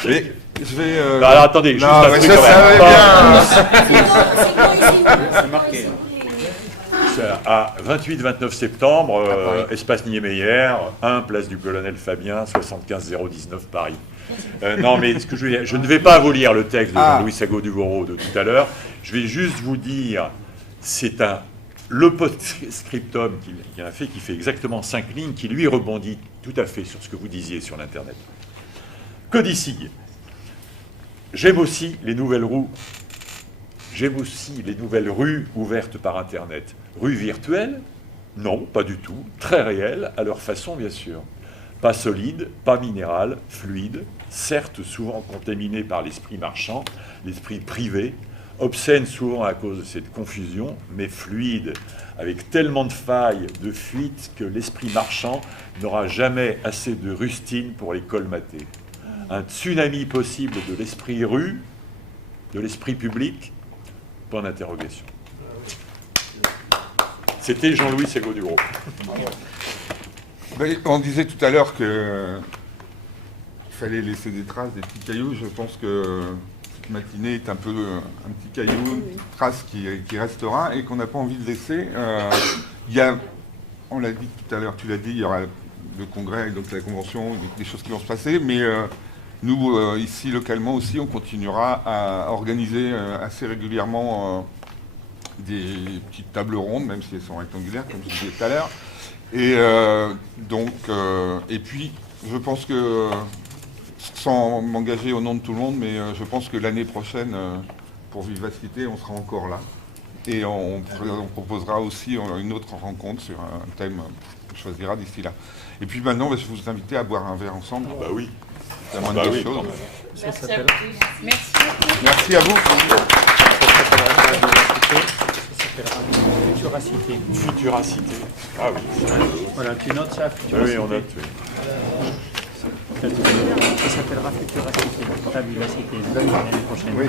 Mais je vais. Alors attendez, juste un truc quand même. C'est marqué. à 28-29 septembre, espace Niemeyer, 1 place du Colonel Fabien, 75 019 Paris. Non, mais ce que je ne vais pas vous lire le texte de Jean-Louis Sago-Duvaureau de tout à l'heure. Je vais juste vous dire, c'est le post-scriptum qu'il a fait, qui fait exactement 5 lignes, qui lui rebondit tout à fait sur ce que vous disiez sur l'Internet. Codicille. J'aime aussi les nouvelles rues. J'aime aussi les nouvelles rues ouvertes par Internet. Rues virtuelles? Non, pas du tout. Très réelles, à leur façon, bien sûr. Pas solides, pas minérales, fluides, certes souvent contaminées par l'esprit marchand, l'esprit privé, obscènes souvent à cause de cette confusion, mais fluides, avec tellement de failles, de fuites, que l'esprit marchand n'aura jamais assez de rustine pour les colmater. Un tsunami possible de l'esprit rue, de l'esprit public, point d'interrogation. C'était Jean-Louis Sago-Duvaureau. On disait tout à l'heure qu'il fallait laisser des traces, des petits cailloux. Je pense que cette matinée est un peu un petit caillou, une trace qui restera et qu'on n'a pas envie de laisser. On l'a dit tout à l'heure, tu l'as dit, il y aura le congrès, donc la convention, des choses qui vont se passer, mais nous, ici, localement aussi, on continuera à organiser assez régulièrement des petites tables rondes, même si elles sont rectangulaires, comme je disais tout à l'heure. Et et puis, je pense que, sans m'engager au nom de tout le monde, mais je pense que l'année prochaine, pour Vivacité, on sera encore là. Et on proposera aussi une autre rencontre sur un thème qu'on choisira d'ici là. Et puis maintenant, je vais vous inviter à boire un verre ensemble. Bah oui. C'est la moindre des choses. Merci à vous. Merci. Merci à vous. Futuracité. Futuracité. Ah oui. Voilà, tu notes ça, Futuracité. Oui, on note, oui. Ça s'appellera Futuracité. Ta Vivacité. L'année prochaine. Oui.